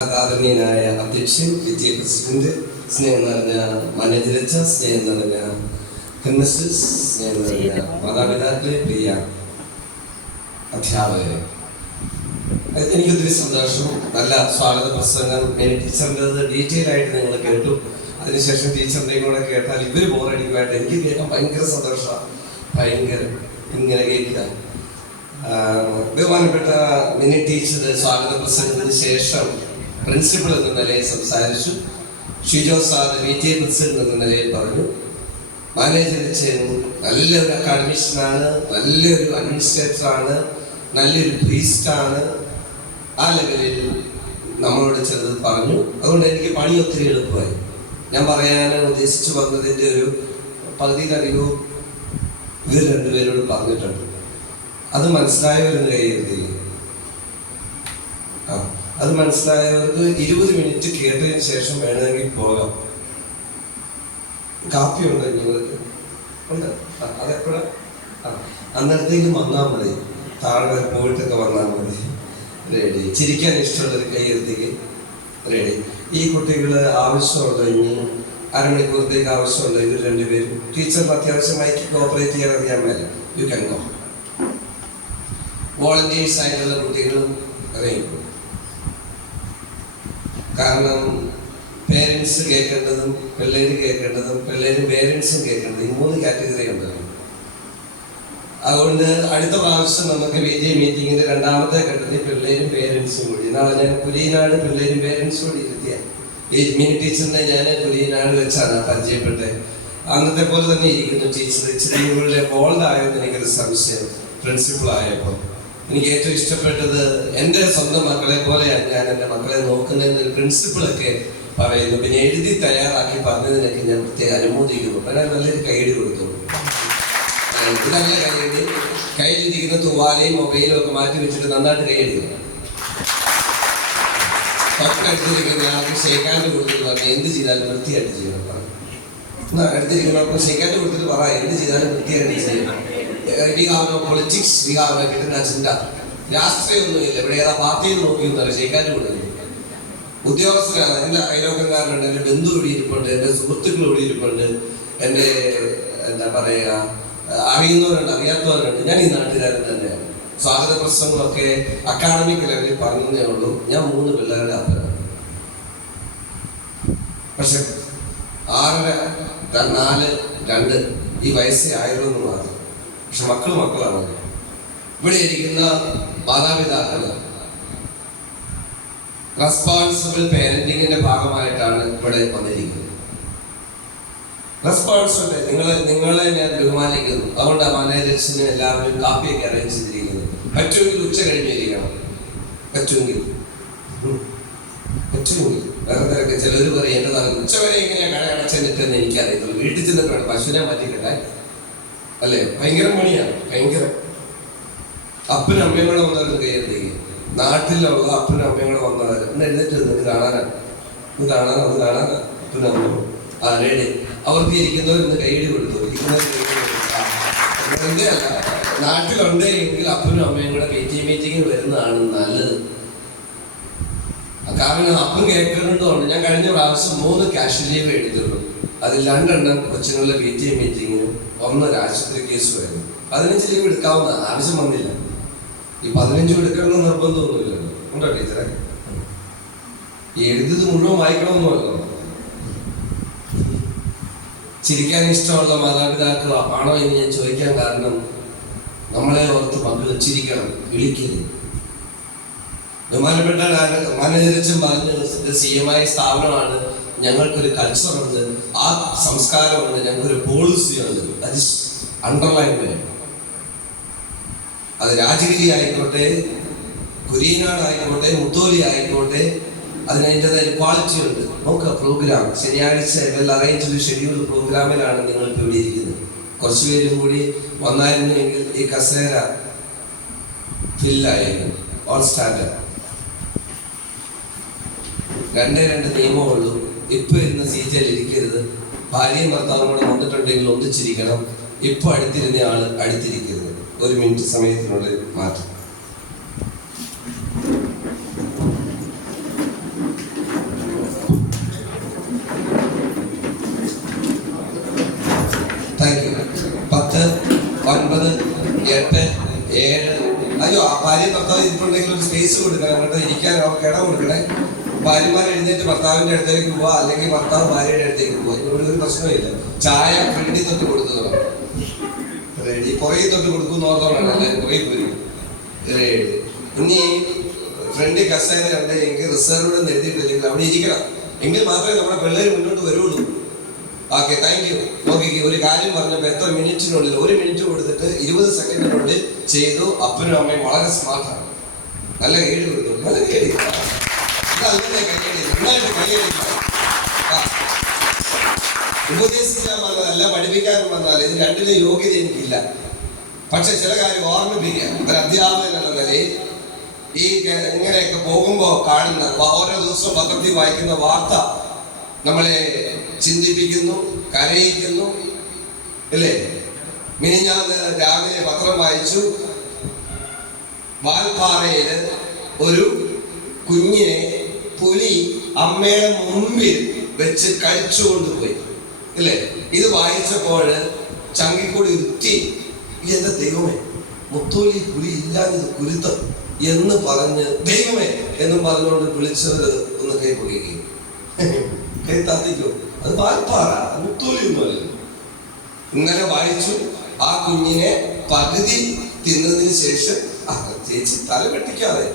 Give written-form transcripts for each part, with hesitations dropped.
ആദരണീയനായ അധ്യക്ഷൻ, വിജയ പ്രസിഡന്റ്, സ്നേഹം നിറഞ്ഞ മാനേജരച്ച, സ്നേഹം നിറഞ്ഞ ഹെഡ്മിസ്ട്രസ്, സ്നേഹം നിറഞ്ഞ മാതാപിതാക്കളെ, പ്രിയ അധ്യാപകരെ, എനിക്കൊത്തിരി സന്തോഷം. നല്ല സ്വാഗത പ്രസംഗം ടീച്ചറിൻ്റെ ഡീറ്റെയിൽ ആയിട്ട് നിങ്ങൾ കേട്ടു. അതിനുശേഷം ടീച്ചറിൻ്റെയും കൂടെ കേട്ടാൽ ഇവർ ബോറടിക്കുമായിട്ട് എനിക്ക് കേൾക്കാൻ ഭയങ്കര സന്തോഷമാണ്. ഭയങ്കര ഇങ്ങനെ കേൾക്കുക. ബഹുമാനപ്പെട്ട മിനി ടീച്ചർ സ്വാഗത പ്രസംഗത്തിന് ശേഷം പ്രിൻസിപ്പൾ എന്ന നിലയിൽ സംസാരിച്ചു. ഷിജോ സാർ വിജയ പ്രസിഡന്റ് എന്ന നിലയിൽ പറഞ്ഞു. മാനേജർ നല്ലൊരു അക്കാഡമിഷ്യനാണ്, നല്ലൊരു അഡ്മിനിസ്ട്രേറ്ററാണ്, നല്ലൊരു പ്രീസ്റ്റാണ്. ആ ലെവലിൽ നമ്മളോട് ചെറുത് പറഞ്ഞു. അതുകൊണ്ട് എനിക്ക് പണി ഒത്തിരി എളുപ്പമായി. ഞാൻ പറയാൻ ഉദ്ദേശിച്ചു വന്നതിൻ്റെ ഒരു പകുതിയിലധികവും ഇവർ രണ്ടുപേരോട് പറഞ്ഞിട്ടുണ്ട്. അത് മനസ്സിലായവരെന്ന് കൈയെഴുതി. അത് മനസ്സിലായവർക്ക് 20 മിനിറ്റ് കേട്ടതിന് ശേഷം വേണമെങ്കിൽ പോകാം. കാപ്പി ഉണ്ടോ നിങ്ങൾക്ക്? ഉണ്ട്. അതെപ്പോഴാ? അന്നേരത്തേക്ക് വന്നാൽ മതി. താഴെ വരെ പോയിട്ടൊക്കെ വന്നാൽ മതി. റെഡി. ചിരിക്കാൻ ഇഷ്ടമുള്ളൊരു കൈയെഴുത്തേക്ക് റെഡി. ഈ കുട്ടികൾ ആവശ്യമുണ്ടോ? ഇനി അരമണിക്കൂറത്തേക്ക് ആവശ്യമുണ്ടോ? ഇവർ രണ്ടുപേരും ടീച്ചറിന് അത്യാവശ്യമായി കോപ്പറേറ്റ് ചെയ്യാൻ അറിയാൻ മേല. You can go. വോളണ്ടിയേഴ്സ് ആയിട്ടുള്ള കുട്ടികളും ഇറങ്ങിക്കും. കാരണം പേരൻസ് കേൾക്കേണ്ടതും പിള്ളേര് കേൾക്കേണ്ടതും പിള്ളേരും പേരൻസും കേൾക്കേണ്ടതും ഈ 3 കാറ്റഗറി ഉണ്ടല്ലോ. അതുകൊണ്ട് അടുത്ത പ്രാവശ്യം നമുക്ക് വിജയ മീറ്റിങ്ങിന്റെ 2ാമത്തെ ഘട്ടത്തിൽ പിള്ളേരും പേരൻസും കൂടി. നാളെ ഞാൻ കുരിയനാട് പിള്ളേരും പേരൻസും കൂടി ഇരുത്തിയ ഈ മിനി ടീച്ചറിനെ ഞാൻ കുരിയനാട് വെച്ചാണ് പരിചയപ്പെട്ടത്. അന്നത്തെ പോലെ തന്നെ ഇരിക്കുന്നു ടീച്ചർ. ഇച്ചിരി കൂടെ ബോൾഡ് ആയെന്ന് എനിക്കൊരു സംശയം. പ്രിൻസിപ്പൾ ആയപ്പോൾ എനിക്ക് ഏറ്റവും ഇഷ്ടപ്പെട്ടത് എൻ്റെ സ്വന്തം മക്കളെ പോലെയാണ് ഞാൻ എൻ്റെ മക്കളെ നോക്കുന്നതെന്ന് പ്രിൻസിപ്പിളൊക്കെ പറയുന്നു. പിന്നെ എഴുതി തയ്യാറാക്കി പറഞ്ഞതിനൊക്കെ ഞാൻ പ്രത്യേകം അനുമോദിക്കുന്നു. അങ്ങനെ നല്ലൊരു കൈയടി കൊടുത്തു. ഇതല്ല കൈയടി. കയ്യിലിരിക്കുന്ന തുവാലയും മൊബൈലും ഒക്കെ മാറ്റി വെച്ചിട്ട് നന്നായിട്ട് കൈയടിക്കണം. തൊട്ടടുത്തിരിക്കുന്ന ആൾക്ക് ഷെയ്ക്കാൻ്റെ കൊടുത്തിട്ട് പറഞ്ഞു എന്ത് ചെയ്താലും വൃത്തിയായിട്ട് ചെയ്യണം. അടുത്തിരിക്കുന്നവർക്ക് ഷെയ്ക്കാൻ്റെ കൊടുത്തിട്ട് പറ എന്ത് ചെയ്താലും വൃത്തിയായിട്ട് ചെയ്യണം. പൊളിറ്റിക്സ് കിട്ടുന്ന ചിന്ത രാഷ്ട്രീയമൊന്നുമില്ല. ഇവിടെ ഏതാ പാർട്ടിയിൽ നോക്കിയൊന്നുമല്ല. ഷെയ്ക്കാൻ്റെ കൊടുത്തില്ല. ഉദ്യോഗസ്ഥരാണ്. എൻ്റെ അയലോക്കക്കാരുണ്ട്, എൻ്റെ ബന്ധു ഇവിടെ ഇരിപ്പുണ്ട്, എൻ്റെ സുഹൃത്തുക്കൾ ഇവിടെ ഇരിപ്പുണ്ട്, എൻ്റെ എന്താ പറയുക അറിയുന്നവരുണ്ട്, അറിയാത്തവരുണ്ട്. ഞാൻ ഈ നാട്ടുകാരൻ തന്നെയാണ്. സ്വാഗത പ്രസംഗമൊക്കെ അക്കാഡമിക് ലെവലിൽ പറഞ്ഞതേ ഉള്ളൂ. ഞാൻ 3 പിള്ളേരുടെ അപ്പനാണ്. പക്ഷെ 6, 4, 2 ഈ വയസ്സേ ആയിരുന്നു മാത്രം. പക്ഷെ മക്കളാണ്. ഇവിടെ ഇരിക്കുന്ന മാതാപിതാക്കള് റെസ്പോൺസിബിൾ പേരന്റിങ്ങിന്റെ ഭാഗമായിട്ടാണ് ഇവിടെ വന്നിരിക്കുന്നത്. റെസ്പോൺസിബിൾ നിങ്ങളെ ഞാൻ ബഹുമാനിക്കുന്നു. അതുകൊണ്ടാണ് മാനേജേഴ്സിന് എല്ലാവരും കാപ്പിയൊക്കെ അറേഞ്ച് ചെയ്തിരിക്കുന്നത്. പറ്റുമെങ്കിൽ ഉച്ച കഴിഞ്ഞിരിക്കണം. പറ്റുമെങ്കിൽ വേറെ ചിലർ പറയും എന്റെ നാളെ ഉച്ചവരെ ഇങ്ങനെ കട അടച്ചെന്നിട്ടെന്ന് എനിക്കറിയത്തുള്ളൂ. വീട്ടിൽ ചെന്നിട്ട് വേണം പശുവിനെ മാറ്റിക്കട്ടെ. അല്ലേ? ഭയങ്കര മണിയാണ്. ഭയങ്കര അപ്പനും അമ്മയും കൂടെ വന്നവരെന്ന് കൈയെടുത്തേക്ക്. നാട്ടിലുള്ള അപ്പനും അമ്മയും കൂടെ വന്നവർ ഒന്ന് എഴുന്നേറ്റ് ഇത് കാണാനാ അപ്പനും അമ്മയും റെഡി. അവർക്ക് ഇരിക്കുന്നവരിന്ന് കൈയടി കൊടുത്തു. അല്ല, നാട്ടിലുണ്ടെങ്കിൽ അപ്പനും അമ്മയും കൂടെ മീറ്റിങ്ങിന് വരുന്നതാണ് നല്ലത്. കാരണം അപ്പം കേൾക്കുന്നുണ്ട്. ഞാൻ കഴിഞ്ഞ പ്രാവശ്യം 3 ക്യാഷ് ലീവ് എടുത്തിട്ടുള്ളൂ. അതിൽ 2 എണ്ണം കൊച്ചുങ്ങളുടെ മീറ്റിങ്ങിനും 1 ആശുപത്രി കേസ് വരുന്നു. 15 ലീവ് എടുക്കാവുന്ന ആവശ്യം വന്നില്ല. ഈ 15 എടുക്കണമെന്ന് നിർബന്ധമൊന്നുമില്ലല്ലോ. ഉണ്ടോ ടീച്ചറെ? എഴുതിയത് മുഴുവൻ വായിക്കണമെന്നല്ലോ. ചിരിക്കാൻ ഇഷ്ടമുള്ള മാതാപിതാക്കൾ ആണോ എന്ന് ഞാൻ ചോദിക്കാൻ കാരണം നമ്മളെ ഓർത്ത് മക്കൾ ചിരിക്കണം, വിളിക്കരുത്. ബഹുമാനപ്പെട്ട മാനേജരച്ചൻ പറഞ്ഞ CMI സ്ഥാപനമാണ്. ഞങ്ങൾക്കൊരു കൾച്ചറുണ്ട്, ആ സംസ്കാരമുണ്ട്, ഞങ്ങൾക്കൊരു പോളിസിയുണ്ട്. അത് അണ്ടർലൈൻ വേണം. അത് രാജഗിരി ആയിക്കോട്ടെ, കുരിയനാട് ആയിക്കോട്ടെ, മുത്തോലി ആയിക്കോട്ടെ, അതിനതിൻ്റെതായ ക്വാളിറ്റി ഉണ്ട്. നോക്കുക, പ്രോഗ്രാം ശനിയാഴ്ച വെൽ അറേഞ്ച്ഡ് ഷെഡ്യൂൾ പ്രോഗ്രാമിലാണ് നിങ്ങൾക്ക് ഇവിടെ ഇരിക്കുന്നത്. കുറച്ചുപേരും കൂടി വന്നായിരുന്നെങ്കിൽ ഈ കസേര ഫില്ലായിരുന്നു. All standard. 2 നിയമമുള്ളൂ. ഇപ്പൊ ഇരുന്ന് സീറ്റിൽ ഇരിക്കരുത്. ഭാര്യയും ഭർത്താവും കൂടെ വന്നിട്ടുണ്ടെങ്കിൽ ഒന്നിച്ചിരിക്കണം. ഇപ്പൊ അടുത്തിരുന്ന ആള് അടുത്തിരിക്കരുത്. 1 മിനിറ്റ് സമയത്തിനുള്ളിൽ മാറ്റം. 8, 7. അയ്യോ, ആ ഭാര്യ ഭർത്താവ് ഇരിപ്പുണ്ടെങ്കിൽ ഒരു സ്പേസ് കൊടുക്കണം, അങ്ങോട്ട് ഇരിക്കാൻ അവർക്ക് ഇടം കൊടുക്കണേ. ഭാര്യമാർ എഴുന്നേറ്റ് ഭർത്താവിന്റെ അടുത്തേക്ക് പോവാ, അല്ലെങ്കിൽ ഭർത്താവ് ഭാര്യയുടെ അടുത്തേക്ക് പോവാ. ഇവിടെ ഒരു പ്രശ്നമില്ല. ചായ ഫ്രണ്ടിൽ തൊട്ട് കൊടുത്തതാണ് റെഡി, പുറകെ തൊട്ട് കൊടുക്കും ഓർത്തോളാണ് എല്ലാവരും പുറകെ പോയി റെഡി. ഇനി ഫ്രണ്ടിൽ കസേര കണ്ട് എങ്കിൽ റിസർവ് നിർത്തിയിട്ടില്ലെങ്കിൽ അവിടെ ഇരിക്കണം, എങ്കിൽ മാത്രമേ നമ്മുടെ പിള്ളേർ മുന്നോട്ട് വരുള്ളൂ. Okay, thank you. നോക്കിക്കേ, ഒരു കാര്യം പറഞ്ഞപ്പോൾ എത്ര മിനിറ്റിനുള്ളിൽ, 1 മിനിറ്റ് കൊടുത്തിട്ട് 20 സെക്കൻഡിനുള്ളിൽ ചെയ്തു. അപ്പനും അമ്മയും വളരെ സ്മാർട്ടാണ്. നല്ല കേടി കൊടുക്കും, നല്ല കേടി, ഇതല്ലേ കൈയടി, നന്നായിട്ട് കൈയടിക്കണം. ഉപദേശിക്കാൻ വന്നതല്ല, പഠിപ്പിക്കാനും വന്നാൽ ഇത് രണ്ടിനും യോഗ്യത എനിക്കില്ല. പക്ഷെ ചില കാര്യം ഓർമ്മിപ്പിക്കുക. ഒരു അധ്യാപകൻ എന്ന നിലയിൽ ഈ ഇങ്ങനെയൊക്കെ പോകുമ്പോൾ കാണുന്ന ഓരോ ദിവസവും പത്രത്തിൽ വായിക്കുന്ന വാർത്ത നമ്മളെ ചിന്തിപ്പിക്കുന്നു, കരയിക്കുന്നു, അല്ലേ? മിനിഞ്ഞാന്ന് രാവിലെ പത്രം വായിച്ചു, വാൽപ്പാറയില് ഒരു കുഞ്ഞിനെ പുലി അമ്മയുടെ മുമ്പിൽ വെച്ച് കഴിച്ചുകൊണ്ടുപോയി, അല്ലേ? ഇത് വായിച്ചപ്പോൾ ചങ്കിക്കൂടി ഉറ്റി, എന്റെ ദൈവമേ, മുത്തോലി പുലി ഇല്ലാഞ്ഞത് കുരുത്തം എന്ന് പറഞ്ഞ് ദൈവമേ എന്നും പറഞ്ഞുകൊണ്ട് വിളിച്ചത് ഒന്ന് കൈ പൊളിക്കുകയും കൈ താത്തിക്കോ. അത് വാൽപ്പാറ, മുത്തോലി ഒന്നുമല്ല. ഇന്നലെ വായിച്ചു, ആ കുഞ്ഞിനെ പകുതി തിന്നതിന് ശേഷം ചേച്ചി തല വെട്ടിക്കാതെ,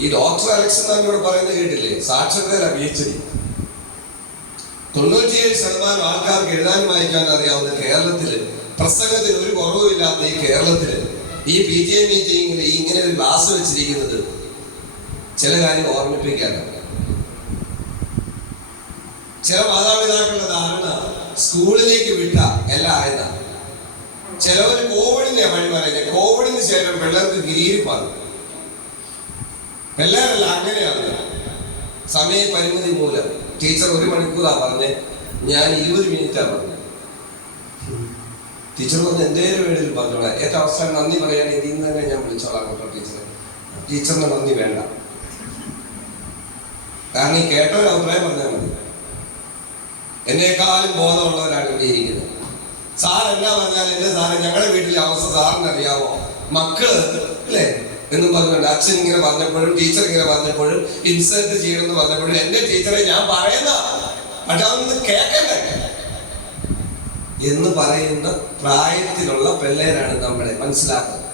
ഈ ഡോക്ടർ അലക്സ് എന്നാണ് ഇവിടെ പറയുന്നത് കേട്ടില്ലേ? സാക്ഷരതയില PhD. 97% ആൾക്കാർക്ക് എഴുതാനും വായിക്കാനും അറിയാവുന്ന കേരളത്തില്, പ്രസംഗത്തിന് ഒരു കുറവുമില്ലാത്ത ഈ കേരളത്തില്, ഈ PTA മീറ്റിംഗിൽ ഇങ്ങനെ ഒരു ക്ലാസ് വെച്ചിരിക്കുന്നത് ചില കാര്യം ഓർമ്മിപ്പിക്കാനാണ്. ചില മാതാപിതാക്കളുടെ ധാരണ സ്കൂളിലേക്ക് വിട്ട എല്ലാം ആയതാണ്. ചിലവർ കോവിഡിനെ വഴി പറയുന്നത്, കോവിഡിന് ശേഷം പിള്ളേർക്ക് ഗിരിയിരിപ്പാണ്. പിള്ളേരല്ല, അങ്ങനെയാണ്. സമയപരിമിതി മൂലം ടീച്ചർ 1 മണിക്കൂറാ പറഞ്ഞ്, ഞാൻ 20 മിനിറ്റാ പറഞ്ഞത്. ടീച്ചർ പറഞ്ഞ് എന്തേലും വേണമെങ്കിലും പറഞ്ഞോളാം, ഏറ്റവും അവസാനം നന്ദി പറയാൻ ഇതിൽ നിന്ന് തന്നെ ഞാൻ വിളിച്ചോളാം കേട്ടോ ടീച്ചറെ. ടീച്ചറിന് നന്ദി വേണ്ട, കാരണം ഈ കേട്ടൊരു അഭിപ്രായം പറഞ്ഞാൽ മതി. എന്നേക്കാളും ബോധമുള്ളവരാണ് ഇവിടെ ഇരിക്കുന്നത്. സാർ എന്നാ പറഞ്ഞാൽ, എന്റെ സാറെ ഞങ്ങളുടെ വീട്ടിലെ അവസ്ഥ സാറിന് അറിയാവോ, മക്കള് അല്ലേ എന്നും പറഞ്ഞുകൊണ്ട് അച്ഛൻ ഇങ്ങനെ പറഞ്ഞപ്പോഴും ടീച്ചർ ഇങ്ങനെ പറഞ്ഞപ്പോഴും ഇൻസൾട്ട് ചെയ്യണമെന്ന് പറഞ്ഞപ്പോഴും എന്റെ ടീച്ചറെ ഞാൻ പറയുന്ന പക്ഷെ അതൊന്ന് കേൾക്കണ്ടേ എന്ന് പറയുന്ന പ്രായത്തിലുള്ള പിള്ളേരാണ് നമ്മളെ മനസ്സിലാക്കുന്നത്.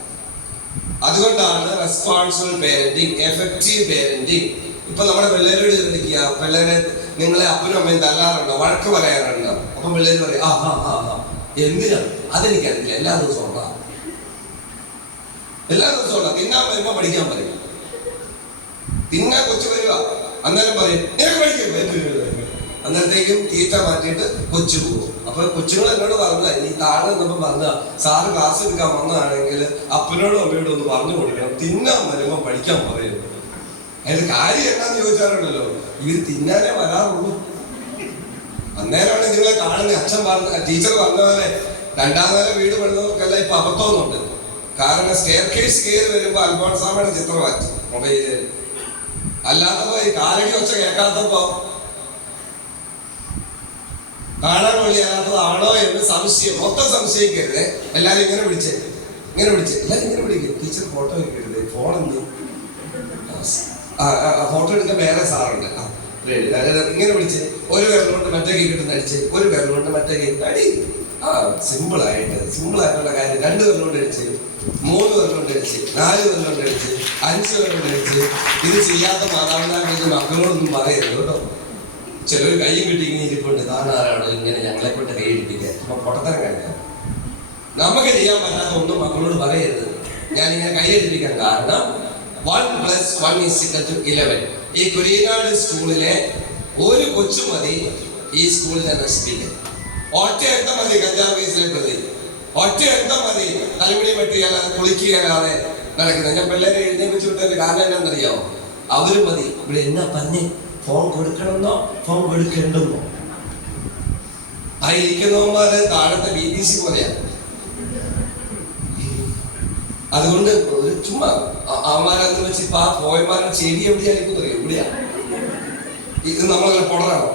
അതുകൊണ്ടാണ് റെസ്പോൺസിബിൾ പേരന്റിങ്, എഫക്റ്റീവ് പേരന്റിങ്. ഇപ്പൊ നമ്മുടെ പിള്ളേരോട് ചോദിക്കുക, പിള്ളേരെ നിങ്ങളെ അപ്പനും അമ്മയും തല്ലാറുണ്ടോ, വഴക്ക് പറയാറുണ്ടോ? അപ്പൊ പിള്ളേര് പറയും എന്തിനാ, അതെനിക്കറിയില്ല, എല്ലാ ദിവസവും ഉണ്ടാ, എല്ലാ ദിവസവും ഉണ്ടാ. തിന്നാൻ വരുമ്പോ പഠിക്കാൻ പറയും, തിന്നാൻ കൊച്ചു വരുക, അന്നേരം പറയും നിനക്ക് പഠിക്കും. അന്നേരത്തേക്കും തീറ്റ മാറ്റിയിട്ട് കൊച്ചു പോകും. അപ്പൊ കൊച്ചുങ്ങൾ എന്നോട് പറഞ്ഞ, ഈ താഴെ നിന്നപ്പോ പറഞ്ഞ സാറ് ക്ലാസ് എടുക്കാൻ വന്നതാണെങ്കിൽ അപ്പനോടും അമ്മയോടും ഒന്ന് പറഞ്ഞു കൊടുക്കണം, തിന്നാൻ വരുമ്പോ പഠിക്കാൻ പറയും. അതിന്റെ കാര്യം എന്നാന്ന് ചോദിച്ചാലുണ്ടല്ലോ, ഇവര് തിന്നാനേ വരാറുള്ളൂ. അന്നേരമാണ് നിങ്ങളെ കാണുന്നത്. അച്ഛൻ പറഞ്ഞ, ടീച്ചർ പറഞ്ഞ പോലെ 2ാം നില വീട് പണിതവർക്കെല്ലാം ഇപ്പൊ അബദ്ധമൊന്നുണ്ട്. കാരണം സ്റ്റെയർ കേസ് കയറി വരുമ്പോ അൽഫോൺസാമയുടെ ചിത്രം മാറ്റി മൊബൈലിൽ. അല്ലാത്തപ്പോ ഈ കാലടി ഒച്ച കേൾക്കാത്തപ്പോ കാണാൻ വഴിയാത്തതാണോ എന്ന് സംശയം, മൊത്തം സംശയിക്കരുത്. എല്ലാരും ഇങ്ങനെ വിളിച്ചേ, എല്ലാരും ഇങ്ങനെ വിളിക്കും. ടീച്ചർ ഫോട്ടോ വെക്കരുത്, ഫോൺ എന്ത് ഫോട്ടോ എടുക്കാൻ വേറെ സാറുണ്ട്, ഇങ്ങനെ വിളിച്ച് ഒരു വിരലുകൊണ്ട് മറ്റേ കേക്കിട്ട് അടിച്ച്, ഒരു വിരലുകൊണ്ട് മറ്റേ കേക്ക് അടി. സിമ്പിളായിട്ടുള്ള കാര്യം. 2 വിരലുകൊണ്ട് അടിച്ച്, 3 വിരലുകൊണ്ട് അടിച്ച്, 4 വിരലുകൊണ്ട് അടിച്ച്, 5 വിരലുകൊണ്ട് അടിച്ച്. ഇത് ചെയ്യാത്ത മാതാപിതാക്കൾ മക്കളോടൊന്നും പറയരുത് കേട്ടോ. ചിലർ കൈയും കിട്ടി ഇങ്ങനെ ഇരിപ്പുണ്ട്, താനാരാണോ ഇങ്ങനെ ഞങ്ങളെ കൊണ്ട് കൈ ഇടിപ്പിക്കാൻ. അപ്പൊ പൊട്ടത്തരം കഴിഞ്ഞാൽ നമുക്ക് ചെയ്യാൻ പറ്റാത്ത ഒന്നും മക്കളോട് പറയരുത്. ഞാനിങ്ങനെ കൈ ഇടിപ്പിക്കാൻ കാരണം 1 + 1 = 11. ഈ കുരിയനാട് സ്കൂളിലെ ഒരു കൊച്ചു മതി ഈ സ്കൂളിനെ നശിപ്പിക്കാൻ. ഒറ്റ എഴുത്തം മതി കഞ്ചാവ് കേസിലെ പ്രതി, ഒറ്റ എഴുത്തം മതി തലമുടി വെട്ടുകയല്ലാതെ കുളിക്കുകയല്ലാതെ നടക്കുന്നത്. ഞാൻ പിള്ളേരെ എഴുന്നേപ്പിച്ചു വിട്ടതിന്റെ കാരണം എന്താണെന്നറിയാമോ? അവരും മതി ഇവിടെ എന്നാ പറഞ്ഞേ, ഫോൺ കൊടുക്കണമെന്നോ ഫോൺ കൊടുക്കണ്ടെന്നോ. ആ ഇരിക്കുന്നവന്മാര് താഴത്തെ BBC പോലെയാണ്. അതുകൊണ്ട് ചുമ്മാ അവന്മാരെന്ന് വെച്ച് ഇപ്പൊ ആ പോയന്മാരുടെ ചെടി എവിടെയായിരിക്കും അറിയാം, എവിടെയാ ഇത് നമ്മളങ്ങനെ പൊടറാണോ?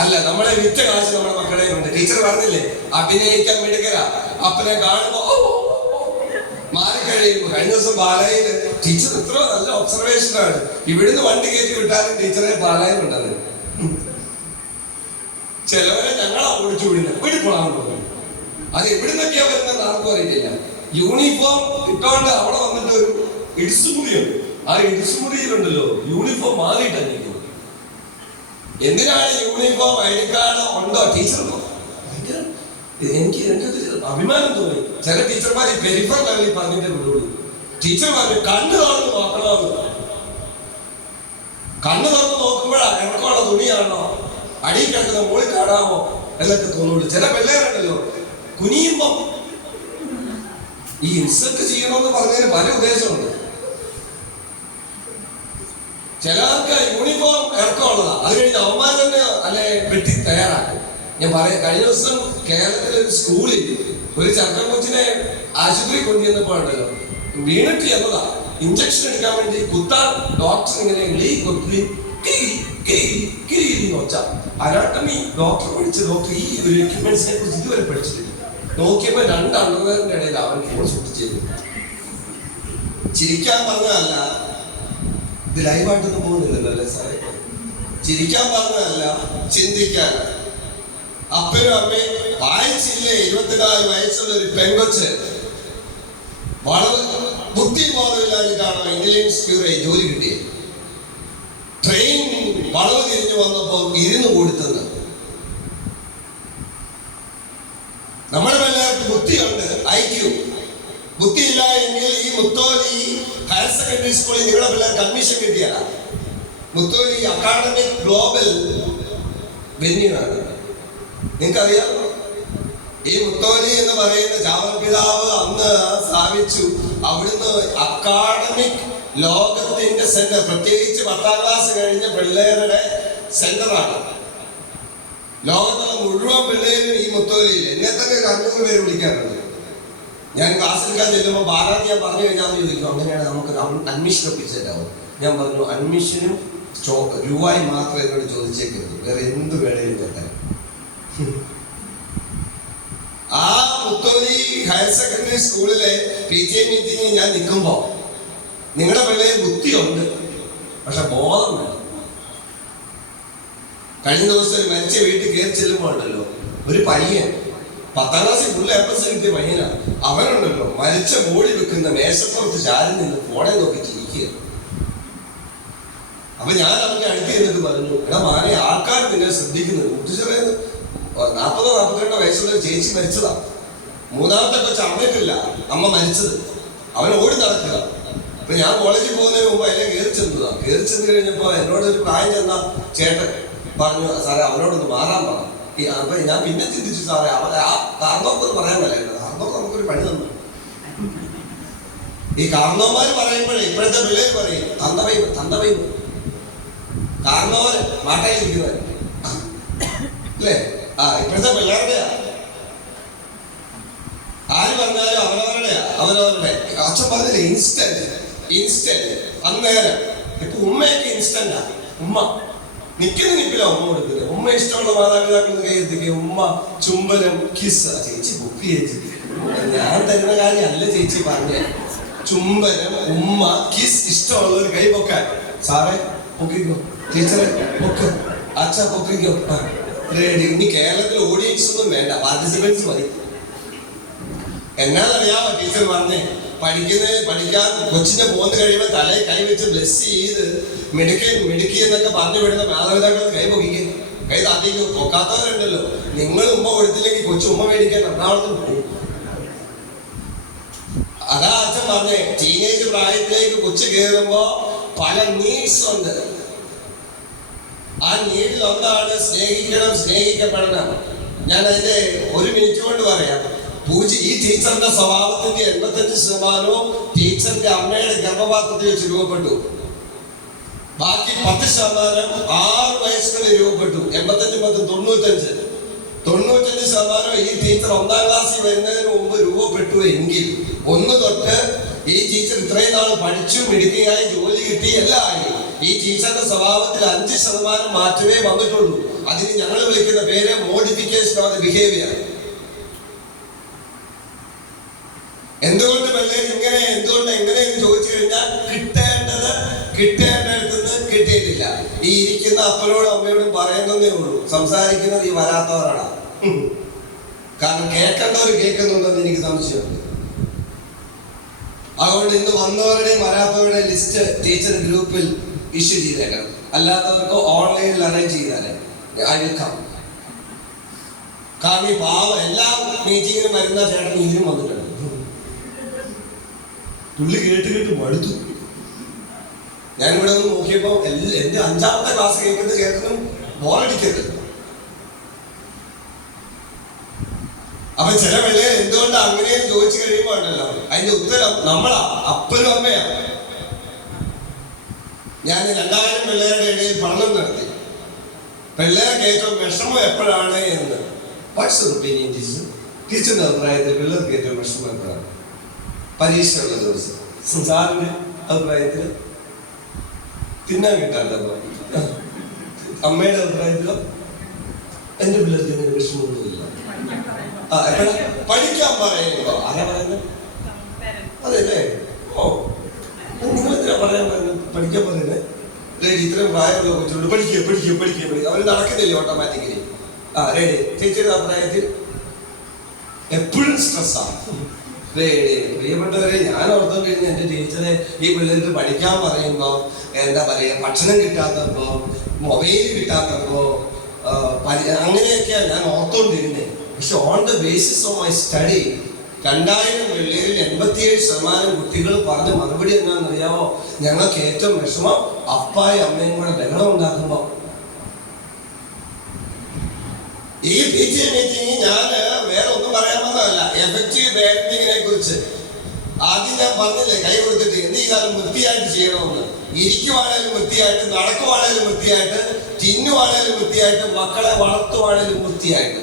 അല്ല, നമ്മളെ വിറ്റ കാശ് നമ്മുടെ മക്കളെ ഉണ്ട്. ടീച്ചർ പറഞ്ഞില്ലേ, അഭിനയിക്കാൻ മിടുക്കരാ, അപ്പനെ കാണുമ്പോ കഴിയുമ്പോൾ കഴിഞ്ഞ ദിവസം പാലായില് ടീച്ചർ ഇത്ര നല്ല ഒബ്സർവേഷനാണ്. ഇവിടുന്ന് വണ്ടി കയറ്റി വിട്ടാലും ടീച്ചറെ പാലായിലുണ്ടത്. ചിലവരെ ഞങ്ങളാ ഓടിച്ചു വിടുന്നത്, വീട്ടിൽ പോകും. അത് എവിടുന്നൊക്കെയാ വരുന്നത് ആർക്കും അറിയില്ല. യൂണിഫോം ഇട്ടോണ്ട് അവിടെ വന്നിട്ട് ഒരു ഇടിസുമുറിയുണ്ട്. ആ ഇടിസുമുറിയിലുണ്ടല്ലോ യൂണിഫോം മാറിയിട്ടാണ്. എന്തിനാണ് യൂണിഫോം ഐ ഡി കാർഡ് ഉണ്ടോ ടീച്ചർക്കോ? എനിക്ക് അഭിമാനം തോന്നി. ചില ടീച്ചർമാർ ഈ പെരിഫർ ലെവലിൽ പറഞ്ഞിട്ടേ വിടുള്ളൂ. ടീച്ചർ പറഞ്ഞു കണ്ണ് തുറന്ന് നോക്കണമെന്ന്. കണ്ണ് തുറന്ന് നോക്കുമ്പോഴാ ഇറക്കമുള്ള തുണിയാണോ അടിയിൽ കിടക്കുന്ന മുകളിൽ കാണാമോ എന്നൊക്കെ തോന്നുള്ളൂ. ചില പിള്ളേരുണ്ടല്ലോ കുനിയുമ്പോ ഈ ഇൻസൾട്ട് ചെയ്യണമെന്ന് പറഞ്ഞതിന് പല ഉദ്ദേശമുണ്ട്. ചിലർക്ക് യൂണിഫോം ഇറക്കമുള്ളതാ, അത് കഴിഞ്ഞ് അവന്മാർ തന്നെ അല്ലെ വെട്ടി തയ്യാറാക്കും. ഞാൻ പറയാം, കഴിഞ്ഞ ദിവസം കേരളത്തിലെ ഒരു സ്കൂളിൽ ഒരു ചെറുക്കൻ കൊച്ചിനെ ആശുപത്രി കൊണ്ടുവന്നപ്പോ ഉണ്ടല്ലോ വീണിട്ട് എന്നതാ. ഇഞ്ചക്ഷൻ എടുക്കാൻ വേണ്ടി കുത്താൻ ഡോക്ടർ ഇങ്ങനെ അനാട്ടമി ഡോക്ടർ പഠിച്ച ഡോക്ടർ ഈ ഒരു എക്യുപ്മെന്റ്സിനെ കുറിച്ച് ഇതുവരെ പഠിച്ചിട്ടില്ല. നോക്കിയപ്പോ 2 അണ്ടർവെയറിന്റെ ഇടയിൽ അവൻ ഫോൺ സൂക്ഷിച്ചിരുന്നു. ചിരിക്കാൻ പറഞ്ഞതല്ല, ഇത് ലൈവായിട്ടൊന്നും പോകുന്നില്ലല്ലോ അല്ലേ സാറേ? ചിരിക്കാൻ പറഞ്ഞതല്ല, ചിന്തിക്കാൻ. അപ്പനും അമ്മയും വായിച്ചില്ലേ, 24 വയസ്സുള്ള ഒരു പെങ്കൊച്ച് വളരെ ബുദ്ധിബോധമില്ലാഞ്ഞിട്ടാണോ ഇന്റലിജൻസ് ബ്യൂറോയിൽ ജോലി കിട്ടിയത്. ട്രെയിൻ വളവ് തിരിഞ്ഞു വന്നപ്പോ ഇരുന്ന് കൊടുത്തത്. നമ്മുടെ പിള്ളേർക്ക് ബുദ്ധിയുണ്ട്, IQ. ബുദ്ധിയില്ല എങ്കിൽ ഈ മുത്തോലി ഹയർ സെക്കൻഡറി സ്കൂളിൽ നിങ്ങളുടെ പിള്ളേർക്ക് അഡ്മിഷൻ കിട്ടിയല്ല. മുത്തോലി അക്കാഡമിക് ഗ്ലോബൽ വെന്യൂവാണ്. നിങ്ങൾക്കറിയാമോ? ഈ മുത്തോലി എന്ന് പറയുന്ന ചാവർ പിതാവ് അന്ന് സ്ഥാപിച്ചു. അവിടുന്ന് അക്കാഡമിക് ലോകത്തിന്റെ സെന്റർ, പ്രത്യേകിച്ച് 10ാം ക്ലാസ് കഴിഞ്ഞ പിള്ളേരുടെ സെന്ററാണ്. ലോകത്തുള്ള മുഴുവൻ പിള്ളേരും ഈ മുത്തോലിയിൽ. എന്നെ തന്നെ 500 പേര് വിളിക്കാറുണ്ട്. ഞാൻ ക്ലാസ്സിലെടുക്കാൻ ചെല്ലുമ്പോൾ ഭാരതി ഞാൻ പറഞ്ഞു കഴിഞ്ഞാൽ ചോദിക്കും, അങ്ങനെയാണ് നമുക്ക് അഡ്മിഷൻ ഒപ്പിച്ചിട്ടാവും. ഞാൻ പറഞ്ഞു അഡ്മിഷനും രൂപയും മാത്രം എന്നോട് ചോദിച്ചേക്കരുത്, വേറെ എന്ത് വേണേലും കേട്ടാൽ. ആ മുത്തോലി ഹയർ സെക്കൻഡറി സ്കൂളിലെ PTA മീറ്റിംഗിൽ ഞാൻ നിൽക്കുമ്പോ നിങ്ങളുടെ പിള്ളേർ ബുദ്ധിയുണ്ട്, പക്ഷെ ബോധം വേണം. കഴിഞ്ഞ ദിവസം ഒരു മരിച്ച വീട്ടിൽ കയറി ചെല്ലുമ്പോ ഉണ്ടല്ലോ ഒരു പയ്യൻ 10ാം ക്ലാസ്സിൽ ഫുൾ A+ കിട്ടിയ പയ്യനാണ്. അവനുണ്ടല്ലോ മരിച്ച ബോഡി വെക്കുന്ന മേശപ്പുറത്ത് ചാരി നിന്ന് ഫോണെ നോക്കി ചിരിക്കുക. അപ്പൊ ഞാൻ അവന്റെ അടുത്ത് എന്നിട്ട് പറഞ്ഞു, എടാ മാനെ, ആൾക്കാർ നിന്നെ ശ്രദ്ധിക്കുന്നത്. മുട്ടുചെറിയത് 40-42 വയസ്സുള്ള ചേച്ചി മരിച്ചതാ. 3ാമത്തെ കൊച്ചു അറിഞ്ഞിട്ടില്ല അമ്മ മരിച്ചത്. അവൻ ഓടി നടക്കുക. അപ്പൊ ഞാൻ കോളേജിൽ പോകുന്നതിന് മുമ്പ് അതിനെ കയറി ചെന്നതാ. കയറി ചെന്ന് കഴിഞ്ഞപ്പോ എന്നോട് ഒരു പ്രായം ചെന്ന ചേട്ടൻ പറഞ്ഞു, സാറേ അവനോടൊന്ന് മാറാൻ പറഞ്ഞു. അപ്പൊ ഞാൻ പിന്നെ ചിന്തിച്ചു, സാറേ ആ കാരണമൊക്കെ പറയാൻ പറ്റില്ല. കാരണമൊക്കെ നമുക്കൊരു പണി തന്നു. ഈ കാരണവന്മാര് പറയുമ്പോഴേ ഇപ്പോഴത്തെ പിള്ളേര് പറയും തന്തവൈബ് കാരണവര് മാട്ടായിരിക്കുന്നവർ അല്ലേ? ഇപ്പോഴത്തെ പിള്ളേരുടെയാ. ആര് പറഞ്ഞാലും അവരവരുടെ അച്ഛൻ പറഞ്ഞില്ലേ ഇൻസ്റ്റന്റ് അന്നേരം. ഇപ്പൊ ഉമ്മയൊക്കെ ഇൻസ്റ്റന്റാ. ഉമ്മ നിൽപ്പില്ല ഉമ്മ കൊടുക്കുന്നത്. ഉമ്മ ഇഷ്ടമുള്ള മാതാപിതാക്കൾ കൈ എത്തിക്കുക. ഉമ്മ ചുംബനം കിസ്. ചേച്ചി ബുക്ക് ചേച്ചി, ഞാൻ തരുന്ന കാര്യമല്ല ചേച്ചി പറഞ്ഞ. ചുംബനം, ഉമ്മ, കിസ് ഇഷ്ടമുള്ളവർ കൈ പൊക്കാൻ. സാറേ പൊക്കിക്കോ, ടീച്ചറെ പൊക്ക്, അച്ഛ പൊക്കിക്കോ. റെഡി. ഇനി കേരളത്തിൽ ഓഡിയൻസ് ഒന്നും വേണ്ട, പാർട്ടിസിപ്പൻസ് മതി. എന്നാന്നറിയാമോ ടീച്ചർ പറഞ്ഞേ? പഠിക്കാൻ കൊച്ചിനെ പോന്ന് കഴിയുമ്പോൾ തലയെ കൈവച്ച് ബ്ലെസ് ചെയ്ത് മിടുക്കി എന്നൊക്കെ പറഞ്ഞു വിടുന്ന മാതാപിതാക്കൾ കൈ പൊക്കിക്കും, കൈ താത്തിക്കും. പൊക്കാത്തവരുണ്ടല്ലോ, നിങ്ങൾ ഉമ്മ കൊടുത്തില്ലെങ്കിൽ കൊച്ചു ഉമ്മ മേടിക്കാൻ എറണാകുളത്ത് പോകും. അതാ അച്ഛൻ പറഞ്ഞേ, ടീനേജ് പ്രായത്തിലേക്ക് കൊച്ചു കയറുമ്പോ പല നീഡ്സ് ഉണ്ട്. ആ നീഡിൽ ഒന്നാണ് സ്നേഹിക്കണം, സ്നേഹിക്കപ്പെടണം. ഞാൻ അതിന്റെ 1 മിനിറ്റ് കൊണ്ട് പറയാം. ഈ ടീച്ചറിന്റെ സ്വഭാവത്തിന്റെ 85% ടീച്ചറിന്റെ അമ്മയുടെ ഗർഭപാത്രത്തിൽ വെച്ച് രൂപപ്പെട്ടു. ബാക്കി 10% 6 വയസ്സുകളിൽ രൂപപ്പെട്ടു. 85 95% ഈ ടീച്ചർ 1ാം ക്ലാസ്സിൽ വരുന്നതിന് മുമ്പ് രൂപപ്പെട്ടു. എങ്കിൽ 1 തൊട്ട് ഈ ടീച്ചർ ഇത്രയും നാൾ പഠിച്ചു, മിടുക്കിയായി, ജോലി കിട്ടി, എല്ലാം ആയി. ഈ ടീച്ചറിന്റെ സ്വഭാവത്തിൽ 5% മാറ്റമേ വന്നിട്ടുള്ളൂ. അതിന് ഞങ്ങൾ വിളിക്കുന്ന പേര് മോഡിഫിക്കേഷൻ ഓഫ് ദ ബിഹേവിയർ. എന്തുകൊണ്ട് പിള്ളേർ ഇങ്ങനെ എന്തുകൊണ്ട് എങ്ങനെയെന്ന് ചോദിച്ചു കഴിഞ്ഞാൽ കിട്ടേണ്ടടുത്തുനിന്ന് കിട്ടിയിട്ടില്ല. ഈ ഇരിക്കുന്ന അപ്പനോടും അമ്മയോടും പറയുന്നതേ ഉള്ളൂ, സംസാരിക്കുന്നത് ഈ വരാത്തവരാണ്. കാരണം കേൾക്കേണ്ടവർ കേൾക്കുന്നുണ്ടെന്ന് എനിക്ക് സംശയമുണ്ട്. അതുകൊണ്ട് ഇന്ന് വന്നവരുടെയും വരാത്തവരുടെയും ലിസ്റ്റ് ടീച്ചർ ഗ്രൂപ്പിൽ ഇഷ്യൂ ചെയ്തേക്കണം. അല്ലാത്തവർക്ക് ഓൺലൈനിൽ അറേഞ്ച് ചെയ്താലേ അയക്കാം. കാരണം ഈ പാവം എല്ലാ മീറ്റിങ്ങിനും വരുന്ന ചേട്ടൻ ഇതിനും വന്നിട്ടുണ്ട്. പുള്ളി കേട്ട് മടുത്തു. ഞാനിവിടെ ഒന്ന് നോക്കിയപ്പോ എന്റെ 5ാമത്തെ ക്ലാസ് കേൾക്കുന്ന ചേട്ടനും ബോറടിക്കരുത്. അപ്പൊ ചില പിള്ളേർ എന്തുകൊണ്ട് അങ്ങനെ ചോദിച്ചു കഴിയുമ്പോ ഉണ്ടല്ലോ അതിന്റെ ഉത്തരം നമ്മളാ, അപ്പനും അമ്മയാ. ഞാൻ 2000 പിള്ളേരുടെ ഇടയിൽ പഠനം നടത്തി. പിള്ളേർക്ക് ഏറ്റവും വിഷമം എപ്പോഴാണ് എന്ന് ടീച്ചറിന്റെ അഭിപ്രായത്തിൽ പിള്ളേർക്ക് ഏറ്റവും വിഷമം എപ്പോഴാണ്? പരീക്ഷയുള്ള ദിവസം. സാറിന്റെ അഭിപ്രായത്തിൽ തിന്നാൻ കിട്ടാത്തപ്പോ. അമ്മയുടെ അഭിപ്രായത്തിലോ? എന്റെ പിള്ളേർക്ക് ഇങ്ങനെ വിഷമമൊന്നുമില്ല. എപ്പോഴാ പഠിക്കാൻ പറയുമ്പോ? ആരാ പറയുന്നത്? അതെല്ലേ? ഓ, നിങ്ങളെന്തിനാ പറയാൻ പറയുന്നത്? പഠിക്കാൻ പറയുന്നത്? ഇത്രയും പ്രായമുള്ള കൊച്ചുകൊണ്ട് പഠിക്കുക അവർ നടക്കുന്നില്ലേ ഓട്ടോമാറ്റിക്കലി? റെഡി. ചേച്ചിയുടെ അഭിപ്രായത്തിൽ എപ്പോഴും സ്ട്രെസ്സാണ്. പ്രിയപ്പെട്ടവരെ, ഞാൻ ഓർത്തം കഴിഞ്ഞ എന്റെ ടീച്ചറെ ഈ പിള്ളേർക്ക് പഠിക്കാൻ പറയുമ്പോ എന്താ പറയാ, ഭക്ഷണം കിട്ടാത്തപ്പോ, മൊബൈൽ കിട്ടാത്തപ്പോ, അങ്ങനെയൊക്കെയാണ് ഞാൻ ഓർത്തോണ്ടിരുന്നത്. പക്ഷെ on the basis of my study 2000 പിള്ളേരിൽ 87% കുട്ടികൾ പറഞ്ഞ മറുപടി എന്താണെന്നറിയാമോ? ഞങ്ങൾക്ക് ഏറ്റവും വിഷമം അപ്പായും അമ്മയും കൂടെ ബഹളം ഉണ്ടാക്കുമ്പോ. ഈ PTA മീറ്റിംഗ് ഞാൻ വേറെ ഒന്നും പറയാൻ വന്നതല്ല, എഫക്റ്റീവ് പേരന്റിങ്ങിനെ കുറിച്ച്. ആദ്യം ഞാൻ പറഞ്ഞില്ലേ, കൈ കൊടുത്തിട്ട് എന്ത് ചെയ്താലും വൃത്തിയായിട്ട് ചെയ്യണമെന്ന്. ഇരിക്കുവാണേലും വൃത്തിയായിട്ട്, നടക്കുവാണേലും വൃത്തിയായിട്ട്, തിന്നുവാണേലും വൃത്തിയായിട്ട്, മക്കളെ വളർത്തുവാണേലും വൃത്തിയായിട്ട്.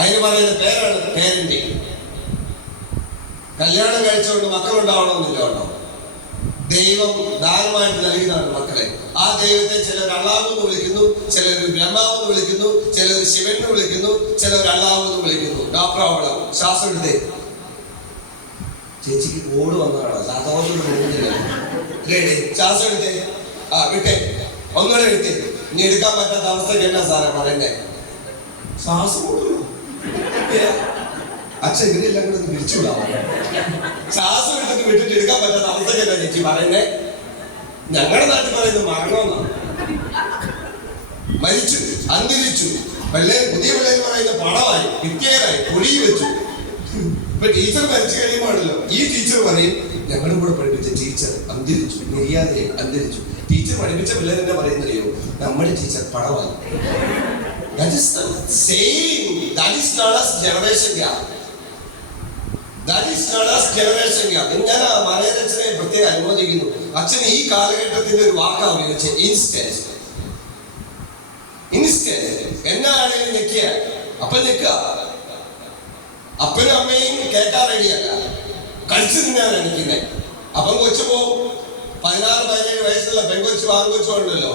അതിന് പറയുന്ന പേരാണ് പേരന്റിങ്. കല്യാണം കഴിച്ചുകൊണ്ട് മക്കളുണ്ടാവണമെന്നില്ല കേട്ടോ. ദൈവം ദാനമായിട്ട് നൽകിയതാണ് മക്കളെ. ആ ദൈവത്തെ ചിലർ അള്ളാഹു എന്ന് വിളിക്കുന്നു, ചിലർ ബ്രഹ്മാവ് എന്ന് വിളിക്കുന്നു, ചിലർ ശിവൻ എന്ന് വിളിക്കുന്നു, ചിലർ അള്ളാഹു എന്ന് വിളിക്കുന്നു. No problem. ശ്വാസം എടുത്തേ. ചേച്ചിക്ക് കോട് വന്നതാണോ? ശ്വാസം എടുത്തേ. വിട്ടേ. ഒന്നുകൂടെ എടുത്തേ. ഇനി എടുക്കാൻ പറ്റാത്ത അവസ്ഥയ്ക്ക് എന്നാ സാറേ പറയുന്നേ? ശ്വാസം കൊടുക്കുന്നു. അച്ഛൻ ഇതിനെല്ലാം കൂടെ പിരിച്ചുവിടാമോ? ശ്വാസം എടുത്തിട്ട് വിട്ടിട്ട് എടുക്കാൻ പറ്റാത്ത അവസ്ഥക്കല്ല ചേച്ചി പറയുന്നേ. ഞങ്ങളുടെ നാട്ടിൽ പറയുന്നത് മരണമെന്നാണ്. മരിച്ചു, അന്തരിച്ചു. പുതിയ പിള്ളേർ പറയുന്ന പണമായി, വിദ്യയായി, പൊടിയിൽ വെച്ചു. ഇപ്പൊ ടീച്ചർ മരിച്ചു കഴിയുമ്പോഴല്ലോ ഈ ടീച്ചർ പറയും, ഞങ്ങളുടെ കൂടെ പഠിപ്പിച്ച ടീച്ചർ അന്തരിച്ചു, നിര്യാതയെ അന്തരിച്ചു. ടീച്ചർ പഠിപ്പിച്ച പിള്ളേർ തന്നെ പറയുന്നറിയോ, നമ്മുടെ ടീച്ചർ പണമായി. That is the saying. That is not as generation gap. That is not as generation gap. ഞാൻ മലയാളത്തിനെ പ്രത്യേകം അനുമോദിക്കുന്നു. അച്ഛൻ ഈ കാലഘട്ടത്തിന്റെ ഒരു വാക്കാ ഉപയോഗിച്ചത് ഇൻസ്റ്റന്റ്. എന്നാണെങ്കിലും നിൽക്കുക. അപ്പൊ നിൽക്കുക. അപ്പനും അമ്മയും കേൾക്കാൻ റെഡിയല്ല, കളിച്ചു തിന്നാണ് നിൽക്കുന്നത്. അപ്പം കൊച്ചു പോവും. 16-17 വയസ്സുള്ള പെൺകൊച്ചു ആൺകൊച്ചു ഉണ്ടല്ലോ,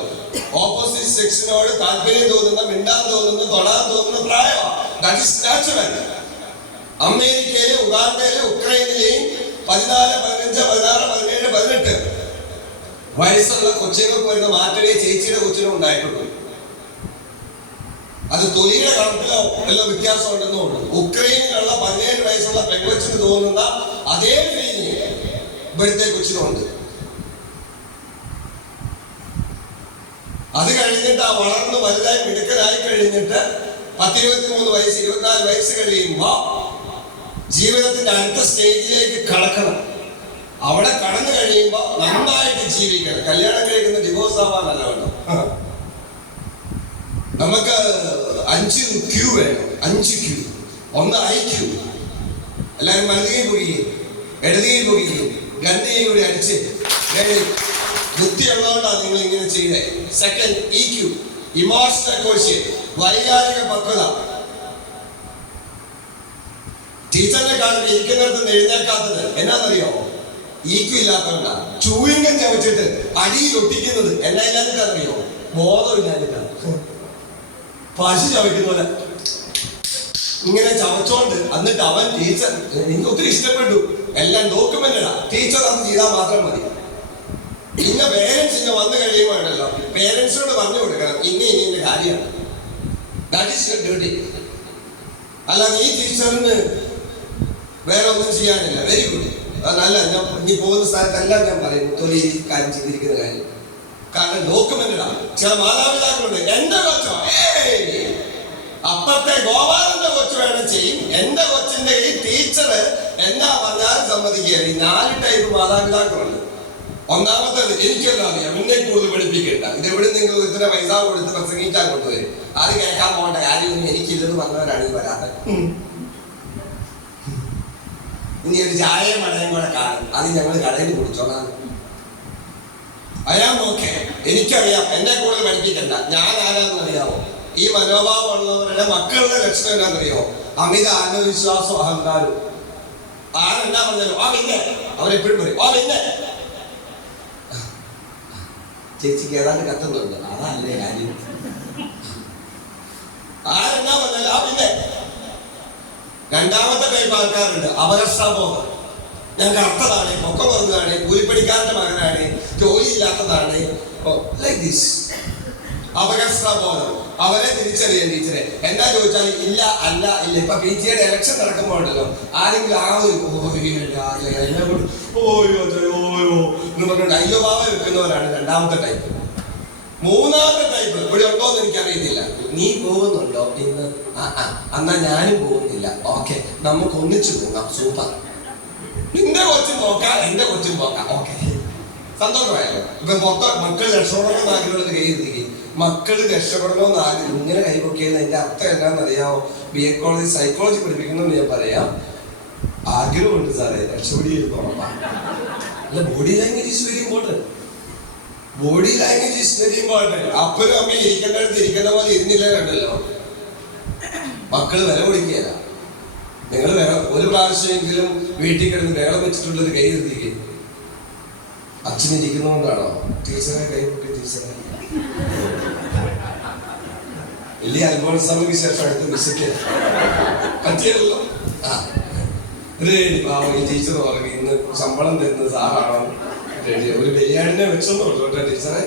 ഓപ്പോസിറ്റ് സെക്സിനോട് താല്പര്യം തോന്നുന്ന, മിണ്ടാൻ തോന്നുന്ന, തൊടാൻ തോന്നുന്ന പ്രായമാണ്. That is natural. അമേരിക്കയിലെ, ഉഗാണ്ടയിലെ, ഉക്രൈനിലെയും 14, 15, 16, 17, 18 വയസ്സുള്ള കൊച്ചുങ്ങൾക്ക് വരുന്ന മാറ്റമേ ചേച്ചിയുടെ കൊച്ചിനും ഉണ്ടായിട്ടുള്ളൂ. അത് തൊലിയുടെ കണക്കിലോ എല്ലാം വ്യത്യാസം ഉണ്ടെന്നേ ഉള്ളൂ. ഉക്രൈനിലുള്ള 17 വയസ്സുള്ള പെൺകൊച്ചിന് തോന്നുന്ന അതേ ഫീലിംഗ് ഇവിടുത്തെ കൊച്ചിനുണ്ട്. അത് കഴിഞ്ഞിട്ട് ആ വളർന്ന് വലുതായി മിടുക്കനായി കഴിഞ്ഞിട്ട് 10-23 വയസ്സ്, 24 വയസ്സ് കഴിയുമ്പോ ജീവിതത്തിന്റെ അടുത്ത സ്റ്റേജിലേക്ക് കടക്കണം. അവിടെ കടന്നു കഴിയുമ്പോ നന്നായിട്ട് ജീവിക്കണം. കല്യാണം കഴിക്കുന്ന ഡിവോഴ്സ് ആവാനല്ല വേണം. നമുക്ക് 5 Q വേണം. 5 Q. ഒന്ന് IQ. എല്ലാവരും വലതുകൈ പൊടിയും ഇടതുകൈ പൊടിയും 2 കൈ കൂടി അടിച്ച് ബുദ്ധിയുള്ളതുകൊണ്ടാണ് നിങ്ങൾ ഇങ്ങനെ ചെയ്തേ. സെക്കൻഡ് EQ, ഇമോഷണൽ ക്വോഷ്യന്റ്, വൈകാരിക പക്വത. ടീച്ചറിനെ കാണുമ്പോൾ ഇരിക്കുന്നിടത്ത് എഴുന്നേക്കാത്തത് എന്നാന്നറിയോ? EQ ഇല്ലാത്തതുകൊണ്ടാണ്. ചൂയിങ്കം ചവച്ചിട്ട് അടിയിൽ ഒട്ടിക്കുന്നത് എന്നാ ഇല്ലാഞ്ഞിട്ടാണെന്നറിയോ? ബോധമില്ലാഞ്ഞിട്ടാണ്. പശു ചവയ്ക്കുന്ന പോലെ ഇങ്ങനെ ചവച്ചോണ്ട്. എന്നിട്ട് അവൻ ടീച്ചർ, എനിക്ക് ഒത്തിരി ഇഷ്ടപ്പെട്ടു, എല്ലാം ഡോക്യുമെന്റഡാ, ടീച്ചർ അത് ചെയ്താൽ മാത്രം മതി. പിന്നെ പേരൻസ് ഇങ്ങനെ വന്നു കഴിയുമ്പോഴല്ലോ പേരൻസിനോട് പറഞ്ഞു കൊടുക്കണം, ഇന്ന കാര്യമാണ്. That is your duty. അല്ലാതെ ഈ ടീച്ചറിന് വേറെ ഒന്നും ചെയ്യാനില്ല. വെരി ഗുഡ്, നല്ല. ഞാൻ ഇനി പോകുന്ന സ്ഥലത്തെല്ലാം ഞാൻ പറയും തൊലി കാര്യം ചെയ്തിരിക്കുന്ന കാര്യം. കാരണം ഡോക്യുമെന്റഡാണ്. ചില മാതാപിതാക്കളുണ്ട്, എന്റെ കൊച്ചോ അപ്പത്തെ ഗോപാലന്റെ കൊച്ചു വേണം ചെയ്യും, എന്റെ കൊച്ചിന്റെ ഈ ടീച്ചർ എന്നാ പറഞ്ഞാലും സമ്മതിക്കുകയാണ്. ഈ 4 ടൈപ്പ് മാതാപിതാക്കളുണ്ട്. ഒന്നാമത്തേത്, എനിക്കെല്ലാം അറിയാം, എന്നെ കൂടുതൽ പഠിപ്പിക്കണ്ട, ഇതെവിടെ നിങ്ങൾ ഇത്ര പൈസ കൊടുത്ത് പ്രസംഗിക്കാൻ കൊണ്ടുവരും, അത് കേൾക്കാൻ പോകേണ്ട കാര്യമൊന്നും എനിക്കില്ലെന്ന് പറഞ്ഞവരാണ് ഇത് വരാത്തത്. ഇനി ഒരു ചായയും മഴയും കൂടെ കാണും, അത് ഞങ്ങൾ കടയിൽ കുടിച്ചോളാം. അയാൾ ഓക്കെ, എനിക്കറിയാം, എന്നെ കൂടുതൽ പഠിപ്പിക്കണ്ട, ഞാൻ ആരാന്ന് അറിയാമോ? ഈ മനോഭാവമുള്ളവരുടെ മക്കളുടെ ലക്ഷണം എന്നാന്നറിയോ? അമിത ആത്മവിശ്വാസവും അഹങ്കാരവും. ആരെന്നാ പറഞ്ഞാലും ആ പിന്നെ, അവരെപ്പോഴും പറയും ആ പിന്നെ. ചേച്ചിക്ക് ഏതാണ്ട് കത്തുന്നുണ്ട്, അതല്ലേ കാര്യം. ആരെന്നാ പറഞ്ഞാലും ആ പിന്നെ. രണ്ടാമത്തെ ടൈപ്പ് ആൾക്കാരുണ്ട്, അപകർഷബോധം. ഞാൻ കറുത്തതാണ്, പൊക്കം കുറഞ്ഞതാണ്, കൂലിപ്പണിക്കാരന്റെ മകനാണ്, ജോലിയില്ലാത്തതാണ്, ലൈക്ക് ദിസ്. അപകർഷബോധം. അവരെ തിരിച്ചറിയാൻ ടീച്ചറെ എന്നാ ചോദിച്ചാൽ ഇല്ല, അല്ല, ഇല്ല. ഇപ്പൊ PGയുടെ ഇലക്ഷൻ നടക്കുമ്പോഴല്ലോ ആരെങ്കിലും ആ ഒരു എന്ന് പറഞ്ഞിട്ട് അയ്യോ ഭാവ വെക്കുന്നവരാണ് രണ്ടാമത്തെ ടൈപ്പ്. മൂന്നാമത്തെ ടൈപ്പ് ഇവിടെ ഉണ്ടോന്ന് എനിക്കറിയത്തില്ല. നീ പോകുന്നുണ്ടോ ഇന്ന്? എന്നാ ഞാനും പോകുന്നില്ല. ഓക്കെ, നമുക്ക് ഒന്നിച്ചു പോകാം. സൂപ്പർ. നിന്റെ കൊച്ചും നോക്കാം, എന്റെ കൊച്ചും നോക്കാം. ഓക്കെ, സന്തോഷമായല്ലോ. ഇപ്പൊ മൊത്തം മക്കൾ രക്ഷപ്പെടണമെന്ന് ആഗ്രഹമുള്ളത് കൈയിരുത്തിക്കും. മക്കള് രക്ഷപ്പെടണമെന്ന് ആഗ്രഹം ഇങ്ങനെ കൈപൊക്കിയത് അതിന്റെ അർത്ഥം എന്താണെന്നറിയാമോ? BA കോളേജ് സൈക്കോളജി പഠിപ്പിക്കണമെന്ന് ഞാൻ പറയാം. ആഗ്രഹമുണ്ട് സാറേ, രക്ഷപ്പെടുക. അല്ല, body language is very important. Body language is very important. അപ്പനും അമ്മയും ഇരിക്കേണ്ടടുത്ത് ഇരിക്കേണ്ട പോലെ ഇരുന്നില്ലല്ലോ മക്കള് വില കൊടുക്കുകയല്ല. നിങ്ങൾ ഒരു പ്രാവശ്യമെങ്കിലും വീട്ടിൽ കിടന്ന് വേളം വെച്ചിട്ടുള്ളൊരു കൈ നിർത്തിക്കുക. അച്ഛനിരിക്കുന്നതുകൊണ്ടാണോ? ടീച്ചറെ കൈപൊട്ടി ടീച്ചറെ വലിയ അൽഫോൺസാമയ്ക്ക് ശേഷം അടുത്ത് വിസിറ്റ് പറ്റിയല്ലോ. പാവം ഈ ടീച്ചർ പറഞ്ഞു ഇന്ന് ശമ്പളം തരുന്നത് സാറാണോ? ഒരു ബിരിയാണിനെ വെച്ചൊന്നുള്ളൂ കേട്ടോ ടീച്ചറെ.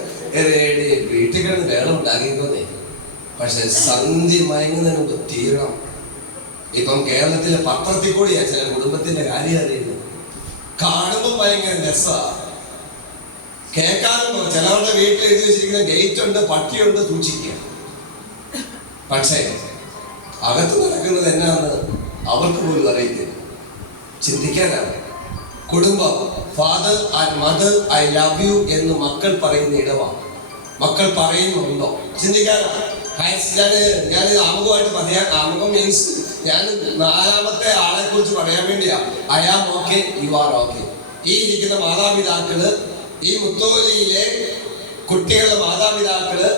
വീട്ടിൽ കിടന്ന് വേളം ഉണ്ടാക്കിക്കോന്നേ. പക്ഷെ സന്ധ്യ മയങ്ങുന്നതിന് മുമ്പ് തീരണം. ഇപ്പം കേരളത്തിലെ പത്രത്തിൽ കൂടിയാ ചില കുടുംബത്തിന്റെ കാര്യം അറിയുന്നത്. കാണുമ്പോൾ ഭയങ്കര രസമാണ്, കേൾക്കാനും. ചിലവരുടെ വീട്ടിൽ എഴുതി വെച്ചിരിക്കുന്ന ഗേറ്റ് ഉണ്ട്, പട്ടിയുണ്ട്, സൂക്ഷിക്കുക. പക്ഷേ അകത്ത് നടക്കുന്നത് എന്നാന്ന് അവർക്ക് പോലും അറിയത്തില്ല. ചിന്തിക്കാനാണ്. കുടുംബം, father and mother I love you എന്ന് മക്കൾ പറയുന്ന ഇടമാണ്. മക്കൾ പറയുന്നുണ്ടോ? ചിന്തിക്കാനാണ്. ഞാനിത് ആമുഖമായിട്ട് പറയാൻ, ആമുഖം മീൻസ് ഞാൻ 4ാമത്തെ ആളെ കുറിച്ച് പറയാൻ വേണ്ടിയാ. I am okay, you are okay. ഈ ഇരിക്കുന്ന മാതാപിതാക്കള്, ഈ മുത്തോലിയിലെ കുട്ടികളുടെ മാതാപിതാക്കള്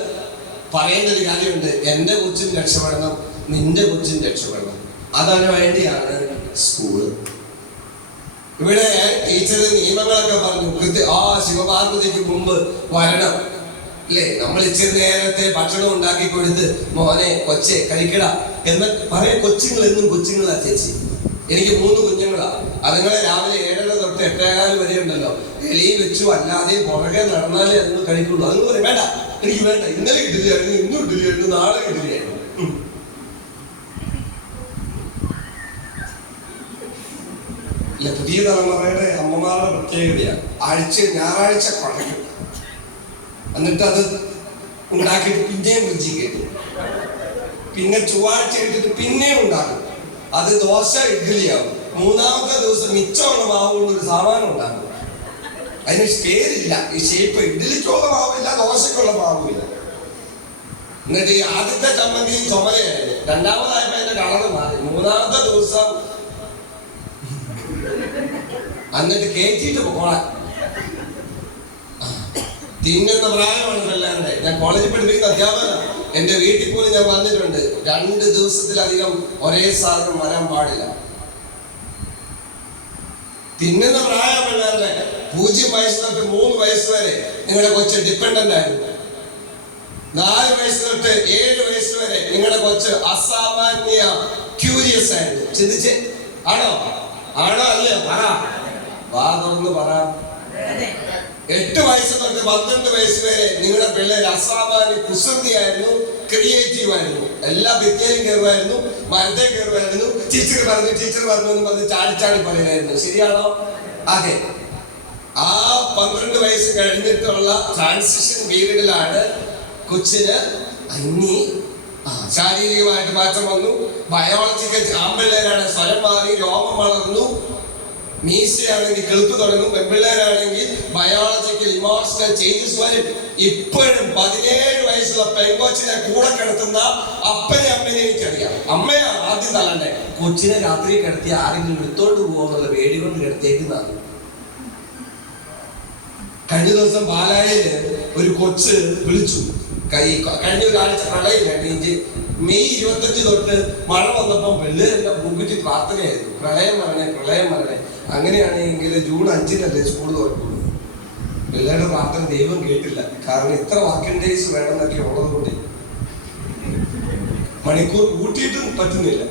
പറയേണ്ട ഒരു കാര്യമുണ്ട്. എന്റെ കൊച്ചും രക്ഷപ്പെടണം, നിന്റെ കൊച്ചും രക്ഷപ്പെടണം. അതിന് വേണ്ടിയാണ് സ്കൂള്. ഇവിടെ ടീച്ചർ നിയമങ്ങളൊക്കെ പറഞ്ഞു. ശിവപാർവതിക്ക് മുമ്പ് വരണം അല്ലേ? നമ്മൾ ഇച്ചിരി നേരത്തെ ഭക്ഷണം ഉണ്ടാക്കി കൊടുത്ത് മോനെ കൊച്ചെ കഴിക്കട എന്ന് പറയാൻ. കൊച്ചുങ്ങൾ എന്നും കൊച്ചുങ്ങളാ ചേച്ചി. എനിക്ക് 3 കുഞ്ഞുങ്ങളാ. അതുങ്ങളെ രാവിലെ 7:30 തൊട്ട് 8:15 വരെ ഉണ്ടല്ലോ. എളി വെച്ചു അല്ലാതെ പുറകെ നടന്നാലേ അതുങ്ങൾ കഴിക്കുള്ളൂ. അതുങ്ങൾ പറയും വേണ്ട, എനിക്ക് വേണ്ട, ഇന്നലെ കിട്ടില്ലായിരുന്നു, ഇന്നും ഇട്ടില്ലായിരുന്നു, നാളെ കിട്ടില്ലായിരുന്നു. പുതിയ തലമുറയുടെ അമ്മമാരുടെ പ്രത്യേകതയാണ്. ഞായറാഴ്ച കുഴക്കും, എന്നിട്ട് അത് ഉണ്ടാക്കിയിട്ട് പിന്നെയും ഫ്രിഡ്ജിൽ കയറ്റും. പിന്നെ ചൊവ്വാഴ്ച ഇട്ടിട്ട് പിന്നെയും ഉണ്ടാക്കും. അത് ദോശ ഇഡ്ഡലിയാവും. 3ാമത്തെ ദിവസം മിച്ചമുള്ള മാവ് കൊണ്ട് ഒരു സാമാനം ഉണ്ടാക്കും. അതിന് പേരില്ല, ഈ ഷേപ്പ്. ഇഡ്ഡലിക്കുള്ള മാവില്ല, ദോശക്കുള്ള മാവില്ല. എന്നിട്ട് ഈ ആദ്യത്തെ ചമ്മന്തി ചുമലയായിരുന്നു. 2ാമതായപ്പോ അതിന്റെ കളറ് മാറി. 3ാമത്തെ ദിവസം എന്നിട്ട് കയറ്റിയിട്ട് പോകാൻ തിന്നുന്ന പ്രായമാണ് എല്ലാവരുടെ. ഞാൻ കോളേജിൽ പഠിപ്പിക്കുന്ന അധ്യാപകനാണ്. എന്റെ വീട്ടിൽ പോലും ഞാൻ പറഞ്ഞിട്ടുണ്ട്, 2 ദിവസത്തിലധികം ഒരേ സാധനം വരാൻ പാടില്ല. തിന്നുന്ന പ്രായം പിള്ളേരുടെ 0 വയസ്സ് തൊട്ട് 3 വയസ്സ് വരെ നിങ്ങളുടെ കൊച്ച് ഡിപ്പെൻഡന്റ് ആയിരുന്നു. 4 വയസ്സ് തൊട്ട് 7 വയസ്സ് വരെ നിങ്ങളുടെ കൊച്ച് അസാമാന്യ ക്യൂരി ക്യൂരിയസ് ആയിരുന്നു. ചിന്തിച്ചേ, ആണോ ആണോ അല്ലേ? പറ, വാ തുറന്ന് പറ. 8 വയസ്സ് തൊട്ട് 12 വയസ്സ് വരെ നിങ്ങളുടെ പിള്ളേർ അസാമാന്യ കുസൃതിയായിരുന്നു, ക്രിയേറ്റീവ് ആയിരുന്നു. എല്ലാ ഭിത്തിയിലും കയറുമായിരുന്നു, മരത്തെ കയറുമായിരുന്നു. ടീച്ചർ പറഞ്ഞു എന്ന് പറഞ്ഞ് ചാടി പറയുമായിരുന്നു. ശരിയാണോ? അതെ. ആ 12 വയസ്സ് കഴിഞ്ഞിട്ടുള്ള ട്രാൻസിഷൻ പീരീഡിലാണ് കൊച്ചിന് ശാരീരികമായിട്ട് മാറ്റം വന്നു. ബയോളജിക്കൽ ആമ്പിള്ളേരാണ് സ്വരം മാറി, രോമം വളർന്നു, മീശയാണെങ്കിൽ കെളുത്തു തുടങ്ങും. പെൺപിള്ളേരാണെങ്കിൽ ബയോളജിക്കൽ ഇമോഷണൽ ചേഞ്ചസ് വരും. ഇപ്പോഴും 17 വയസ്സുള്ള പെൺകൊച്ചിനെ കൂടെ കിടത്തുന്ന അപ്പനെ അമ്മനെ എനിക്കറിയാം. അമ്മയാണ് ആദ്യം തള്ളണ്ടേ. കൊച്ചിനെ രാത്രി കിടത്തി ആരെങ്കിലും എടുത്തോണ്ട് പോകുന്നുള്ള പേടി കൊണ്ട് കിടത്തേക്കുന്നതാണ്. കഴിഞ്ഞ ദിവസം പാലായില് ഒരു കൊച്ച് വിളിച്ചു. കഴിഞ്ഞ ഒരാഴ്ച പ്രളയം മെയ് 25 തൊട്ട് മഴ വന്നപ്പോ പിള്ളേരെല്ലാം മുൻകുറ്റി പ്രാർത്ഥനയായിരുന്നു, പ്രളയം വരണേ. അങ്ങനെയാണെങ്കിൽ ജൂൺ 5-നല്ലേ സ്കൂൾ തുറക്കുള്ളൂ. പിള്ളേരുടെ പ്രാർത്ഥന ദൈവം കേട്ടില്ല. കാരണം ഇത്ര വർക്കിംഗ് ഡേയ്സ് വേണമെന്നൊക്കെ ഉള്ളത് കൊണ്ട് മണിക്കൂർ കൂട്ടിയിട്ടും പറ്റുന്നില്ല.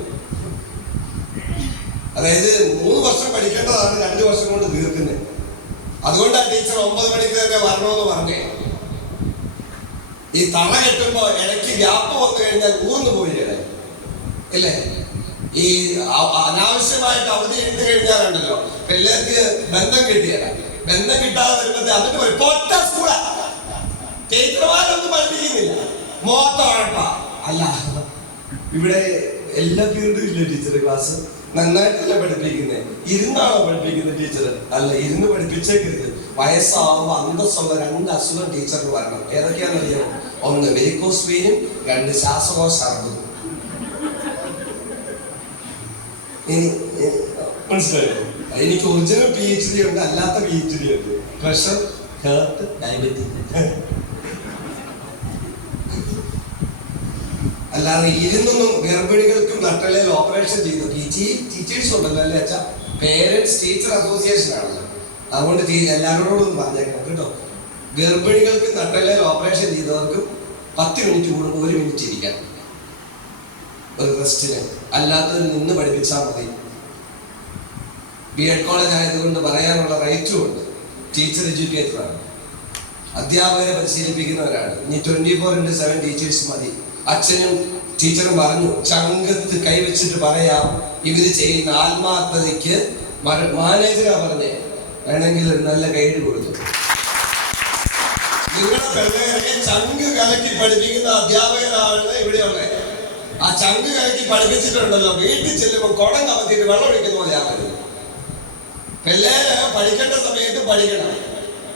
അതായത് 3 വർഷം പഠിക്കേണ്ടതാണ് 2 വർഷം കൊണ്ട് തീർക്കുന്നത്. അതുകൊണ്ടാണ് ടീച്ചർ 9 മണിക്ക് തന്നെ വരണമെന്ന് പറഞ്ഞേ. ഈ തറ കെട്ടുമ്പോ ഇടയ്ക്ക് ഗ്യാപ്പ് വന്നു കഴിഞ്ഞാൽ ഊർന്നു പോയില്ലേ ഇല്ലേ? ഈ അനാവശ്യമായിട്ട് അവധി എടുത്തു കഴിഞ്ഞാലുണ്ടല്ലോ പിള്ളേർക്ക് ബന്ധം കിട്ടിയല്ല. ബന്ധം കിട്ടാതെ വരുമ്പോ അതിട്ട് പോയി പൊട്ട സ്കൂളാ, ടീച്ചർമാരൊന്നും പഠിപ്പിക്കുന്നില്ല, മൊത്തം ഉഴപ്പാ. അല്ല, ഇവിടെ എല്ലാ പീരീഡും ഇല്ല ടീച്ചർ ക്ലാസ്. നന്നായിട്ടല്ല പഠിപ്പിക്കുന്നത്. ഇരുന്നാണോ പഠിപ്പിക്കുന്നത് ടീച്ചർ? അല്ല, ഇരുന്ന് പഠിപ്പിച്ചേക്കരുത്. വയസ്സാവുമ്പോ അന്തസ്സുള്ള 2 അസുഖം ടീച്ചർക്ക് വരണം. ഏതൊക്കെയാണെന്നറിയാമോ? 1 വെരിക്കോസ് വെയിനും, 2 ശ്വാസകോശ അർബുദം. മനസ്സിലായോ? എനിക്ക് ഒറിജിനൽ PhD ഉണ്ട്, അല്ലാത്ത PhD ഉണ്ട്. Pressure, heart, diabetic. അല്ലാതെ ഇരുന്നൊന്നും ഗർഭിണികൾക്കും നട്ടലയിൽ ഓപ്പറേഷൻ ചെയ്തു. ടീച്ചേഴ്സ് ഉണ്ടല്ലോ അല്ലേ അച്ഛാ? പേരൻസ് ടീച്ചർ അസോസിയേഷൻ ആണല്ലോ. അതുകൊണ്ട് എല്ലാവരോടും ഒന്ന് പറഞ്ഞേക്കണം കേട്ടോ. ഗർഭിണികൾക്ക് നട്ടലയിൽ ഓപ്പറേഷൻ ചെയ്തവർക്കും 10 മിനിറ്റ് കൂടുമ്പോൾ 1 മിനിറ്റ് ഇരിക്കാം ഒരു റെസ്റ്റിന്. അല്ലാത്തവർ നിന്ന് പഠിപ്പിച്ചാൽ മതി. B.Ed കോളേജ് ആയതുകൊണ്ട് പറയാനുള്ള റൈറ്റും ഉണ്ട്. ടീച്ചർ എഡ്യൂക്കേറ്ററാണ്, അധ്യാപകരെ പരിശീലിപ്പിക്കുന്നവരാണ്. ഇനി 24/7 ടീച്ചേഴ്സ് മതി. അച്ഛനും ടീച്ചറും പറഞ്ഞു, ചങ്കത്ത് കൈവച്ചിട്ട് പറയാം, ഇവര് ചെയ്യുന്ന ആത്മാർത്ഥതയ്ക്ക് മാനേജരാ പറഞ്ഞേ, വേണമെങ്കിൽ നല്ല ഗൈഡ് കൊടുത്തു. നിങ്ങളുടെ പിള്ളേരെ ചങ്ക് കലക്കി പഠിപ്പിക്കുന്ന അധ്യാപകരാണ് ഇവിടെയുള്ളത്. ആ ചങ്ക് കലക്കി പഠിപ്പിച്ചിട്ടുണ്ടല്ലോ, വീട്ടിൽ ചെല്ലുമ്പോൾ കുടം കമത്തിയിട്ട് വെള്ളം ഒഴിക്കുന്ന പോലെ ആവരുത്. പിള്ളേര് പഠിക്കേണ്ട സമയത്ത് പഠിക്കണം.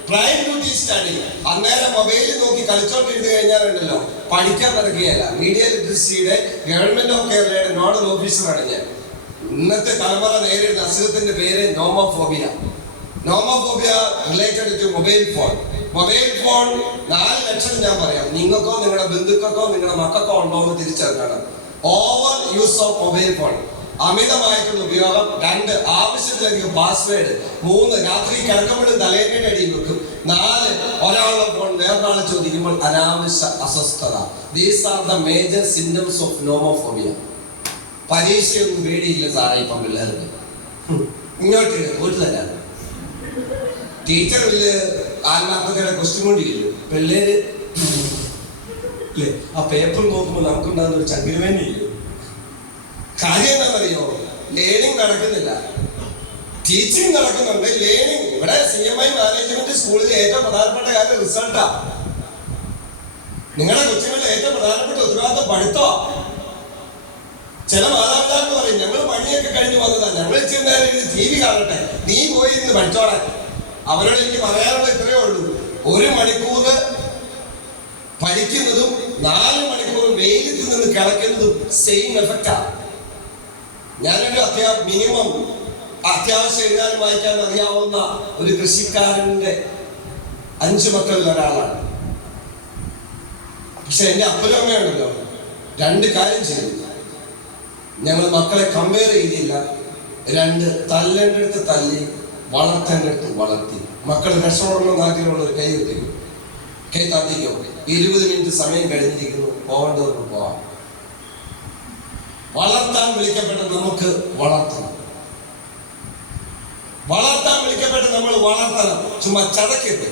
Prime duty study. അന്നേരം മൊബൈലിൽ നോക്കി കളിച്ചോണ്ടിരുന്ന് കഴിഞ്ഞാലുണ്ടല്ലോ പഠിക്കാൻ നടക്കുകയല്ല. മീഡിയ ലിറ്ററസിയുടെ ഗവൺമെന്റ് ഓഫ് കേരളയുടെ നോഡൽ ഓഫീസറാണ് ഞാൻ. ഇന്നത്തെ തലമുറ നേരിടുന്ന അസുഖത്തിന്റെ പേര് nomophobia. Nomophobia related to mobile phone. Mobile phone 4 ലക്ഷണം ഞാൻ പറയാം. നിങ്ങൾക്കോ നിങ്ങളുടെ ബന്ധുക്കൾക്കോ നിങ്ങളുടെ മക്കൾക്കോ ഉണ്ടോ എന്ന് തിരിച്ചറിയണം. Over use of mobile phone, അമിതമായിട്ടുള്ള ഉപയോഗം. 2 ആവശ്യത്തിലധികം പാസ്വേഡ്. 3 രാത്രി കിടക്കുമ്പോഴും തലേന്റെ അടിയിൽ വെക്കും. 4 ഒരാളുടെ ഫോൺ വേറൊരാളെ ചോദിക്കുമ്പോൾ അനാവശ്യ അസ്വസ്ഥത. These are the major symptoms of nomophobia. പരീക്ഷയൊന്നും പേടിയില്ല സാറേ ഇപ്പം പിള്ളേർക്ക്. ഇങ്ങോട്ട് വീട്ടിൽ തരാം. ടീച്ചർ വലിയ ആത്മാർത്ഥതയുടെ ക്വസ്റ്റ്യൻ കൊണ്ടിരിക്കും. പിള്ളേര് അല്ലേ ആ പേപ്പർ നോക്കുമ്പോൾ നമുക്കുണ്ടാകുന്ന ഒരു ചങ്കിന് വേണ്ടിയില്ല. കാര്യം എന്താണെന്നറിയോ? ലേണിംഗ് നടക്കുന്നില്ല, ടീച്ചിങ് നടക്കുന്നുണ്ട്. ലേണിംഗ് ഇവിടെ CMI മാനേജ്മെന്റ് സ്കൂളിലെ ഏറ്റവും പ്രധാനപ്പെട്ട കാര്യം റിസൾട്ടാ. നിങ്ങളുടെ കൊച്ചുങ്ങളുടെ ഏറ്റവും പ്രധാനപ്പെട്ട ഉത്തരവാദിത്തം പഠിത്തോ. ചില മാതാപിതാക്കൾ പറയും, ഞങ്ങൾ പണിയൊക്കെ കഴിഞ്ഞു വന്നതാ, ഞങ്ങൾ ഇച്ചിരി നേരം ഇരുന്ന് TV കാണട്ടെ, നീ പോയി ഇരുന്ന് പഠിച്ചോളാൻ. അവരോട് എനിക്ക് പറയാനുള്ള ഇത്രയേ ഉള്ളൂ, 1 മണിക്കൂർ പഠിക്കുന്നതും 4 മണിക്കൂർ വെയിലത്ത് നിന്ന് കിടക്കുന്നതും സെയിം എഫക്റ്റാ. ഞാനൊരു മിനിമം അത്യാവശ്യം എഴുതാനും വായിക്കാനും അറിയാവുന്ന ഒരു കൃഷിക്കാരന്റെ 5 മക്കളിൽ ഒരാളാണ്. പക്ഷെ എന്റെ അപ്പനും അമ്മയുണ്ടല്ലോ 2 കാര്യം ചെയ്തു. ഞങ്ങൾ മക്കളെ കമ്പയർ ചെയ്തില്ല. 2 തല്ലേണ്ടടുത്ത് തല്ലി, വളർത്തേണ്ടടുത്ത് വളർത്തി. മക്കൾ രക്ഷപ്പെടണം. നാട്ടിലുള്ളവർ കൈ എത്തിക്കും, കൈ തട്ടിക്കും. 20 മിനിറ്റ് സമയം കഴിഞ്ഞിരിക്കുന്നു, പോകേണ്ടവർക്ക് പോവാം. വളർത്താൻ വിളിക്കപ്പെട്ട നമുക്ക് വളർത്തണം. വളർത്താൻ വിളിക്കപ്പെട്ട് നമ്മൾ വളർത്തണം. ചുമ്മാ ചതക്കരുത്.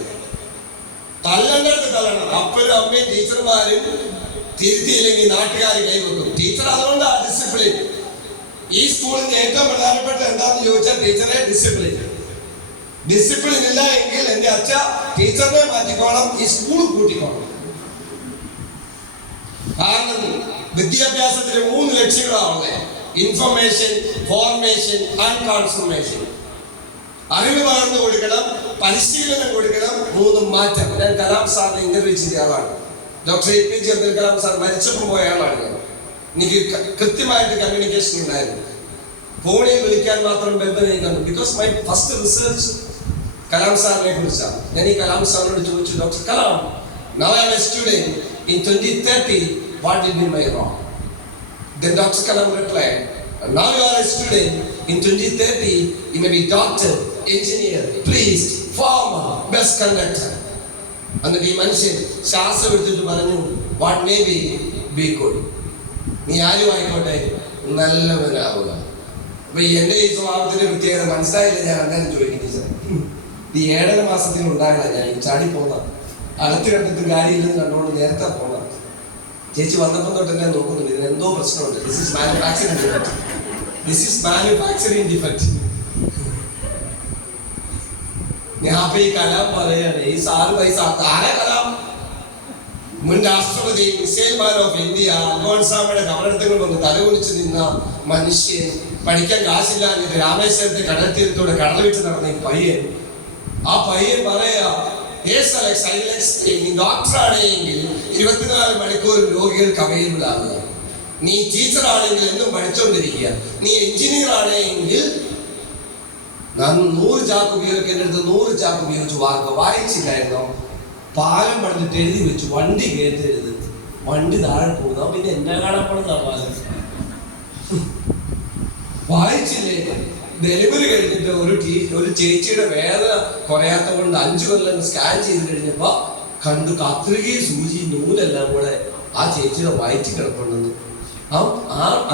തല്ലണ്ടടുത്ത് തല്ലണം. അപ്പനും അമ്മയും ടീച്ചർമാരും തിരുത്തിയില്ലെങ്കിൽ നാട്ടുകാർ കൈവെക്കും. ടീച്ചർ അതുകൊണ്ടാണ് ഡിസിപ്ലിൻ. ഈ സ്കൂളിന്റെ ഏറ്റവും പ്രധാനപ്പെട്ട എന്താന്ന് ചോദിച്ചാൽ ടീച്ചറെ ഡിസിപ്ലിൻ. ഡിസിപ്ലിൻ ഇല്ല എങ്കിൽ എന്റെ അച്ഛ ടീച്ചറിനെ മാറ്റിക്കോണം, ഈ സ്കൂൾ കൂട്ടിക്കോണം. കാരണം വിദ്യാഭ്യാസത്തിന് 3 ലക്ഷ്യങ്ങളാവുന്നത്: ഇൻഫർമേഷൻ, ഫോർമേഷൻ ആൻഡ് ട്രാൻസ്ഫോർമേഷൻ. അറിവ് പകർന്നു കൊടുക്കണം, പരിശീലനം കൊടുക്കണം, 3 മാറ്റം. ഞാൻ കലാം സാറിനെ ഇന്റർവ്യൂ ചെയ്ത ആളാണ്. Doctor APJ Abdul Kalam sir മരിച്ചപ്പോൾ പോയ ആളാണ് ഞാൻ. എനിക്ക് കൃത്യമായിട്ട് കമ്മ്യൂണിക്കേഷൻ ഉണ്ടായിരുന്നു. ഫോണിൽ വിളിക്കാൻ മാത്രം ബന്ധം. Because my first research Kalam സാറിനെ കുറിച്ചാണ്. ഞാൻ ഈ കലാം സാറിനോട് ചോദിച്ചു, doctor Kalam, now I am a student, in 2030 what will be my role? Then Dr. Kalam replied, now you are a student, in 2030 you may be doctor, engineer, priest, farmer, bus conductor. എന്നിട്ട് ഈ മനുഷ്യൻ ശ്വാസം എടുത്തിട്ട് പറഞ്ഞു, what may be good. നീ ആരും ആയിക്കോട്ടെ, നല്ലവനാവുക. അപ്പൊ എന്റെ ഈ സ്വഭാവത്തിന്റെ പ്രത്യേകത മനസ്സിലായില്ല. ഞാൻ അങ്ങനെ ചോദിക്കുന്നത്, ഈ 7.5 മാസത്തിൽ ഉണ്ടാകണം. ഞാൻ ഈ ചാടി പോന്ന അടുത്ത് കണ്ടിട്ട് കാര്യമില്ലെന്ന് കണ്ടുകൊണ്ട് നേരത്തെ പോന്ന ചേച്ചി വന്നപ്പോൾ തൊട്ട് എന്നെ നോക്കുന്നുണ്ട്. ഇതിന് എന്തോ പ്രശ്നമുണ്ട്. This is manufacturing defect. This is manufacturing defect. ഞാൻ അപ്പൊ ഈ കലാം പറയാണ്, ഈ സാറ് പൈസ ആരാ കലാം? മുൻ രാഷ്ട്രപതി, മിസൈൽ മാൻ ഓഫ് ഇന്ത്യ, അൽഫോൺസാമ്മയുടെ കബറടത്തുകൾ വന്ന് തലകുനിച്ച് നിന്ന മനുഷ്യൻ, പഠിക്കാൻ കാശില്ലാഞ്ഞിട്ട് രാമേശ്വരത്തെ കടൽ തീരത്തോടെ കടൽ വിട്ട് നടന്ന ഈ പയ്യൻ. ആ പയ്യൻ പറയാ, നീ ഡോക്ടറാണെങ്കിൽ 24 മണിക്കൂർ രോഗികൾക്ക് അവൈലബിൾ ആകുക. നീ ടീച്ചർ ആണെങ്കിൽ എന്നും പഠിച്ചുകൊണ്ടിരിക്കുക. നീ എഞ്ചിനീയർ ആണെങ്കിൽ 100 ചാക്ക് ഉപയോഗിക്കേണ്ട അടുത്ത് 100 ചാക്ക് ഉപയോഗിച്ച് വായിച്ചില്ലായിരുന്നോ? പാലം പണിതിട്ട് എഴുതി വെച്ചു, വണ്ടി കയറ്റരുത്, വണ്ടി താഴെ പോകുന്ന. പിന്നെ എന്നെ കാണപ്പെടുന്ന പാലം വായിച്ചില്ലേ? ഡെലിവറി കഴിഞ്ഞിട്ട് ഒരു ചേച്ചിയുടെ വേദന കുറയാത്ത കൊണ്ട് 5 കൊല്ലം സ്കാൻ ചെയ്ത് കഴിഞ്ഞപ്പോ കണ്ടു കത്രികയും സൂചി നൂലെല്ലാം കൂടെ ആ ചേച്ചിയുടെ വയറ്റി കിടപ്പുണ്ടെന്ന്. ആ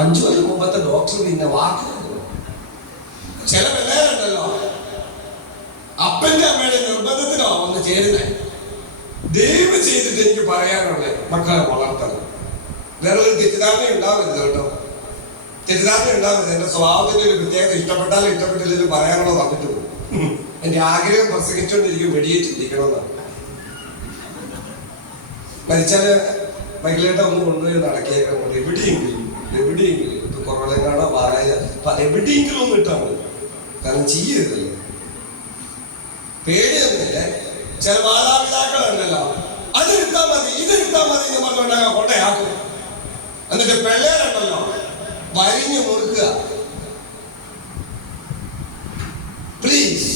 5 കൊല്ലം മുമ്പത്തെ ഡോക്ടർ പിന്നെ വാക്ക് ചില പിള്ളേരുണ്ടല്ലോ, അപ്പന്റെ അമ്മയുടെ നിർബന്ധത്തിനോ വന്ന് ചേരുന്നേ. ദയവ് ചെയ്തിട്ട് എനിക്ക് പറയാനുള്ളത്, മക്കളെ വളർത്തണം. വേറെ ഒരു തെറ്റിദ്ധാരണ ഉണ്ടാവരുത് കേട്ടോ. തെറ്റിദ്ധാരണ ഉണ്ടാവരുത്. എന്റെ സ്വഭാവത്തിന്റെ ഒരു പ്രത്യേകത ഇഷ്ടപ്പെട്ടാലും ഇഷ്ടപ്പെട്ടില്ലെങ്കിലും പറയാനുള്ളത് വന്നിട്ട് പോകും. എന്റെ ആഗ്രഹം പ്രസംഗിച്ചുകൊണ്ടിരിക്കും, വെടിയെ ചിന്തിക്കണമെന്നാണ്. മരിച്ചാല് മൈക്കിലേട്ട ഒന്ന് കൊണ്ടുപോയി നടക്കിയേക്കാൻ കൊണ്ട് എവിടെയെങ്കിലും ഇപ്പൊ കുറവലങ്ങാടോ പാലായ എവിടെയെങ്കിലും ഒന്ന് ഇട്ടാൽ മതി. കാരണം ചെയ്യരുതല്ലോ, പേടിയൊന്നുമില്ല. ചില മാതാപിതാക്കളുണ്ടല്ലോ, അത് ഇട്ടാൽ മതി ഇത് ഇട്ടാൽ മതി എന്ന് പറഞ്ഞുകൊണ്ടാ കൊണ്ടയാക്കും. എന്നിട്ട് പിള്ളേരുണ്ടല്ലോ വരിഞ്ഞു മുറുക്കുക. പ്ലീസ്,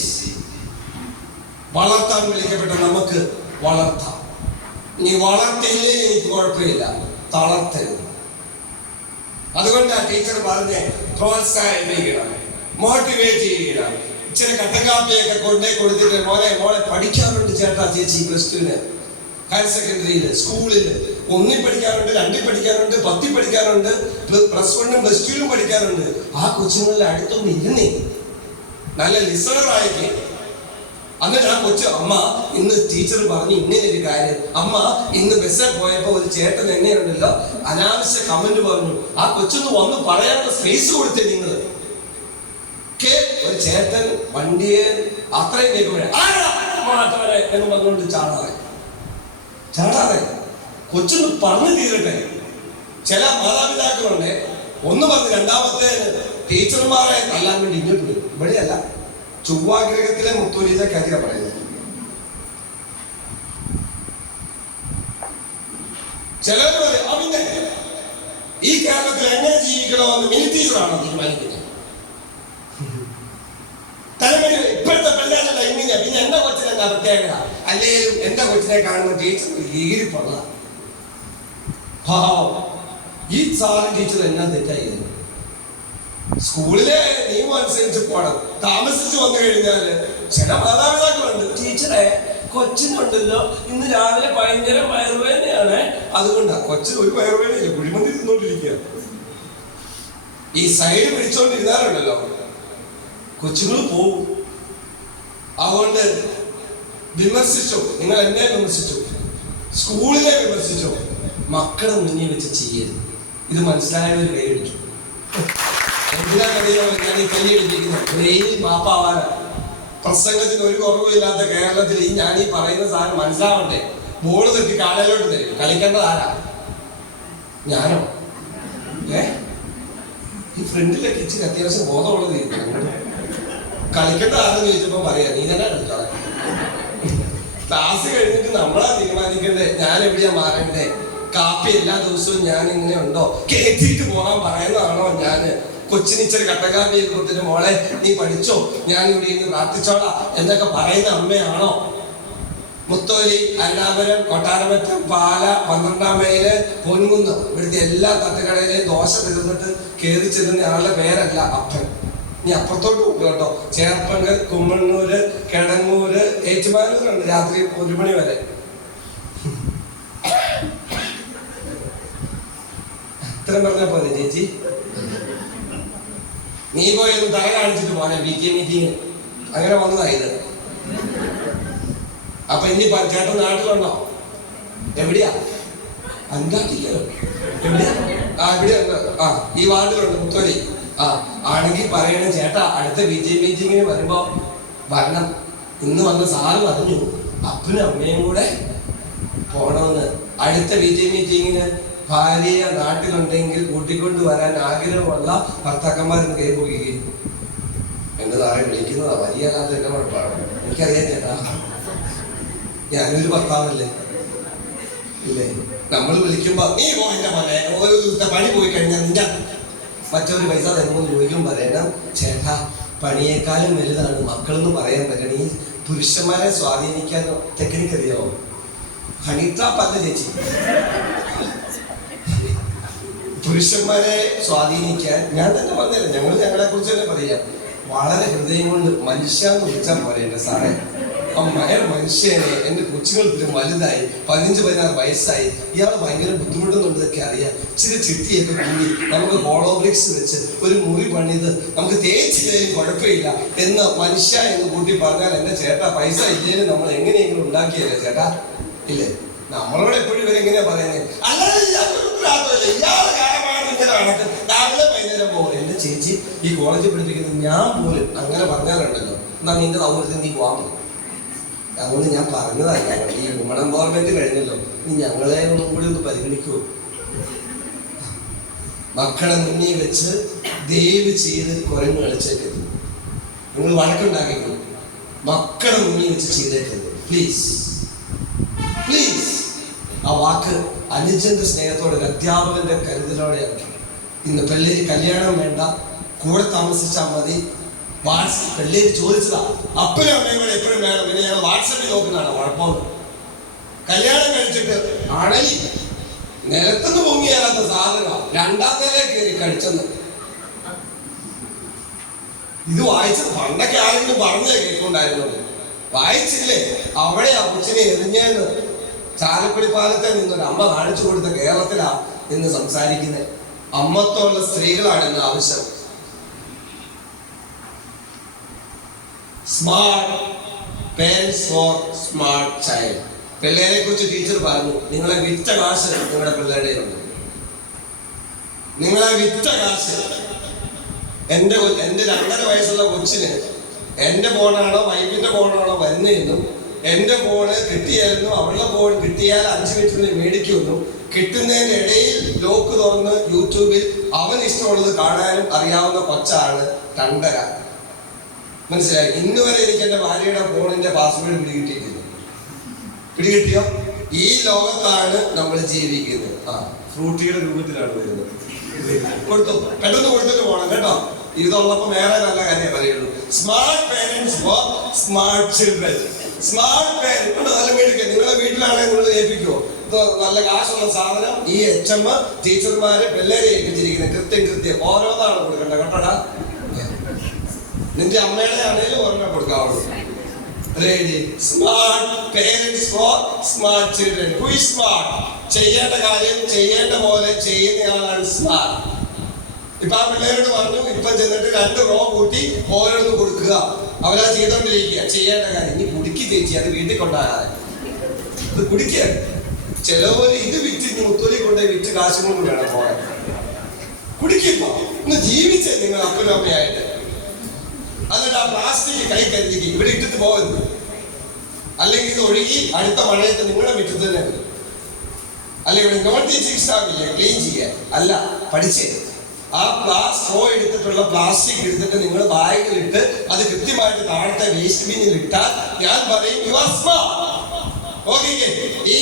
വളർത്താൻ വിളിക്കപ്പെട്ട നമുക്ക് വളർത്താം. നീ വളർത്തിയില്ലേ എനിക്ക് കുഴപ്പമില്ല, തളർത്തരുത്. അതുകൊണ്ടാ ടീച്ചർ പറഞ്ഞ് പ്രോത്സാഹിപ്പിക്കണം, മോട്ടിവേറ്റ് ചെയ്യണം. ഇച്ചിരി കട്ടക്കാപ്പിയൊക്കെ കൊണ്ടേ കൊടുത്തിട്ട് മോളെ പഠിക്കാറുണ്ട് ചേട്ടാ, ചേച്ചി +2 ഹയർ സെക്കൻഡറിയില് സ്കൂളില് 1 പഠിക്കാറുണ്ട്, 2 പഠിക്കാറുണ്ട്, 10 പഠിക്കാറുണ്ട്, +1 +2 പഠിക്കാറുണ്ട്. ആ കൊച്ചുങ്ങളുടെ അടുത്തൊന്നും ഇരുന്നേ നല്ല ലിസണർ ആയിരിക്കും. എന്നിട്ട് ആ കൊച്ചു, അമ്മ ഇന്ന് ടീച്ചർ പറഞ്ഞു ഇങ്ങനെ ഒരു കാര്യം, അമ്മ ഇന്ന് ബസ്സിൽ പോയപ്പോ ഒരു ചേട്ടൻ എങ്ങനെയുണ്ടല്ലോ അനാവശ്യ കമന്റ് പറഞ്ഞു. ആ കൊച്ചൊന്ന് വന്ന് പറയാനുള്ള സ്പേസ് കൊടുത്തേ നിങ്ങൾ. ഒരു ചേട്ടൻ വണ്ടിയെ അത്രയും കേൾക്കുമ്പോഴേ എന്ന് പറഞ്ഞുകൊണ്ട് ചാടാതെ കൊച്ചൊന്ന് പറഞ്ഞു തീരട്ടെ. ചില മാതാപിതാക്കളുണ്ട്, ഒന്ന് പറഞ്ഞ് രണ്ടാമത്തെ ടീച്ചർമാരെ തല്ലാൻ വേണ്ടി ഇങ്ങോട്ട് വരും. ഇവിടെയല്ല, ചൊവ്വാഗ്രഹത്തിലെ മുത്തോലീത കാര്യമാണ് പറയുന്നത്. ചിലർ പറയും, പിന്നെ ഈ കേരളത്തിൽ എങ്ങനെ ജീവിക്കണമെന്ന് മിനി ടീച്ചറാണോ തീരുമാനിക്കുന്നത്? തലമുറ ഇപ്പോഴത്തെ പിള്ളേരല്ല ഇങ്ങനെയാ. പിന്നെ എന്റെ കൊച്ചിനെ എന്താ പ്രത്യേകത? അല്ലേലും എന്റെ കൊച്ചിനെ കാണുന്ന ടീച്ചർ ഈരിപ്പുള്ള ഈ സാറ് ടീച്ചർ എന്നാ തെറ്റായിരുന്നു. സ്കൂളിലെ നിയമം അനുസരിച്ച് പോകണം. താമസിച്ച് വന്നു കഴിഞ്ഞാല് ചില മാതാപിതാക്കളുണ്ട്, ടീച്ചറെ കൊച്ചിനുണ്ടല്ലോ ഇന്ന് രാവിലെ ഭയങ്കര വയറുവേദനയാണ്, അതുകൊണ്ടാ കൊച്ചിന് ഒരു വയറുവേദനയില്ല, കുഴിമന്തി തിന്നോണ്ടിരിക്കുക. ഈ സൈഡ് പിടിച്ചോണ്ടിരുന്നാലുണ്ടല്ലോ കൊച്ചുങ്ങൾ പോവും. അതുകൊണ്ട് വിമർശിച്ചു, നിങ്ങൾ എന്നെ വിമർശിച്ചു, സ്കൂളിനെ വിമർശിച്ചു, മക്കളെ മുന്നിൽ വെച്ച് ചെയ്യരുത്. ഇത് മനസ്സിലായവർ കൈയടിച്ചു. എന്തിനാ കഴിയോ ഞാൻ ഈ കൈയടിപ്പിക്കുന്നത്? മെയിൻ മാപ്പാവാന പ്രസംഗത്തിന് ഒരു കുറവില്ലാത്ത കേരളത്തിൽ ഞാൻ ഈ പറയുന്ന സാധനം മനസ്സിലാവണ്ടേ? ബോള് തട്ടി കാലയിലോട്ട് തരും. കളിക്കേണ്ടത് ആരാ? ഞാനോ? ഈ ഫ്രണ്ടിലൊക്കെ ഇച്ചിരി അത്യാവശ്യം ബോധമുള്ളത് കളിക്കേണ്ട ആരെന്ന് ചോദിച്ചപ്പോ പറയാ നീ തന്നെ കളിക്കാതെ. ക്ലാസ് കഴിഞ്ഞിട്ട് നമ്മളാ തീരുമാനിക്കണ്ടേ ഞാൻ എവിടെയാ മാറണ്ടേ. കാപ്പി എല്ലാ ദിവസവും ഞാൻ ഇങ്ങനെ ഉണ്ടോ കേട്ടിട്ട് പോകാൻ പറയുന്നതാണോ? ഞാന് കൊച്ചിന് ഇച്ചിരി കട്ടക്കാപ്പി കൊടുത്തിട്ട് മോളെ നീ പഠിച്ചോ, ഞാൻ ഇവിടെ ഇന്ന് പ്രാർത്ഥിച്ചോളാം എന്നൊക്കെ പറയുന്ന അമ്മയാണോ? മുത്തോലി, അരുണാപുരം, കൊട്ടാരമറ്റം, പാല, 12-ാം മൈല്, പൊൻകുന്ന്, ഇവിടുത്തെ എല്ലാ തട്ടുകടയിലെയും ദോശ തീർന്നിട്ട് കയറി ചെല്ലുന്ന ആളുടെ പേരല്ല അപ്പൻ. ഇനി അപ്പുറത്തോട്ട് പോകും കേട്ടോ. ചേർപ്പങ്കൽ, കുമ്മണ്ണൂര്, കിടങ്ങൂര്, ഏറ്റുമാനൂരുണ്ട് രാത്രി 1 മണി വരെ. ഇത്രയും പറഞ്ഞ പോലെ ചേച്ചി നീ പോയൊന്ന് തല കാണിച്ചിട്ട് പോനെ PTA മീറ്റിംഗ്. അങ്ങനെ വന്നതാ ഇത്. അപ്പൊ ഇനി ചേട്ടൻ നാട്ടിലുണ്ടോ? എവിടെയാ? അൻകാട്ടിക്കലോ? എവിടെയാ? ഇവിടെ ഈ വാർഡിലുണ്ട് മുത്തോലി. ആണെങ്കിൽ പറയണേ ചേട്ടാ അടുത്ത PTA മീറ്റിങ്ങിന് വരുമ്പോ വരണം. ഇന്ന് വന്ന സാറ് പറഞ്ഞു അപ്പനും അമ്മയും കൂടെ പോണമെന്ന്. അടുത്ത PTA മീറ്റിങ്ങിന് ഭാര്യ നാട്ടിലുണ്ടെങ്കിൽ കൂട്ടിക്കൊണ്ട് വരാൻ ആഗ്രഹമുള്ള ഭർത്താക്കന്മാരെന്ന് കൈ പോകുകയും എന്റെ താഴെ വിളിക്കുന്നതാ. വലിയ കാലത്ത് എന്റെ കുഴപ്പമാണ്. എനിക്കറിയാം ചേട്ടാ, ഞാനൊരു ഭർത്താവല്ലേ ഇല്ലേ? നമ്മൾ വിളിക്കുമ്പോ നീ പോയിന്റെ പോലെ ഒരു ദിവസത്തെ പണി പോയി കഴിഞ്ഞാൽ നിന്റെ മറ്റൊരു പൈസ തരുമ്പോൾ ചോദിക്കും പറയണം ചേട്ടാ പണിയേക്കാളും വലുതാണ് മക്കളെന്ന് പറയാൻ പറ്റണം. ഈ പുരുഷന്മാരെ സ്വാധീനിക്കാൻ ടെക്നിക്ക് അറിയാമോ? ഹണി ട്രാപ്പ് അല്ല ചേച്ചി. പുരുഷന്മാരെ സ്വാധീനിക്കാൻ ഞാൻ തന്നെ പറഞ്ഞുതരാം. ഞങ്ങളെ കുറിച്ച് തന്നെ പറയാം. വളരെ ഹൃദയം കൊണ്ട് മനുഷ്യാന്ന് വിളിച്ചാൽ പോലെ എന്റെ സാറേ. മനുഷ്യനെ എന്റെ കൊച്ചുകൾക്ക് വലുതായി 15-16 വയസ്സായി. ഇയാൾ ഭയങ്കര ബുദ്ധിമുട്ടുന്നുണ്ടതൊക്കെ അറിയാം. ഇച്ചിരി ചിട്ടിയൊക്കെ കൂടി നമുക്ക് ഹോളോബ്രിക്സ് വെച്ച് ഒരു മുറി പണിത് നമുക്ക് തേച്ചില്ലേലും കുഴപ്പമില്ല എന്ന് മനുഷ്യ എന്ന് കൂട്ടി പറഞ്ഞാൽ എന്റെ ചേട്ടാ പൈസ ഇല്ലേലും നമ്മൾ എങ്ങനെയെങ്കിലും ഉണ്ടാക്കിയല്ലേ ചേട്ടാ? ഇല്ലേ? നമ്മളോട് എപ്പോഴും ഇവരെങ്ങനെയാ പറയുന്നത്? രാവിലെ വൈകുന്നേരം പോകും. എന്റെ ചേച്ചി ഈ കോളേജിൽ പഠിപ്പിക്കുന്നത് ഞാൻ പോലും അങ്ങനെ പറഞ്ഞാലുണ്ടല്ലോ എന്നാ നിന്റെ സൗകര്യത്തിൽ നീ പോകാൻ പോകും. അതുകൊണ്ട് ഞാൻ പറഞ്ഞതല്ല, ഈ വുമൺ എംപവർമെന്റ് കഴിഞ്ഞല്ലോ, നീ ഞങ്ങളെ ഒന്നും കൂടി ഒന്ന് പരിഗണിക്കുമോ? മക്കളെ മുന്നിൽ വെച്ച് ദയവ് ചെയ്ത് കുരങ്ങ് കളിച്ചേക്കരുത്. നിങ്ങൾ വഴക്കുണ്ടാക്കിക്കോ. മക്കളെ മുന്നിൽ വെച്ച് ചെയ്തേക്കരുത് പ്ലീസ് പ്ലീസ്. ആ വാക്ക് അനുജന്റെ സ്നേഹത്തോടെ അധ്യാപകന്റെ കരുതലോടെയാണ്. ഇന്ന് പിള്ളേര് കല്യാണം വേണ്ട, കൂടെ താമസിച്ചാൽ മതി. പിള്ളേര് ചോദിച്ചതാ അപ്പനും അമ്മയും കൂടെ എപ്പോഴും വേണം. പിന്നെ ഞങ്ങൾ വാട്സപ്പിൽ നോക്കുന്നതാണ് കുഴപ്പമൊന്നും. കല്യാണം കഴിച്ചിട്ട് അണലി നിലത്തുനിന്ന് പൊങ്ങിയാലാത്ത സാധനം 2-ാം നിലയിൽ കയറി കഴിച്ചെന്ന്. ഇത് വായിച്ചത് പണ്ടൊക്കെ ആരെങ്കിലും പറഞ്ഞേ കേൾക്കുന്നുണ്ടായിരുന്നത്. വായിച്ചില്ലേ? അവിടെ ആ കൊച്ചിനെ എറിഞ്ഞേന്ന് ചാലക്കുടി പാലത്തെ നിന്നൊരു അമ്മ കാണിച്ചു കൊടുത്ത കേരളത്തിലാ ഇന്ന് സംസാരിക്കുന്നത്. അമ്മത്തോള്ള സ്ത്രീകളാണ് ഇന്ന് ആവശ്യം. Smart parents for smart child. പിള്ളേരെ കുറിച്ച് ടീച്ചർ പറഞ്ഞു, നിങ്ങളെ വിറ്റ കാശ് നിങ്ങളുടെ പിള്ളേരുടെ ഉണ്ട്. നിങ്ങളെ വിറ്റ കാശ്. എന്റെ 2.5 വയസ്സുള്ള കൊച്ചിന് എന്റെ ഫോണാണോ വൈഫിന്റെ ഫോണാണോ വരുന്നതെന്നും എന്റെ ഫോണ് കിട്ടിയായിരുന്നു അവളുടെ ഫോൺ കിട്ടിയാൽ 5 മിനിറ്റിന് മേടിക്കുമെന്നും കിട്ടുന്നതിന്റെ ഇടയിൽ ലോക്ക് തുറന്ന് യൂട്യൂബിൽ അവൻ ഇഷ്ടമുള്ളത് കാണാനും അറിയാവുന്ന കൊച്ചാണ് 2.5. മനസ്സിലായി? ഇന്ന് വരെ എനിക്ക് എന്റെ ഭാര്യയുടെ ഫോണിന്റെ പാസ്വേഡ് പിടികിട്ടിയിട്ടില്ല. പിടികിട്ടിയോ? ഈ ലോകത്താണ് നമ്മൾ ജീവിക്കുന്നത്. ഫ്രൂട്ടിയുടെ രൂപത്തിലാണ് വരുന്നത്. കൊടുത്തു, പെട്ടെന്ന് കൊടുത്തിട്ട് പോകണം കേട്ടോ. ഇതുള്ളപ്പോ വേറെ നല്ല കാര്യം പറയുള്ളൂ. Smart parents for smart children. Smart parents നല്ല മേടിക്കുക. നിങ്ങളുടെ വീട്ടിലാണെങ്കിൽ നിങ്ങൾ ഏൽപ്പിക്കുമോ? നല്ല കാശുള്ള സാധനം ഈ HM ടീച്ചർമാര് പിള്ളേരെ ഏൽപ്പിച്ചിരിക്കുന്നത് കൃത്യം ഓരോന്നാണ് കൊടുക്കേണ്ടത് കേട്ടോടാ. നിന്റെ അമ്മയുടെ ആണെങ്കിലും ഓർമ്മ കൊടുക്കാവുള്ളൂ. Ready? Smart parents for smart children. Who is smart? ചെയ്യേണ്ട കാര്യം ചെയ്യേണ്ട പോലെ ചെയ്യുന്നയാളാണ് സ്മാർട്ട്. ഇപ്പൊ ആ പിള്ളേരോട് പറഞ്ഞു, ഇപ്പൊ ചെന്നിട്ട് 2 റോ കൂട്ടി ഓരോന്ന് കൊടുക്കുക. അവരാ ചെയ്തോണ്ടിരിക്കുക. ചെയ്യേണ്ട കാര്യം ഇനി കുടിക്ക് ചേച്ചി, അത് വീട്ടിൽ കൊണ്ടാകാതെ ഇത് കുടിക്കുക. ചിലവര് ഇത് വിറ്റ് ഇനി മുത്തോലി കൊണ്ടുപോയി വിറ്റ് കാശ് കൊണ്ട് വേണം പോകാൻ. കുടിക്കിപ്പോ ഒന്ന് ജീവിച്ചേ നിങ്ങൾ അപ്പനും അമ്മയായിട്ട്. എന്നിട്ട് ആ പ്ലാസ്റ്റിക് കൈ കരുതിക്ക് ഇവിടെ ഇട്ടിട്ട് പോകരുത്. അല്ലെങ്കിൽ ഇത് ഒഴുകി അടുത്ത മഴയത്ത് നിങ്ങളുടെ മുറ്റത്ത് തന്നെ വരും. അല്ല ഇവിടെ നോൺ ടീച്ചിങ് സ്റ്റാഫ് ഇല്ലേ ക്ലീൻ ചെയ്യാൻ? അല്ല, പഠിച്ചേ. ആ സ്ട്രോ എടുത്തിട്ടുള്ള പ്ലാസ്റ്റിക് എടുത്തിട്ട് നിങ്ങൾ ബാഗിലിട്ട് അത് കൃത്യമായിട്ട് താഴത്തെ വേസ്റ്റ് ബിന്നിൽ ഇട്ടാൽ ഞാൻ പറയും യു ആർ സ്മാർട്ട്. ഓക്കെ, ഈ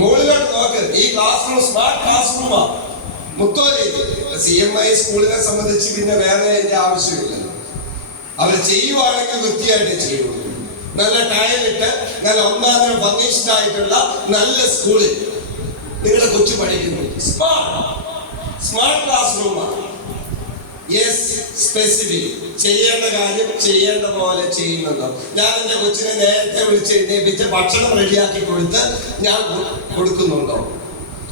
മുകളിലോട്ട് നോക്ക്. ഈ ക്ലാസ് റൂം സ്മാർട്ട് ക്ലാസ് റൂമാ. മുത്തോലി CMI സ്കൂളിനെ സംബന്ധിച്ച് പിന്നെ വേറെ അതിന്റെ ആവശ്യമില്ല. അവർ ചെയ്യുവാണെങ്കിൽ വൃത്തിയായിട്ട് ചെയ്യുള്ളൂ. നല്ല ടയലിട്ട് നല്ല ഒന്നാം ഫർണിഷ്ഡ് ആയിട്ടുള്ള നല്ല സ്കൂളിൽ നിങ്ങളുടെ കൊച്ചു പഠിക്കുന്നു. സ്മാർട്ട് ക്ലാസ് റൂമാണ്. Yes, specific. ചെയ്യേണ്ട കാര്യം ചെയ്യേണ്ട പോലെ ചെയ്യുന്നുണ്ടോ? ഞാൻ എൻ്റെ കൊച്ചിനെ നേരത്തെ വിളിച്ച് എഴുന്നേപ്പിച്ച് ഭക്ഷണം റെഡിയാക്കി കൊടുത്ത് ഞാൻ കൊടുക്കുന്നുണ്ടോ?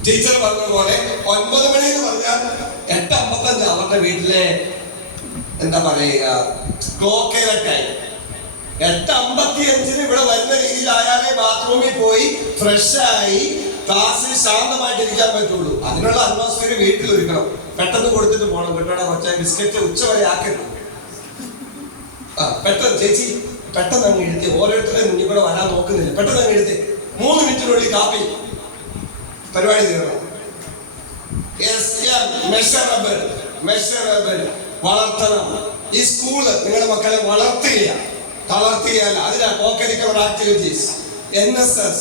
ടീച്ചർ പറഞ്ഞ പോലെ 9 മണി എന്ന് പറഞ്ഞാൽ 8:55 അവരുടെ വീട്ടിലെ എന്താ പറയുക ക്ലോക്കേലെ ടൈം. 8:55 ഇവിടെ വരുന്ന രീതിയിലായാലേ ബാത്റൂമിൽ പോയി ഫ്രഷായി ക്ലാസ്സിൽ ശാന്തമായിട്ടിരിക്കാൻ പറ്റുള്ളൂ. അതിനുള്ള അറ്റ്മോസ്ഫിയർ വീട്ടിൽ ഒരുക്കണം. പെട്ടെന്ന് കൊടുത്തിട്ട് പോകണം. കേട്ടോടാ കൊച്ചാ, ബിസ്ക്കറ്റ് ഉച്ചവരെ ആക്കരുത്. പെട്ടെന്ന് ചേച്ചി പെട്ടെന്ന് അങ്ങ് എഴുതി. ഓരോരുത്തരുടെ മുന്നിൽ കൂടെ വരാൻ നോക്കുന്നില്ല. പെട്ടെന്ന് അങ്ങ് എഴുതി. 3 മിനിറ്റിനുള്ളിൽ കാപ്പി പരിപാടി തീരണം. വളർത്തണം. ഈ സ്കൂള് നിങ്ങളുടെ മക്കളെ തളർത്തുകയല്ല. അതിനാ കോ-കരിക്കുലർ ആക്ടിവിറ്റീസ്, NSS,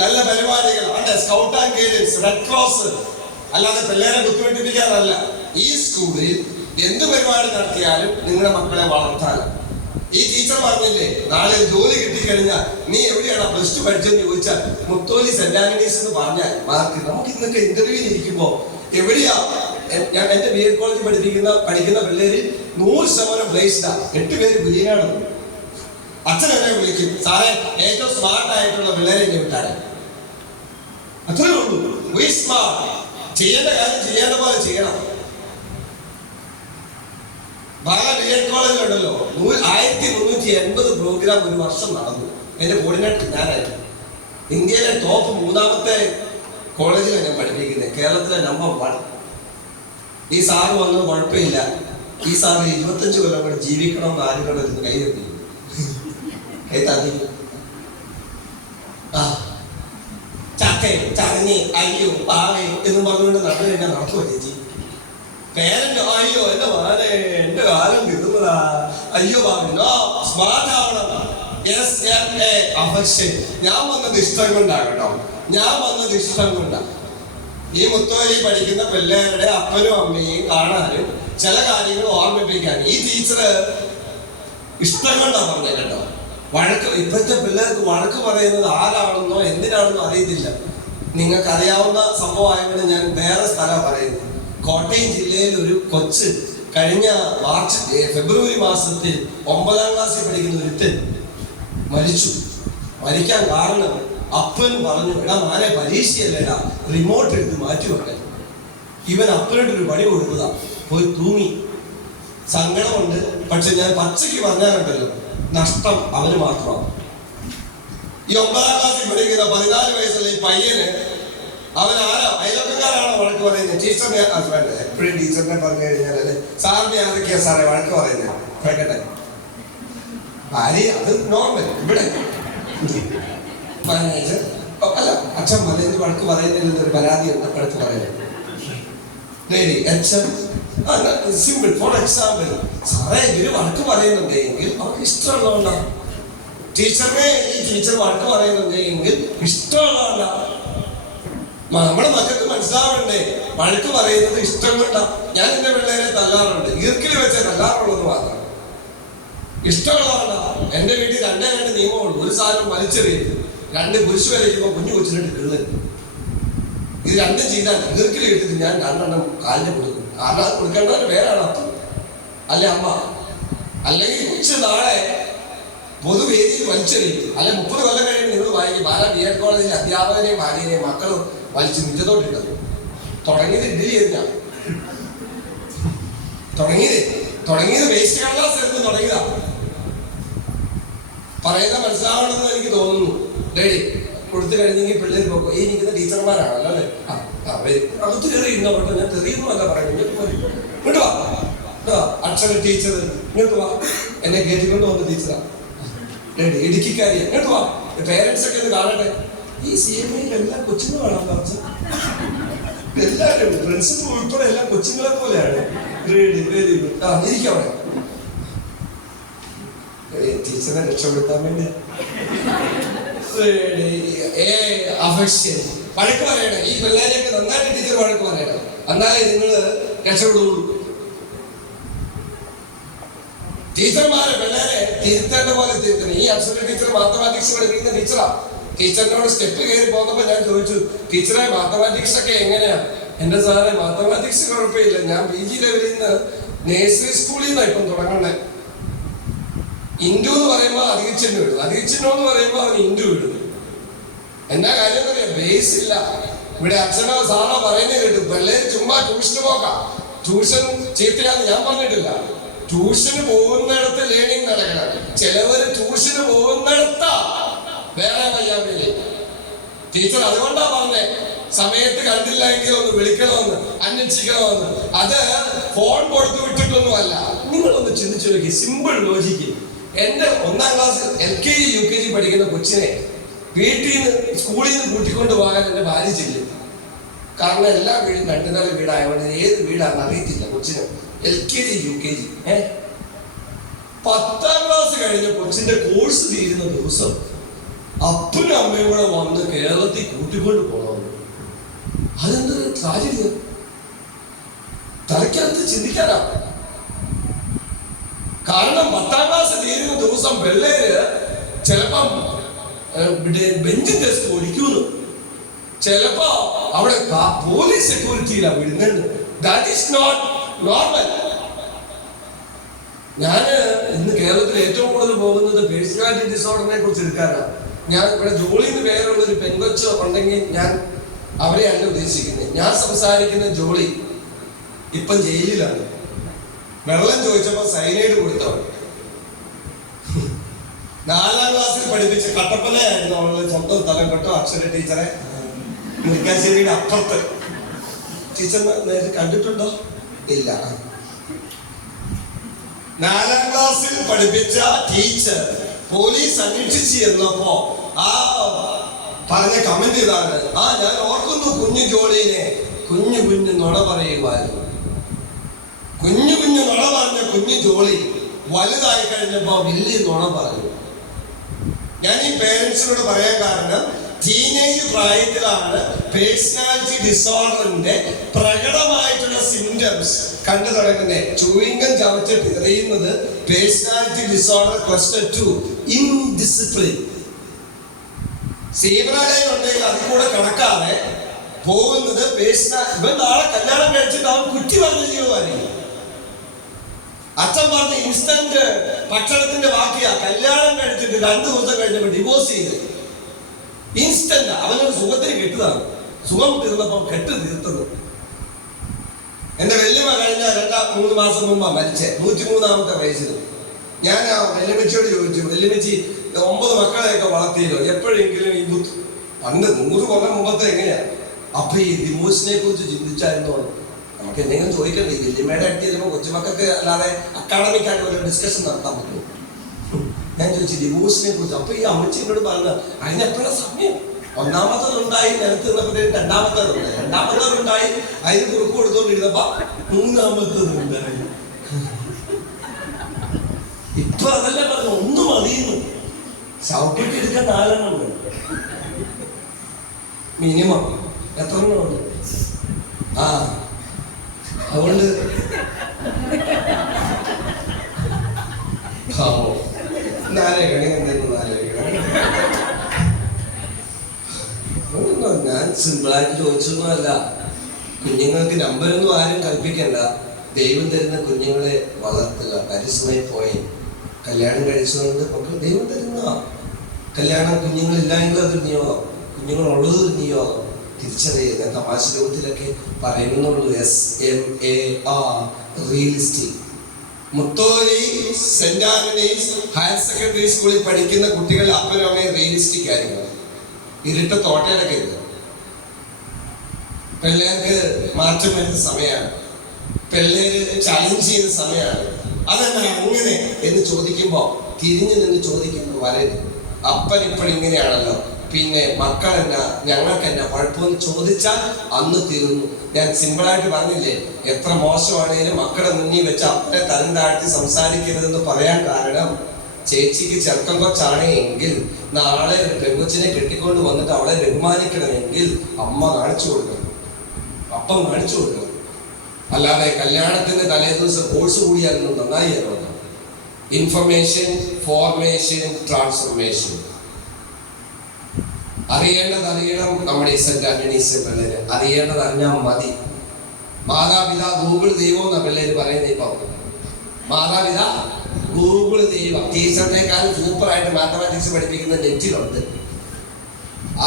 നല്ല പരിപാടികൾ, scout and guidance, red cross. അല്ലാതെ പിള്ളേരെ ബുദ്ധിമുട്ടിപ്പിക്കാനല്ല. ഈ സ്കൂളിൽ എന്ത് പരിപാടി നടത്തിയാലും നിങ്ങളുടെ മക്കളെ വളർത്താൻ. ഈ ടീച്ചർ പറഞ്ഞില്ലേ, നാളെ ജോലി കിട്ടിക്കഴിഞ്ഞാൽ നീ എവിടെയാണ് +2 പഠിച്ചെന്ന് ചോദിച്ചാൽ മുത്തോലി സെന്റ് ആന്റണീസ് എന്ന് പറഞ്ഞാൽ മാർക്ക്. നമുക്ക് ഇന്നൊക്കെ ഇന്റർവ്യൂവിൽ ഇരിക്കുമ്പോ എവിടെയാ ഞാൻ എന്റെ BEd കോളേജിൽ പഠിക്കുന്ന പിള്ളേര് 100% പ്ലേസ്ഡാ. 8 പേര് ബിരിയാണി. അച്ഛൻ എന്നെ വിളിക്കും, സാറേ ഏറ്റവും സ്മാർട്ട് ആയിട്ടുള്ള പിള്ളേരെ എന്നെ വിട്ടാണ്. അത്രേ ഉള്ളൂ. ചെയ്യേണ്ട കാര്യം ചെയ്യേണ്ട പോലെ ചെയ്യണം. പല BEd കോളേജിലുണ്ടല്ലോ 1380 പ്രോഗ്രാം ഒരു വർഷം നടന്നു. എന്റെ കോർഡിനേറ്റർ ഞാനായിരുന്നു. ഇന്ത്യയിലെ ടോപ്പ് 3ാമത്തെ കോളേജിലാണ് ഞാൻ പഠിപ്പിക്കുന്നത്. കേരളത്തിലെ നമ്പർ 1. ഈ സാറ് വന്നത് കുഴപ്പമില്ല. ഈ സാറ് 25 കൊല്ലം കൂടെ ജീവിക്കണമെന്ന് ആരുകൂടെ കൈ തട്ടി ചക്കനി അയ്യോ പാവേ എന്നും പറഞ്ഞുകൊണ്ട് നടന്നു കഴിഞ്ഞാൽ നടക്കുമോ ചേച്ചി? പേരന്റ് അയ്യോ എന്റെ മാനെ എന്റെ കാലം കിട്ടുന്നതാ അയ്യോ പാവിനോ സ്മാർട്ട് ആവണം. ഞാൻ വന്നത് ഇഷ്ടം കൊണ്ടാകട്ടോ. ഞാൻ വന്നത് ഇഷ്ടം കൊണ്ടാണ്. ഈ മുത്തോലി പഠിക്കുന്ന പിള്ളേരുടെ അപ്പനും അമ്മയും കാണാനും ചില കാര്യങ്ങൾ ഓർമ്മിപ്പിക്കാനും ഈ ടീച്ചർ ഇഷ്ടം കൊണ്ടാ പറഞ്ഞത് കേട്ടോ. ഇപ്പോഴത്തെ പിള്ളേർക്ക് വഴക്ക് പറയുന്നത് ആരാണെന്നോ എന്തിനാണെന്നോ അറിയത്തില്ല. നിങ്ങൾക്ക് അറിയാവുന്ന സംഭവമായതുകൊണ്ട് ഞാൻ വേറെ സ്ഥലം പറയുന്നത്. കോട്ടയം ജില്ലയിൽ ഒരു കൊച്ച് കഴിഞ്ഞ ഫെബ്രുവരി മാസത്തിൽ 9ാം ക്ലാസ്സിൽ പഠിക്കുന്ന ഒരുത്തൻ മരിച്ചു. മരിക്കാൻ കാരണം അപ്പൻ പറഞ്ഞു, എടാ മാനെ പരീക്ഷയല്ലേടാ, റിമോട്ട് എടുത്ത് മാറ്റി വെക്കാൻ. ഇവൻ അപ്പനോട്ടൊരു പണി കൊടുത്തതാ. പോയി തൂങ്ങി. സങ്കടമുണ്ട്. പക്ഷെ ഞാൻ പച്ചയ്ക്ക് പറഞ്ഞാലുണ്ടല്ലോ, നഷ്ടം അവന് മാത്രമാണ്. ഈ 9ാം ക്ലാസ്സിൽ പഠിക്കുന്ന 14 വയസ്സുള്ള ഈ പയ്യന് അവൻ അയൽവക്കക്കാരാണോ വഴക്ക് പറയുന്നത്? ടീച്ചറിനെ എപ്പോഴും ടീച്ചറിനെ പറഞ്ഞു കഴിഞ്ഞാൽ അല്ലെ സാറിനെ ആരൊക്കെയാ സാറേ വഴക്ക് പറയുന്നത്? കേട്ടെ ഭാര്യ, അത് നോർമൽ. ഇവിടെ മാനേജർ അല്ല അച്ഛൻ മലയിൽ വഴക്ക് പറയുന്നതിൽ പരാതി ഉണ്ട്. വഴക്ക് പറയുന്നത് സിമ്പിൾ. ഫോർ എക്സാമ്പിൾ, സാറേ ഇവര് വഴക്ക് പറയുന്നുണ്ടെങ്കിൽ അവർക്ക് ഇഷ്ടമുള്ളതുകൊണ്ടാണ്. ടീച്ചറിനെ ഈ ടീച്ചർ വഴക്ക് പറയുന്നുണ്ടെങ്കിൽ ഇഷ്ടമുള്ളതുകൊണ്ടാണ്. നമ്മുടെ മക്കൾക്ക് മനസ്സിലാവണ്ടേ വഴക്ക് പറയുന്നത് ഇഷ്ടം കൊണ്ടാണ്. ഞാൻ എന്റെ പിള്ളേരെ തല്ലാറുണ്ട്. ഈർക്കിൽ വെച്ച് തല്ലാറുള്ളത് മാത്രം. ഇഷ്ടമുള്ളതുകൊണ്ടാണ്. എന്റെ വീട്ടിൽ 2 നിയമമുള്ളൂ. ഒരു സാധനം വലിച്ചെറിയരുത്. 2 കുരിശ് വരയ്ക്കുമ്പോൾ കുഞ്ഞു കൊച്ചിനിട്ട് കിള്ളു. ഇത് 2 ചെയ്താൽ ഈർക്കിൽ എടുത്തിട്ട് ഞാൻ 2 കാലിന് കൊടുക്കും. കാരണം അത് കൊടുക്കേണ്ടവര് വേറാണ് അർത്ഥം, അല്ലെ അമ്മ. അല്ലെങ്കിൽ കൊച്ചു നാളെ പൊതുവേദിയിൽ വലിച്ചെറിയും. അല്ലെ 30 കൊല്ലം കഴിയുമ്പോൾ നിങ്ങൾ വായിക്കും പാലാ BEd കോളേജിലെ അധ്യാപകനെയും ഭാര്യനെയും മക്കളും വലിച്ച് മുറ്റത്തോട്ടിട്ടത്. തുടങ്ങിയത് ഇഡ്ഡലി ആയിരുന്നു. തുടങ്ങിയത് വേസ്റ്റ് കടലാസ് എടുത്ത് തുടങ്ങിയതാ. പറയുന്ന മനസ്സിലാവണമെന്ന് എനിക്ക് തോന്നുന്നു. റെഡി കൊടുത്തു കഴിഞ്ഞെങ്കിൽ പിള്ളേർ പോകും. ഈ നിൽക്കുന്ന ടീച്ചർമാരാണല്ലോ അല്ലേ? അകത്ത് കയറി ഇരുന്നോട്ടെ, ഞാൻ തെറിയൊന്നുമല്ല പറയുന്നത്. ഇങ്ങോട്ട് വാ, അക്ഷര ടീച്ചർ ഇങ്ങോട്ട് വാ. എന്നെ കയറ്റിക്കൊണ്ട് വന്ന ടീച്ചറാ. റെഡി ഇടുക്കിക്കാരി ഇങ്ങോട്ട് വാ. പേരൻസ് ഒക്കെ ഒന്ന് കാണട്ടെ. ഈ CMA എല്ലാ കൊച്ചുങ്ങളും കാണാൻ പറഞ്ഞ എല്ലാവരും പ്രിൻസിപ്പൽ ഉൾപ്പെടെ എല്ലാ കൊച്ചുങ്ങളെ പോലെയാണ്. Ready very good. ഇരിക്കവിടെ. ടീച്ചറെ രക്ഷപ്പെടുത്താൻ വേണ്ടി വഴക്ക് പറയണം. ഈ പിള്ളേരെയൊക്കെ നന്നായിട്ട് ടീച്ചർ വഴക്ക് പറയണം. എന്നാലേ നിങ്ങൾ രക്ഷപ്പെടുള്ളൂ. ടീച്ചർമാരെ പിള്ളേരെ തിരുത്തേണ്ട പോലെ തിരുത്തണം. ഈ അപ്സര ടീച്ചർ മാത്തമാറ്റിക്സ് പഠിപ്പിക്കുന്ന ടീച്ചറാ. ടീച്ചറിനോട് സ്റ്റെപ്പ് കയറി പോന്നപ്പോ ഞാൻ ചോദിച്ചു, ടീച്ചറെ മാത്തമാറ്റിക്സ് ഒക്കെ എങ്ങനെയാ? എന്റെ സാറെ മാത്തമാറ്റിക്സ് കുഴപ്പമില്ല, ഞാൻ PG ലെവലിൽ നിന്ന് നേഴ്സറി സ്കൂളിൽ നിന്നാണ് ഇപ്പം തുടങ്ങണേ. ഇൻഡു എന്ന് പറയുമ്പോൾ അധികച്ചിഹ്നം ഇടും, അധികച്ചിഹ്നം എന്ന് പറയുമ്പോൾ അവൻ ഇൻഡു ഇടും. എന്നാ കാര്യം എന്ന് പറയാം, ബേസ് ഇല്ല. ഇവിടെ അച്ഛനോ സാറോ പറയുന്നത് കേട്ടു, പിള്ളേര് ചുമ്മാ ട്യൂഷന് പോക്കാം. ട്യൂഷൻ ചീത്തയാന്ന് ഞാൻ പറഞ്ഞിട്ടില്ല. ട്യൂഷന് പോകുന്നിടത്ത് ലേണിംഗ് നടക്കണം. ചിലവര് ട്യൂഷന് പോകുന്നിടത്താ വേറെ വയ്യാവില്ലേ. ടീച്ചർ അതുകൊണ്ടാ പറഞ്ഞേ, സമയത്ത് കണ്ടില്ല എങ്കിൽ ഒന്ന് വിളിക്കണമെന്ന്, അന്വേഷിക്കണമെന്ന്. അത് ഫോൺ കൊടുത്തു വിട്ടിട്ടൊന്നുമല്ല. നിങ്ങളൊന്ന് ചിന്തിച്ചു നോക്കി, സിമ്പിൾ ലോജിക്ക്. എന്റെ 1ാം ക്ലാസ് LKG UKG പഠിക്കുന്ന കൊച്ചിനെ വീട്ടിൽ നിന്ന് സ്കൂളിൽ നിന്ന് കൂട്ടിക്കൊണ്ട് പോകാൻ എന്റെ ഭാര്യ ചെല്ലും. കാരണം എല്ലാ വീടും 2 നില വീടായതുകൊണ്ട് ഏത് വീടാണെന്ന് അറിയത്തില്ല കൊച്ചിന്. LKG UKG 10ാം ക്ലാസ് കഴിഞ്ഞ കൊച്ചിന്റെ കോഴ്സ് തീരുന്ന ദിവസം അപ്പനും അമ്മയും കൂടെ വന്ന് കേരളത്തിൽ കൂട്ടിക്കൊണ്ട് പോകണം. അതെന്തൊരു ട്രാജഡി. തലയ്ക്കകത്ത് ചിന്തിക്കാനാ. കാരണം 10ാം ക്ലാസ് തീരുന്ന ദിവസം പിള്ളേര് ചിലപ്പം ബെഞ്ചും ഡെസ്ക് ഒടിക്കുന്നു, ചിലപ്പോ അവിടെ പോലീസ് സെക്യൂരിറ്റിയിലാണ് വിടുന്നത്. That is not normal. ഞാന് ഇന്ന് കേരളത്തിൽ ഏറ്റവും കൂടുതൽ പോകുന്നത് പേഴ്സണാലിറ്റി ഡിസോർഡറിനെ കുറിച്ച് എടുക്കാനാണ്. ഞാൻ ഇവിടെ ജോളിന്ന് പേരുള്ള ഒരു പെൺകൊച്ച് ഉണ്ടെങ്കിൽ ഞാൻ അവരെയല്ല ഉദ്ദേശിക്കുന്നത്. ഞാൻ സംസാരിക്കുന്ന ജോളി ഇപ്പം ജയിലിലാണ്. വെള്ളം ചോദിച്ചപ്പോ സൈനൈഡ് കൊടുത്തവൾ. 4ാം ക്ലാസ്സിൽ പഠിപ്പിച്ച കട്ടപ്പനയായിരുന്നു അവളുടെ സ്വന്തം സ്ഥലം കേട്ടോ. അക്ഷര ടീച്ചറെ മുരിക്കാശ്ശേരിയുടെ അപ്പുറത്ത്. ടീച്ചർ നേരത്തെ കണ്ടിട്ടുണ്ടോ? ഇല്ല. 4ാം ക്ലാസ്സിൽ പഠിപ്പിച്ച ടീച്ചർ പോലീസ് അന്വേഷിച്ച് ചെന്നപ്പോ ആ പറഞ്ഞ കമന്റ് ഇതാണ്, ഞാൻ ഓർക്കുന്നു കുഞ്ഞു ജോളിനെ കുഞ്ഞു നുണ പറയുമായിരുന്നു. കുഞ്ഞു നുണ പറഞ്ഞ കുഞ്ഞു ജോളി വലുതായി കഴിഞ്ഞപ്പോ വലിയ നുണ പറഞ്ഞു. ഞാൻ ഈ പേരൻസിനോട് പറയാൻ കാരണം, ടീനേജ് പ്രായത്തിലാണ് പേഴ്സണാലിറ്റി ഡിസോർഡറിന്റെ പ്രകടമായിട്ടുള്ള സിംറ്റംസ് കണ്ടു തുടങ്ങുന്നത്. ചൂയിങ്കം ചവച്ചിട്ട് എറിയുന്നത് personality disorder cluster 2 indiscipline. Zebra line ഉണ്ടെങ്കിൽ അതിൽ കൂടെ കണക്കാതെ പോകുന്നത് ഇവൻ നാളെ കല്യാണം കഴിച്ചിട്ട് അവൻ കുറ്റി പറഞ്ഞ ജീവമായിരിക്കും. അച്ഛൻ പറഞ്ഞ ഇൻസ്റ്റന്റ് ഭക്ഷണത്തിന്റെ ബാക്കിയാ. കല്യാണം കഴിച്ചിട്ട് 2 ദിവസം കഴിഞ്ഞപ്പോൾ ഡിവോഴ്സ് ചെയ്ത്. ഇൻസ്റ്റന്റ്. അവനൊരു സുഖത്തിന് കെട്ടതാണ്. സുഖം തീർന്നപ്പോ കെട്ട് തീർത്തത്. എന്റെ വല്യമ്മ കഴിഞ്ഞ 2-3 മാസം മുമ്പാ മരിച്ചേ, 103ാമത്തെ വയസ്സിൽ. ഞാൻ ആ വല്യമ്മച്ചിയോട് ചോദിച്ചു, വല്യമ്മച്ചി 9 മക്കളെയൊക്കെ വളർത്തിയല്ലോ, എപ്പോഴെങ്കിലും ഈ പണ്ട് 100 കൊല്ലം മുമ്പത്തെ എങ്ങനെയാ? അപ്പൊ ഈ ഡിവോഴ്സിനെ കുറിച്ച് ചിന്തിച്ചായിരുന്നോ? നമുക്ക് എന്തെങ്കിലും ചോദിക്കണ്ടേ? വല്യമ്മയുടെ അടുത്ത് ചെല്ലുമ്പോൾ കൊച്ചുമക്കൾക്ക് അല്ലാതെ അക്കാഡമിക് ആയിട്ട് ഒരു ഡിസ്കഷൻ നടത്താൻ പറ്റുമോ? ഞാൻ ചോദിച്ചു ഡിവോഴ്സിനെ കുറിച്ച്. അപ്പൊ ഈ അമ്മച്ചി എന്നോട് പറഞ്ഞ അതിനെപ്പോഴാ സമയം? 1ാമത്തതുണ്ടായി നിലത്ത് നിന്നപ്പോഴത്തേക്ക് 2ാമത്തതുണ്ടായി, 2ാമത്തതുണ്ടായി അതിന് കുറുക്ക് കൊടുത്തോണ്ടിരുന്നപ്പോ 3ാമത്തതുണ്ടായി. ഇപ്പൊ അതല്ല പറഞ്ഞു, ഒന്നും മതിയുന്നു. ശവപ്പെട്ടി എടുക്കാൻ 4 വേണം മിനിമം. എത്ര എണ്ണമുണ്ട്? അതുകൊണ്ട് ഞാൻ സിമ്പിളായിട്ട് ചോദിച്ചൊന്നുമല്ല. കുഞ്ഞുങ്ങൾക്ക് നമ്പരൊന്നും ആരും കൽപ്പിക്കണ്ട. ദൈവം തരുന്ന കുഞ്ഞുങ്ങളെ വളർത്തുക. That is my point. കല്യാണം കഴിച്ചതുകൊണ്ട് മക്കൾ ദൈവം തരുന്ന കല്യാണം. കുഞ്ഞുങ്ങളില്ലെങ്കിൽ അതൊരു നിയോഗം, കുഞ്ഞുങ്ങളുള്ളത് ഒരു നിയോഗം. തിരിച്ചറിയുക. തമാശ രൂപത്തിലൊക്കെ പറയുന്നുള്ളൂ. SMAR, realistic. Mutholi Saint Antony's higher secondary സ്കൂളിൽ പഠിക്കുന്ന കുട്ടികൾ അപ്പനും അമ്മയും റിയലിസ്റ്റിക് ആയിരിക്കണം. ഇരുട്ട തോട്ടയിലൊക്കെ പിള്ളേർക്ക് മാറ്റം വരുന്ന സമയമാണ്, പിള്ളേര് ചലഞ്ച് ചെയ്യുന്ന സമയമാണ്. അതെന്നാ അങ്ങനെ എന്ന് ചോദിക്കുമ്പോ തിരിഞ്ഞു നിന്ന് ചോദിക്കുമ്പോൾ വരരുത്. അപ്പൻ ഇപ്പോഴിങ്ങനെയാണല്ലോ, പിന്നെ മക്കളെന്നാ ഞങ്ങൾക്കെന്നാ കുഴപ്പമെന്ന് ചോദിച്ചാൽ അന്ന് തീർന്നു. ഞാൻ സിമ്പിളായിട്ട് പറഞ്ഞില്ലേ, എത്ര മോശമാണെങ്കിലും മക്കളെ മുന്നിൽ വെച്ച് അപ്പനെ തരം താഴ്ത്തി സംസാരിക്കരുതെന്ന് പറയാൻ കാരണം, ചേച്ചിക്ക് ചെറുക്കം കൊച്ചാണ് എങ്കിൽ നാളെ ഒരു പെങ്കൊച്ചിനെ കെട്ടിക്കൊണ്ട് വന്നിട്ട് അവളെ ബഹുമാനിക്കണമെങ്കിൽ അമ്മ കാണിച്ചു കൊടുക്കണം, അപ്പം കാണിച്ചു കൊടുക്കണം. അല്ലാതെ കല്യാണത്തിന്റെ തലേ ദിവസം കോഴ്സ് കൂടിയായിരുന്നു നന്നായി അറിയണം. Information, formation, transformation. അറിയണം. നമ്മുടെ ഈ സെന്റ് ആന്റണീസ് പിള്ളേര് അറിയേണ്ടത് അറിഞ്ഞാൽ മതി. മാതാപിതാ ഗൂഗിൾ ദൈവം എന്നാ പിള്ളേര് പറയുന്നത്. ഇപ്പൊ മാതാപിതാ ഗൂഗിൾ ദൈവം. ടീച്ചറിനേക്കാളും സൂപ്പറായിട്ട് മാത്തമാറ്റിക്സ് പഠിപ്പിക്കുന്ന നെറ്റിലുണ്ട്.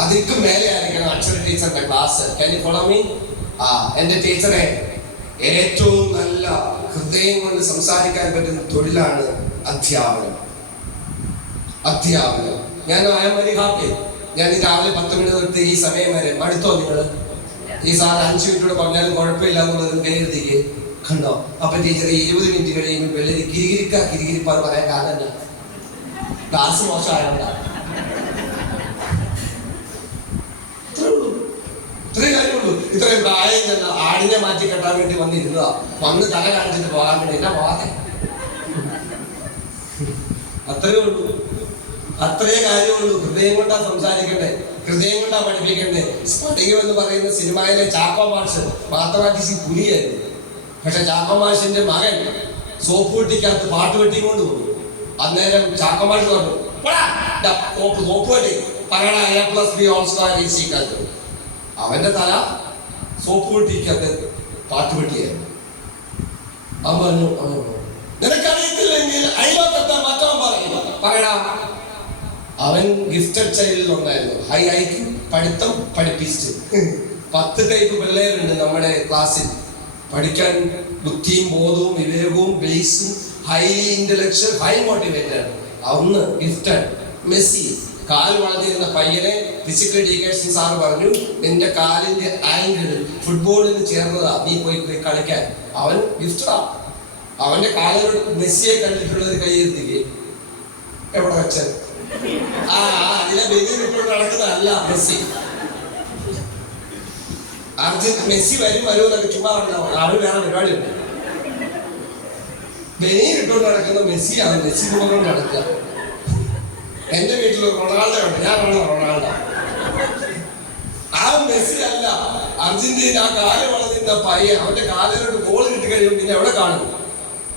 അതിൽക്കും മേലെ ആയിരിക്കണം അക്ഷര ടീച്ചറിന്റെ ക്ലാസ്. എന്റെ ടീച്ചറെ ഏറ്റവും നല്ല ഹൃദയം കൊണ്ട് സംസാരിക്കാൻ പറ്റുന്ന തൊഴിലാണ് അധ്യാപനം. ഞാൻ ഐ ആം വെരി ഹാപ്പി. ഞാൻ ഈ രാവിലെ 10 മണി തൊട്ട് ഈ സമയം വരെ മടുത്തോ നിങ്ങൾ? ഈ സാർ 5 മിനിറ്റോടെ പറഞ്ഞാലും കുഴപ്പമില്ല എന്നുള്ളൊരു കൈയെഴുതിക്ക് കണ്ടോ? അപ്പൊ ടീച്ചർ 20 മിനിറ്റ് കഴിയുമ്പോൾ പിള്ളേര് കിരികിരിപ്പാന്ന് പറയാൻ കാരണം ക്ലാസ് മോശമായോണ്ടാ. ഇത്രയും കാര്യമുള്ളൂ. ഇത്രയും പ്രായം തന്നെ ആടിനെ മാറ്റി കെട്ടാൻ വേണ്ടി വന്നിരുന്നതാ. വന്ന് തല കാണിച്ചിട്ട് പോകാൻ വേണ്ടി എന്നാ പോകാതെ. അത്രേ ഉള്ളൂ, അത്രേ കാര്യമുള്ളൂ. ഹൃദയം കൊണ്ടാ സംസാരിക്കണ്ടേ, ഹൃദയം കൊണ്ടാ പഠിപ്പിക്കണ്ടേ. സ്ഫടികം എന്ന് പറയുന്ന സിനിമയിലെ ചാക്കോ മാഷ് മാത്തമാറ്റിക്സ് പുലിയായിരുന്നു. പക്ഷെ ചാക്കോ മാഷിന്റെ മകൻ സോപ്പ് വെട്ടിക്കകത്ത് പാട്ട് വെട്ടിക്കൊണ്ട് പോകും. അന്നേരം ചാക്കോ മാഷ് പറഞ്ഞു, സോപ്പ് വെട്ടി പറയണ A+B². അവന്റെ തല സോപ്പ് വെട്ടിക്കകത്ത് പാട്ട് വെട്ടിയായിരുന്നു. അവൻ പറഞ്ഞു, നിനക്കറിയത്തില്ലെങ്കിൽ അയലോക്കത്തെ മറ്റവൻ പറയടാ. അവൻ ഗിഫ്റ്റഡ് ചൈൽഡിൽ ഒന്നായിരുന്നു. ഹൈ ഐക്യു, പഠിത്തം പഠിപ്പിച്ച് 10 ടൈപ്പ് പിള്ളേരുണ്ട് നമ്മുടെ ക്ലാസ്സിൽ. പഠിക്കാൻ ബുദ്ധിയും ബോധവും വിവേകവും ബേസും ഹൈലി ഇന്റലക്ച്വൽ, ഹൈ മോട്ടിവേറ്റഡ്. ഒന്ന് ഗിഫ്റ്റഡ് മെസ്സി. കാല് വളർന്നിരുന്ന പയ്യനെ ഫിസിക്കൽ എഡ്യൂക്കേഷൻ സാർ പറഞ്ഞു, നിന്റെ കാലിന്റെ ആംഗിൾ ഫുട്ബോളിന് ചേർന്നതാ, നീ പോയി കളിക്കാൻ. അവൻ ഗിഫ്റ്റഡാ. അവന്റെ കാലിൽ മെസ്സിയെ കണ്ടിട്ടുള്ളത് കൈയെത്തിക്ക്. എവിടെ വെച്ചത്? അതിലെ ബെനിയിട്ട് നടക്കുന്നതല്ല മെസ്സി. മെസ്സി വരുമെന്നൊക്കെ ചുമ്മാ ഉണ്ടാവും. ആള് വേറെ പരിപാടിയുണ്ട്. ബെനിയിൽ ഇട്ടുകൊണ്ട് നടക്കുന്ന മെസ്സിയാണ്. മെസ്സി കൊണ്ട് നടക്കുക. എന്റെ വീട്ടിൽ റൊണാൾഡോ ഉണ്ട്, ഞാനാണ് റൊണാൾഡോ. ആ മെസ്സി അല്ല. അർജന്റീന ആ കാല് വളർന്നിരുന്ന പയ്യൻ, അവന്റെ കാലിലോട്ട് ഗോൾ കിട്ടി കഴിയുമ്പോൾ പിന്നെ എവിടെ കാണും?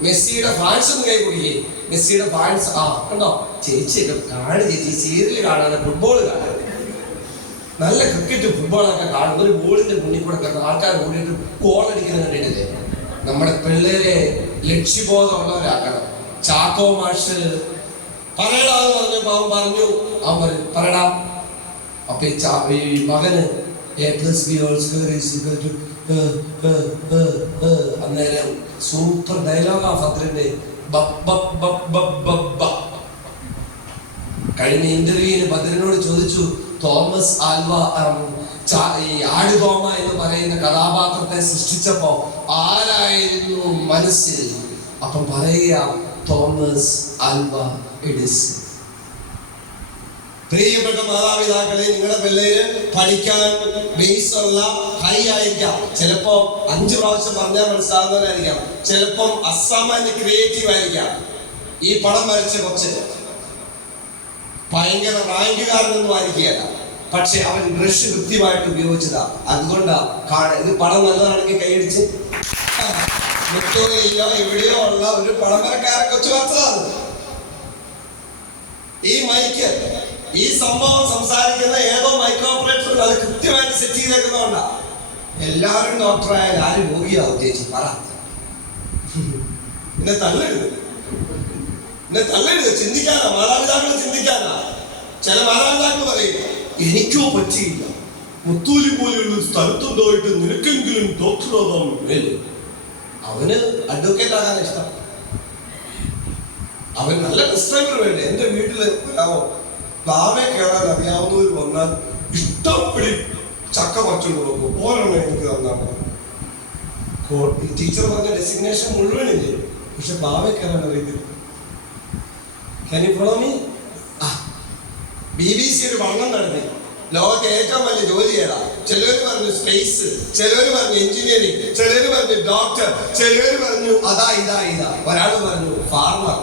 മെസ്സിയുടെ ഫാൻസ് ഒന്ന് കൈ കുടിക്കേ. മെസ്സിയുടെ ഫാൻസ് കണ്ടോ ചേച്ചിയൊക്കെ കാണു. ചേച്ചി സീരിയൽ കാണാതെ ഫുട്ബോൾ കാണാൻ, നല്ല ക്രിക്കറ്റ് ഫുട്ബോളൊക്കെ കാണും. ഒരു ബോളിന്റെ മുന്നിൽ കൂടെ ആൾക്കാർ കൂടിയിട്ട് ഗോൾ അടിക്കുന്നത് കണ്ടിട്ടില്ലേ? നമ്മുടെ പിള്ളേരെ ലക്ഷ്യബോധമുള്ളവരാക്കണം. ചാക്കോ മാഷ് പറയടാന്ന് പറഞ്ഞപ്പോ അവൻ പറഞ്ഞു, പറയടാ. അപ്പൊ ഈ മകന് A+B². അന്നേരം സൂപ്പർ ഡയലോഗാ ഫദ്രന്റെ. കഴിഞ്ഞ ഇന്റർവ്യൂവിന് ഭദ്രനോട് ചോദിച്ചു, തോമസ് ആൽവ ഈ ആട് തോമ എന്ന് പറയുന്ന കഥാപാത്രത്തെ സൃഷ്ടിച്ചപ്പോ ആരായിരുന്നു മനസ്സിൽ? അപ്പം പറയുക, തോമസ് ആൽവ എഡിസൺ. പ്രിയപ്പെട്ട മാതാപിതാക്കളെ, നിങ്ങളുടെ പിള്ളേര് പഠിക്കാൻ ബേസുള്ള ഹൈ ആയിരിക്കാം. ചിലപ്പോ 5 പ്രാവശ്യം പറഞ്ഞാൽ മനസ്സിലാകുന്നവരായിരിക്കാം. ചിലപ്പം അസാമാന്യ ക്രിയേറ്റീവ് ആയിരിക്കാം. ഈ പടം വരച്ച കുറച്ച് ഭയങ്കര റാങ്കുകാരനൊന്നും ആയിരിക്കുകയല്ല. പക്ഷെ അവൻ ബ്രഷ് കൃത്യമായിട്ട് ഉപയോഗിച്ചതാ. അതുകൊണ്ടാ ഇത് പടം നല്ലതാണെങ്കിൽ കൈയടിച്ച് എവിടെയോ ഉള്ള ഒരു പടം വരക്കാരെ കൊച്ചു വരച്ചതാണ്. ഈ മൈക്ക്, ഈ സംഭവം സംസാരിക്കുന്ന ഏതോ മൈക്ക് ഓപ്പറേറ്റർ അത് കൃത്യമായിട്ട് സെറ്റ് ചെയ്തേക്കുന്നതുകൊണ്ടാ. എല്ലാവരും ഡോക്ടറായാലും ആരും രോഗിയാവും. ചേച്ചി പറ, എന്നെ തള്ളരുത്, ചിന്തിക്കാനാ. മാതാപിതാക്കൾ ചിന്തിക്കാനാ. ചില മാതാപിതാക്കൾ പറയും, എനിക്കോ പറ്റിയില്ല, മുത്തൂലി പോലെയുള്ള സ്ഥലത്തുണ്ടായിട്ട് നിനക്കെങ്കിലും ഡോക്ടറാകാൻ മേലെ. അവന് അഡ്വക്കേറ്റ് ആകാൻ ഇഷ്ടം. അവൻ നല്ല ഡിസ്ട്രൈവർ വേണ്ടേ. എന്റെ വീട്ടില് പ്ലാവെ കയറാൻ അറിയാവുന്നവർ വന്നാൽ ഇഷ്ടപ്പെടി ചക്ക പറ്റുള്ളൂ നോക്കും. ഓരോണം എനിക്ക് തന്നാണ്. ടീച്ചർ പറഞ്ഞ ഡെസിഗ്നേഷൻ മുഴുവനില്ലേ, പക്ഷെ പ്ലാവെ കയറാൻ അറിയത്തില്ല. BBC ഒരു പഠനം നടത്തി. ലോകത്തെ ഏറ്റവും വലിയ ജോലി ഏതാ? ചിലവര് പറഞ്ഞു സ്പേസ്, ചിലവര് പറഞ്ഞു എഞ്ചിനീയറിംഗ്, ചിലവര് പറഞ്ഞു ഡോക്ടർ, ചിലവര് പറഞ്ഞു അതാ ഇതാ ഇതാ. ഒരാള് പറഞ്ഞു ഫാർമർ.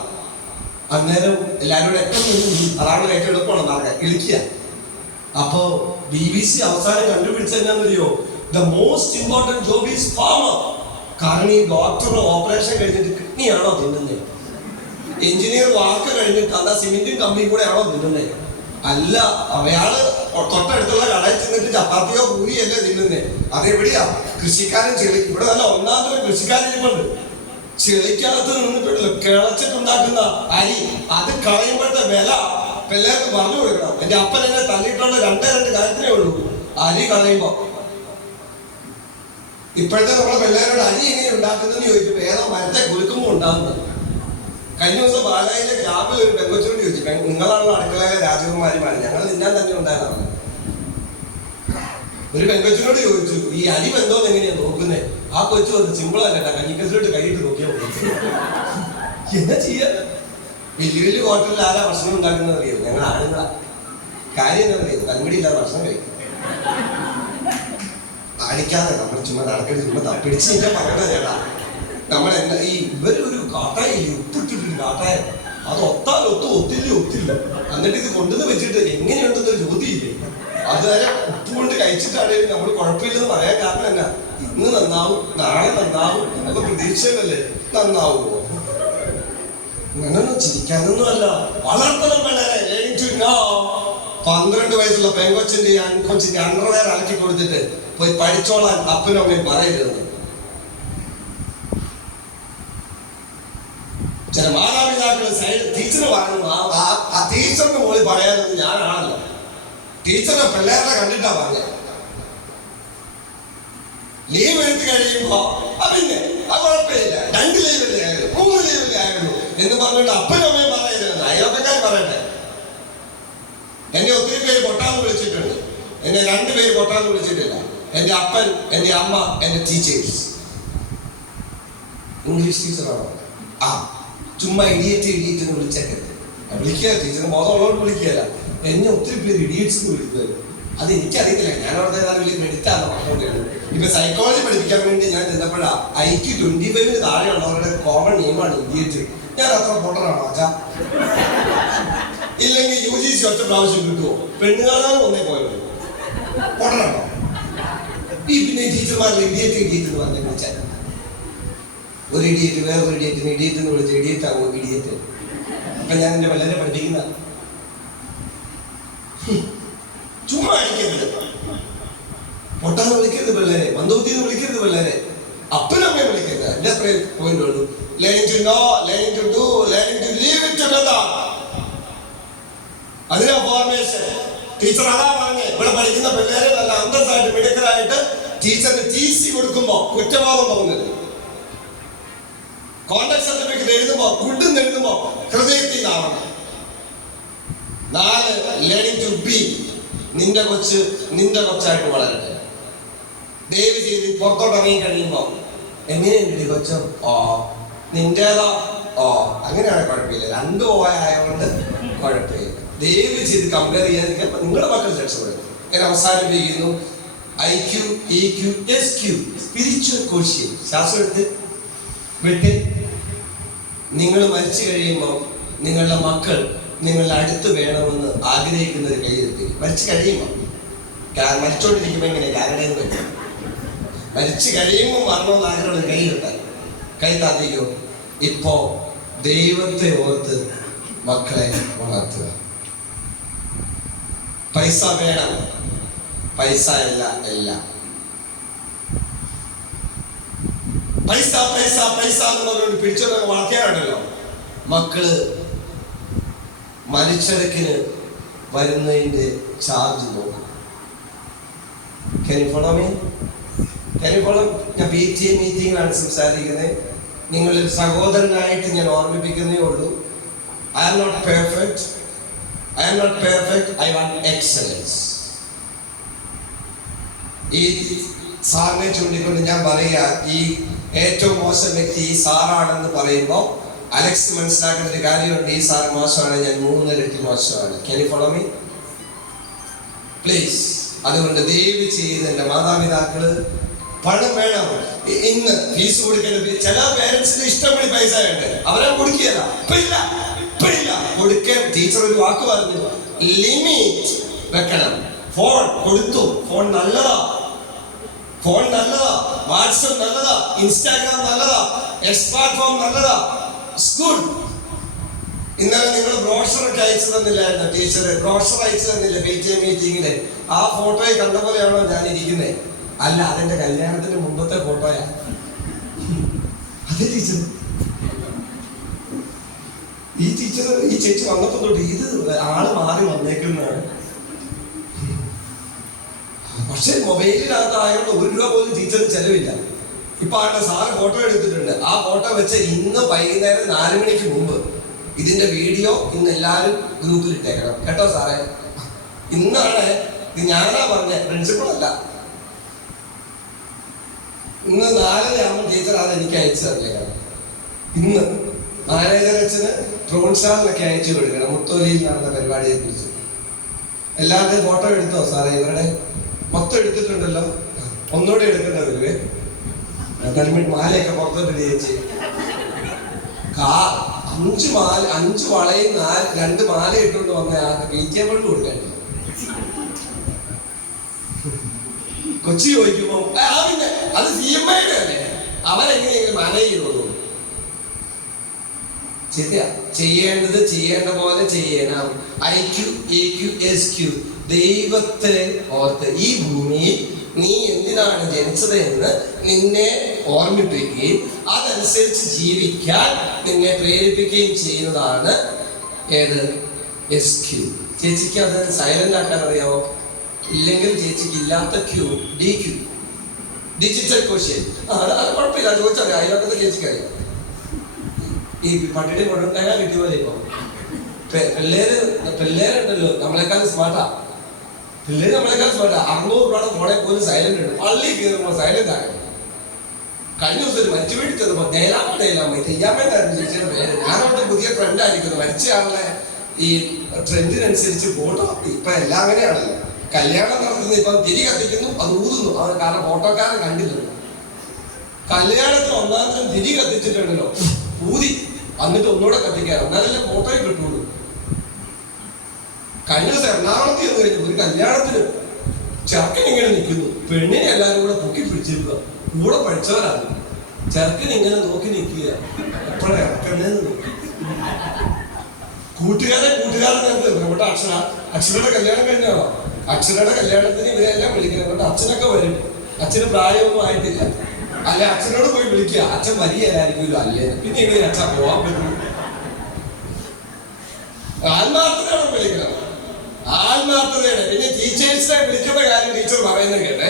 അന്നേരം എല്ലാവരും അതാണ് ഏറ്റവും എളുപ്പമാണ് മാർഗം കിളിക്കുക. അപ്പോ BBC അവസാനം കണ്ടുപിടിച്ച എന്നാന്നറിയോ? The most important job is farmer. കാരണം ഈ ഡോക്ടർ ഓപ്പറേഷൻ കഴിഞ്ഞിട്ട് കിഡ്നിയാണോ തിന്നുന്നത്? എഞ്ചിനീയർ വാക്ക് കഴിഞ്ഞിട്ട് അതാ സിമെന്റും കമ്പിയും കൂടെ ആണോ തിന്നുന്നത്? അല്ല, അയാള് തൊട്ടടുത്തുള്ള കടയിൽ ചെന്നിട്ട് ചപ്പാത്തിയോ പൂരിയല്ലേ തിന്നുന്നേ. അതെവിടെയാ? കൃഷിക്കാരൻ ചെളി. ഇവിടെ നല്ല ഒന്നാമത്തെ കൃഷിക്കാരൻ ഇരിപ്പുണ്ട്. ചെളിക്കകത്ത് നിന്നിട്ടുണ്ടല്ലോ കിളച്ചിട്ടുണ്ടാക്കുന്ന അരി, അത് കളയുമ്പോഴത്തെ വില പിള്ളേർക്ക് പറഞ്ഞു കൊടുക്കണം. എന്റെ അപ്പൻ എന്നെ തള്ളിയിട്ടുള്ള രണ്ട് കാര്യത്തിനേ ഉള്ളൂ. അരി കളയുമ്പോ ഇപ്പോഴത്തെ നമ്മളെ പിള്ളേരോട് അരി എങ്ങനെ ഉണ്ടാക്കുന്നതെന്ന് ചോദിച്ചപ്പോ ഏതോ മരത്തെ കുലുക്കുമ്പോ ഉണ്ടാകുന്നത്. കഴിഞ്ഞ ദിവസം ബാലായിലെ ക്യാബിൽ ഒരു പെങ്കൊച്ചിനോട് ചോദിച്ചു, നിങ്ങളാണല്ലോ അടുക്കളയിലെ രാജകുമാരിമാര്, ഞങ്ങൾ തിന്നാൻ തന്നെ ഉണ്ടായതാണ്. ഒരു പെങ്കൊച്ചിനോട് ചോദിച്ചു, ഈ അരി ബന്ധം എങ്ങനെയാ നോക്കുന്നേ? ആ കൊച്ചു അത് സിമ്പിൾ അല്ല, കഞ്ഞിക്കസിലോട്ട് കൈയിട്ട് നോക്കിയാൽ മതി. എന്താ ചെയ്യാ? വലിയ വലിയ ഹോട്ടലിൽ ആരാ ഭക്ഷണം ഉണ്ടാക്കുന്നത് അറിയോ? ഞങ്ങൾ ആണുങ്ങളാ. കാര്യം എന്താ അറിയോ? തന്മടിയില്ലാതെ ഭക്ഷണം കഴിക്കും. അടിക്കാതെ നമ്മൾ ചുമ്മാ നടക്കടി ചുമ്മാ തപ്പിടിച്ച് ഞാൻ പറയണ ചേട്ടാ. നമ്മളെന്താ ഈ ഇവരൊരു കാട്ടായില്ലേ, ഉപ്പിട്ടിട്ടൊരു കാട്ടായ, അത് ഒത്താൽ ഒത്തില്ല. എന്നിട്ട് ഇത് കൊണ്ടുവന്ന് വെച്ചിട്ട് എങ്ങനെയുണ്ടെന്നൊരു ചോദ്യമില്ലേ? അതുവരെ ഉപ്പ് കൊണ്ട് കഴിച്ചിട്ടാണെങ്കിലും നമ്മൾ കുഴപ്പമില്ലെന്ന് പറയാൻ കാരണം എന്നാ? ഇന്ന് നന്നാവും, നാളെ നന്നാവും എന്നൊക്കെ പ്രതീക്ഷയല്ലേ. നന്നാവുമോ? അങ്ങനൊന്നും ചിരിക്കാനൊന്നും അല്ല. വളർത്തണം പിള്ളേരെ. 12 വയസ്സുള്ള പെങ്കൊച്ചിന്റെ കൊച്ചിന്റെ അണ്ടർവെയർ അലക്കി കൊടുത്തിട്ട് പോയി പഠിച്ചോളാൻ അപ്പനും അമ്മയും പറയരുത്. ചില മാതാപിതാക്കൾ ടീച്ചർ പറഞ്ഞു, ആ ടീച്ചറിന് പോയി പറയാനത് ഞാനാണല്ലോ. ടീച്ചറിനെ പിള്ളേരെ കണ്ടിട്ടാ പറഞ്ഞത്. ലീവ് എടുത്ത് കഴിയുമ്പോ പിന്നെ കുഴപ്പമില്ല, 2 ലീവല്ലേ ആയുള്ളൂ, 3 ലീവല്ലേ ആയുള്ളൂ എന്ന് പറഞ്ഞിട്ട് അപ്പനും അമ്മയും പറയരുത്. അയൽവക്കക്കാർ പറയട്ടെ. എന്നെ ഒത്തിരി പേര് പൊട്ടാന്ന് വിളിച്ചിട്ടുണ്ട്. എന്നെ 2 പേര് പൊട്ടാന്ന് വിളിച്ചിട്ടില്ല. എന്റെ അപ്പൻ, എന്റെ അമ്മ, എന്റെ ടീച്ചേഴ്സ്. ഇംഗ്ലീഷ് ടീച്ചറാണോ? ചുമ്മാ ഇഡിയറ്റ് എന്ന് വിളിച്ചേക്കരുത്. വിളിക്കുക, ടീച്ചർ ബോധമുള്ളവരോട് വിളിക്കുകയല്ല. എന്നെ ഒത്തിരി പേര് ഇഡിയറ്റ്സ് എന്ന് വിളിക്കുന്നത്. അത് എനിക്കറിയത്തില്ല. ഞാൻ അവിടെ ഏതാണ്ട് വലിയ മെഡിറ്റാന്ന് പറഞ്ഞുകൊണ്ടിരുന്നത്. ഇപ്പൊ സൈക്കോളജി പഠിപ്പിക്കാൻ വേണ്ടി ഞാൻ ചെന്നപ്പോഴാ IQ 25 താഴെയുള്ളവരുടെ കോമൺ നെയിമാണ് ഇഡിയറ്റ്. ഞാൻ അത്ര പൊട്ടനാണോ അച്ഛാ? ഇല്ലെങ്കിൽ UGC ഒറ്റ പ്രാവശ്യം കിട്ടുമോ? പെണ്ണുകാണാൻ ഒന്നേ പോയത് പൊട്ടനാണോ? ഈ പിന്നെ ടീച്ചർമാരിൽ ഇഡിയറ്റ് എന്ന് പറഞ്ഞ് വിളിച്ചാൽ ഒരു ഇഡിയറ്റ് വേറൊരു ഇഡിയറ്റിന് ഇഡിയറ്റ് എന്ന് വിളിച്ച് ഇഡിയറ്റ് ആകുമോ? ഇഡിയറ്റ്. അപ്പൊ ഞാൻ എന്റെ പിള്ളേരെ പഠിപ്പിക്കുന്ന ചുമ്മാ അടിക്കരുത്, പൊട്ടാന്ന് വിളിക്കരുത് പിള്ളേരെ, മന്ദബുദ്ധിന്ന് വിളിക്കരുത് പിള്ളേരെ, അപ്പനമ്മയെ വിളിക്കരുത്. എന്റെ അത്രയും പോയിന്റ് ഉള്ളൂ. Learning to know, learning to do, learning to live it together. അതിനാ ഫോർമേഷൻ. ടീച്ചർ അതാ പറഞ്ഞേ, ഇവിടെ പഠിക്കുന്ന പിള്ളേരെ നല്ല അന്തസ്സായിട്ട് മിടുക്കരായിട്ട് ടീച്ചറിന് TC കൊടുക്കുമ്പോ കുറ്റബോധം തോന്നരുത്. കോൺടാക്ട് സർട്ടിഫിക്കറ്റ് എഴുതുമ്പോ ഗുഡ് എഴുതുമ്പോ ഹൃദയത്തിൽ നിന്നാവണം. 4 ലേണിംഗ് ടു ബി. നിന്റെ കൊച്ച് നിന്റെ കൊച്ചായിട്ട് വളരട്ടെ. ദയവ് ചെയ്ത് പുറത്തോട്ട് ഇറങ്ങി കഴിയുമ്പോ എങ്ങനെയുണ്ട് കൊച്ചോ? നിന്റേതാ? അങ്ങനെയാണ് കുഴപ്പമില്ല. 2 ആയതുകൊണ്ട് കുഴപ്പമില്ല. ദയവ് ചെയ്ത് കമ്പയർ ചെയ്യാതിരിക്കാൻ നിങ്ങളുടെ മക്കൾ രക്ഷപ്പെടും. ഞാൻ അവസാനിപ്പിക്കുന്നു. IQ, EQ, SQ, spiritual quotient. ശാസ്ത്രം എടുത്ത് വിട്ട് നിങ്ങൾ മരിച്ചു കഴിയുമ്പോൾ നിങ്ങളുടെ മക്കൾ നിങ്ങളുടെ അടുത്ത് വേണമെന്ന് ആഗ്രഹിക്കുന്ന ഒരു കൈയെടുത്തി. മരിച്ചു കഴിയുമ്പോൾ മരിച്ചോണ്ടിരിക്കുമ്പോൾ എങ്ങനെ കാരണേന്ന് പറ്റും? മരിച്ചു കഴിയുമ്പോൾ മരണമെന്ന് ആഗ്രഹമുള്ള കൈയെടുത്താൽ കൈ താത്തിക്കോ. ഇപ്പോ ദൈവത്തെ ഓർത്ത് മക്കളെ വളർത്തുക. പൈസ വേണം, പൈസ അല്ല എല്ലാം. പൈസ പൈസ പൈസ എന്ന് പറഞ്ഞുകൊണ്ട് പിടിച്ചോണ്ടൊക്കെ വളർത്തിയാണല്ലോ. മക്കള് മരിച്ചടക്കിന് വരുന്നതിന്റെ ചാർജ് നോക്കും. Can you follow me? Can you follow? ഞാൻ PTA മീറ്റിംഗിലാണ് സംസാരിക്കുന്നത്. നിങ്ങളൊരു സഹോദരനായിട്ട് ഞാൻ ഓർമ്മിപ്പിക്കുന്നേ ഉള്ളൂ. I am not perfect. I want excellence. ഈ സാറിനെ ചൂണ്ടിക്കൊണ്ട് ഞാൻ പറയാ, ഈ ഏറ്റവും മോശം വ്യക്തി ഈ സാറാണെന്ന് പറയുമ്പോൾ അലക്സ് മനസ്സിലാക്കുന്ന ഒരു കാര്യമുണ്ട്. ഈ സാർ മോശമാണ്, ഞാൻ 3 ഇരട്ടി മോശമാണ്. Can you follow me? Please. അതുകൊണ്ട് ദയവ് ചെയ്ത് എൻ്റെ മാതാപിതാക്കള് പണം വേണം. ഇന്ന് ഫീസ് കൊടുക്കേണ്ട ചില പേരൻസിന് ഇഷ്ടംപടി പൈസ ഉണ്ട്, അവരെ കൊടുക്കുകയല്ല. ഇപ്പൊ ഇല്ല കൊടുക്കാൻ ടീച്ചർ ഒരു വാക്ക് പറഞ്ഞു, ലിമിറ്റ് വെക്കണം. ഫോൺ കൊടുത്തു. ഫോൺ നല്ലതാ, വാട്സപ്പ് നല്ലതാ, ഇൻസ്റ്റാഗ്രാം നല്ലതാ, സ്മാർട്ട് ഫോൺ നല്ലതാ, ഗുഡ്. ഇന്നലെ നിങ്ങൾ ബ്രോഷറൊക്കെ അയച്ചു തന്നില്ലായിരുന്നു ടീച്ചർ? ബ്രോഷർ അയച്ചു തന്നില്ല PTA മീറ്റിംഗില്? ആ ഫോട്ടോയിൽ കണ്ട പോലെയാണോ ഞാൻ ഇരിക്കുന്നത്? അല്ല, അതെന്റെ കല്യാണത്തിന് മുമ്പത്തെ ഫോട്ടോയാ. അതെ ടീച്ചർ. ഈ ചേച്ചി വന്നപ്പോ തൊട്ട് ഇത് ആള് മാറി വന്നേക്കുന്നതാണ്. പക്ഷെ മൊബൈലിനകത്ത് ആയതുകൊണ്ട് 1 രൂപ പോലും ടീച്ചറിന് ചെലവില്ല. ഇപ്പൊ ആളുടെ സാറ് ഫോട്ടോ എടുത്തിട്ടുണ്ട്. ആ ഫോട്ടോ വെച്ച് ഇന്ന് വൈകുന്നേരം 4 മണിക്ക് മുമ്പ് ഇതിന്റെ വീഡിയോ ഇന്ന് എല്ലാവരും ഗ്രൂപ്പിൽ ഇട്ടേക്കണം കേട്ടോ സാറേ. ഇന്നാണ് ഇത് ഞാനാ പറഞ്ഞ, പ്രിൻസിപ്പൾ അല്ല. ഇന്ന് 4:30 ടീച്ചർ അത് എനിക്ക് അയച്ചു തന്നേക്കണം. ഇന്ന് മാനേജർ അച്ഛന് പ്രോത്സാഹനൊക്കെ അയച്ചു കൊടുക്കണം മുത്തോലിയിൽ നടന്ന പരിപാടിയെ കുറിച്ച്. എല്ലാവരുടെയും ഫോട്ടോ എടുത്തോ സാറേ? ഇവരുടെ മൊത്തം എടുത്തിട്ടുണ്ടല്ലോ. ഒന്നുകൂടെ എടുക്കേണ്ട വരുവേ. മാലയൊക്കെ പുറത്തോട്ട് ചേച്ചി. 5 വളയും 2 മാല ഇട്ടുകൊണ്ട് വന്ന ആൾക്ക് PTA ഫണ്ട് കൊടുക്കാൻ കൊച്ചി ചോദിക്കുമ്പോ പിന്നെ അത് CMIയുടെ അല്ലേ, അവരെങ്ങനെയെങ്കിലും മാനേജ് ചെയ്തോളൂ. ശരിയാ, ചെയ്യേണ്ട പോലെ ചെയ്യണം. IQ, EQ, SQ. ദൈവത്തെ ഓർത്ത് ഈ ഭൂമിയിൽ നീ എന്തിനാണ് ജനിച്ചത് എന്ന് നിന്നെ ഓർമ്മിപ്പിക്കുകയും അതനുസരിച്ച് ജീവിക്കാൻ നിന്നെ പ്രേരിപ്പിക്കുകയും ചെയ്യുന്നതാണ് ഏത്? SQ. ചേച്ചിക്ക് അത് സൈലന്റ് ആക്കാൻ അറിയാമോ? ഇല്ലെങ്കിൽ ചേച്ചിക്ക് ഇല്ലാത്ത Q, DQ, ഡിജിറ്റൽ ക്വസ്റ്റ്യൻ. അത് കുഴപ്പമില്ല, ചോദിച്ചറിയാം. അതിനകത്ത് ചേച്ചിക്ക് അറിയാം. ഈ പട്ടിണി കൊണ്ടുണ്ടാകാൻ കിട്ടിയ പോലെ ഇപ്പൊ പിള്ളേരുണ്ടല്ലോ നമ്മളെക്കാൾ സ്മാർട്ടാ. 600 രൂപയുടെ ഫോണെ പോലും സൈലന്റ് ഉണ്ട്. പള്ളി കയറുമ്പോൾ സൈലന്റ് ആകണം. കഴിഞ്ഞ ദിവസം ഒരു മരിച്ചു വീട്ടിൽ ചെന്നപ്പോ ഡേലാമ തെയ്യാമ്മേണ്ടായിരുന്നു ചേച്ചിയുടെ പേര്. ഞാനവിടെ പുതിയ ട്രെൻഡ് ആയിരിക്കുന്നു. മരിച്ച ആളുടെ ഈ ട്രെൻഡിനനുസരിച്ച് ഫോട്ടോ. ഇപ്പൊ എല്ലാം അങ്ങനെയാണല്ലോ. കല്യാണം നടത്തുന്നത് ഇപ്പൊ തിരി കത്തിക്കുന്നു, അത് ഊതുന്നു. അത് കാരണം ഫോട്ടോക്കാരൻ കണ്ടില്ലല്ലോ. കല്യാണത്തിന് 1-ാം ദിവസം തിരി കത്തിച്ചിട്ടുണ്ടല്ലോ, ഊതി എന്നിട്ട് ഒന്നുകൂടെ കത്തിക്കാൻ, എന്നാലല്ലേ ഫോട്ടോയിൽ കിട്ടുള്ളൂ. കഴിഞ്ഞ ദിവസം എറണാകുളത്ത് ചെന്ന് കഴിഞ്ഞു ഒരു കല്യാണത്തിന് ചെറുക്കൻ ഇങ്ങനെ നിൽക്കുന്നു, പെണ്ണിനെ എല്ലാവരും കൂടെ പൊക്കി പിടിച്ചിരിക്കുക. കൂടെ പഠിച്ചവരാണ്. ചെറുക്കൻ ഇങ്ങനെ നോക്കി നിൽക്കുക, എപ്പോഴാ ഇറക്കണ്ടേന്ന് നോക്കി. കൂട്ടുകാരൻ നേരത്തെ ഇവിടെ അക്ഷരയുടെ കല്യാണം കഴിഞ്ഞാണോ? അക്ഷരയുടെ കല്യാണത്തിന് ഇവരെല്ലാം വിളിക്കണം. അതുകൊണ്ട് അച്ഛനൊക്കെ വരും. അച്ഛന് പ്രായമൊന്നും ആയിട്ടില്ല. അല്ല, അച്ഛനോട് പോയി വിളിക്കുക. അച്ഛൻ വരികയായിരിക്കുമല്ലോ അല്ലേ. പിന്നെ എങ്ങനെ അച്ഛൻ പോവാൻ പറ്റും? ആത്മാർത്ഥതയോടെ വിളിക്കണം. ആത്മാർത്ഥതയുടെ. പിന്നെ ടീച്ചേഴ്സിനെ വിളിക്കുന്ന കാര്യം ടീച്ചർ പറയുന്നത് കേട്ടെ.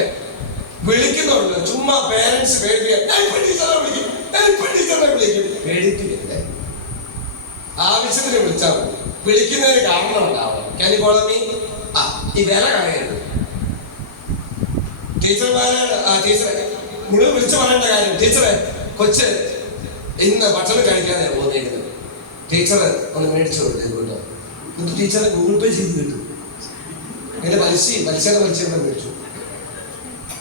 വിളിക്കുന്നുണ്ട് ചുമ്മാ പേരൻസ് പേടിപ്പിക്കാൻ. ടീച്ചറെ വിളിക്കും. പേടിപ്പിക്കല്ലേ, ആവശ്യത്തിന് വിളിച്ചാൽ മതി. വിളിക്കുന്നതിന് കാരണം ഉണ്ടാവണം. കാനിക്കോളമി ഈ വില കളയരുത്. ടീച്ചറെ നിങ്ങൾ വിളിച്ചു പറയേണ്ട കാര്യം, ടീച്ചറെ കൊച്ച് ഇന്ന് ഭക്ഷണം കഴിക്കാതെ പോകുന്നേക്കുന്നത്, ടീച്ചറെ ഒന്ന് മേടിച്ചു കൊടുത്തു കേട്ടോ. എന്നിട്ട് ടീച്ചറെ ഗൂഗിൾ പേ ചെയ്ത് കിട്ടും. എന്റെ പലിശയുടെ മേടിച്ചു.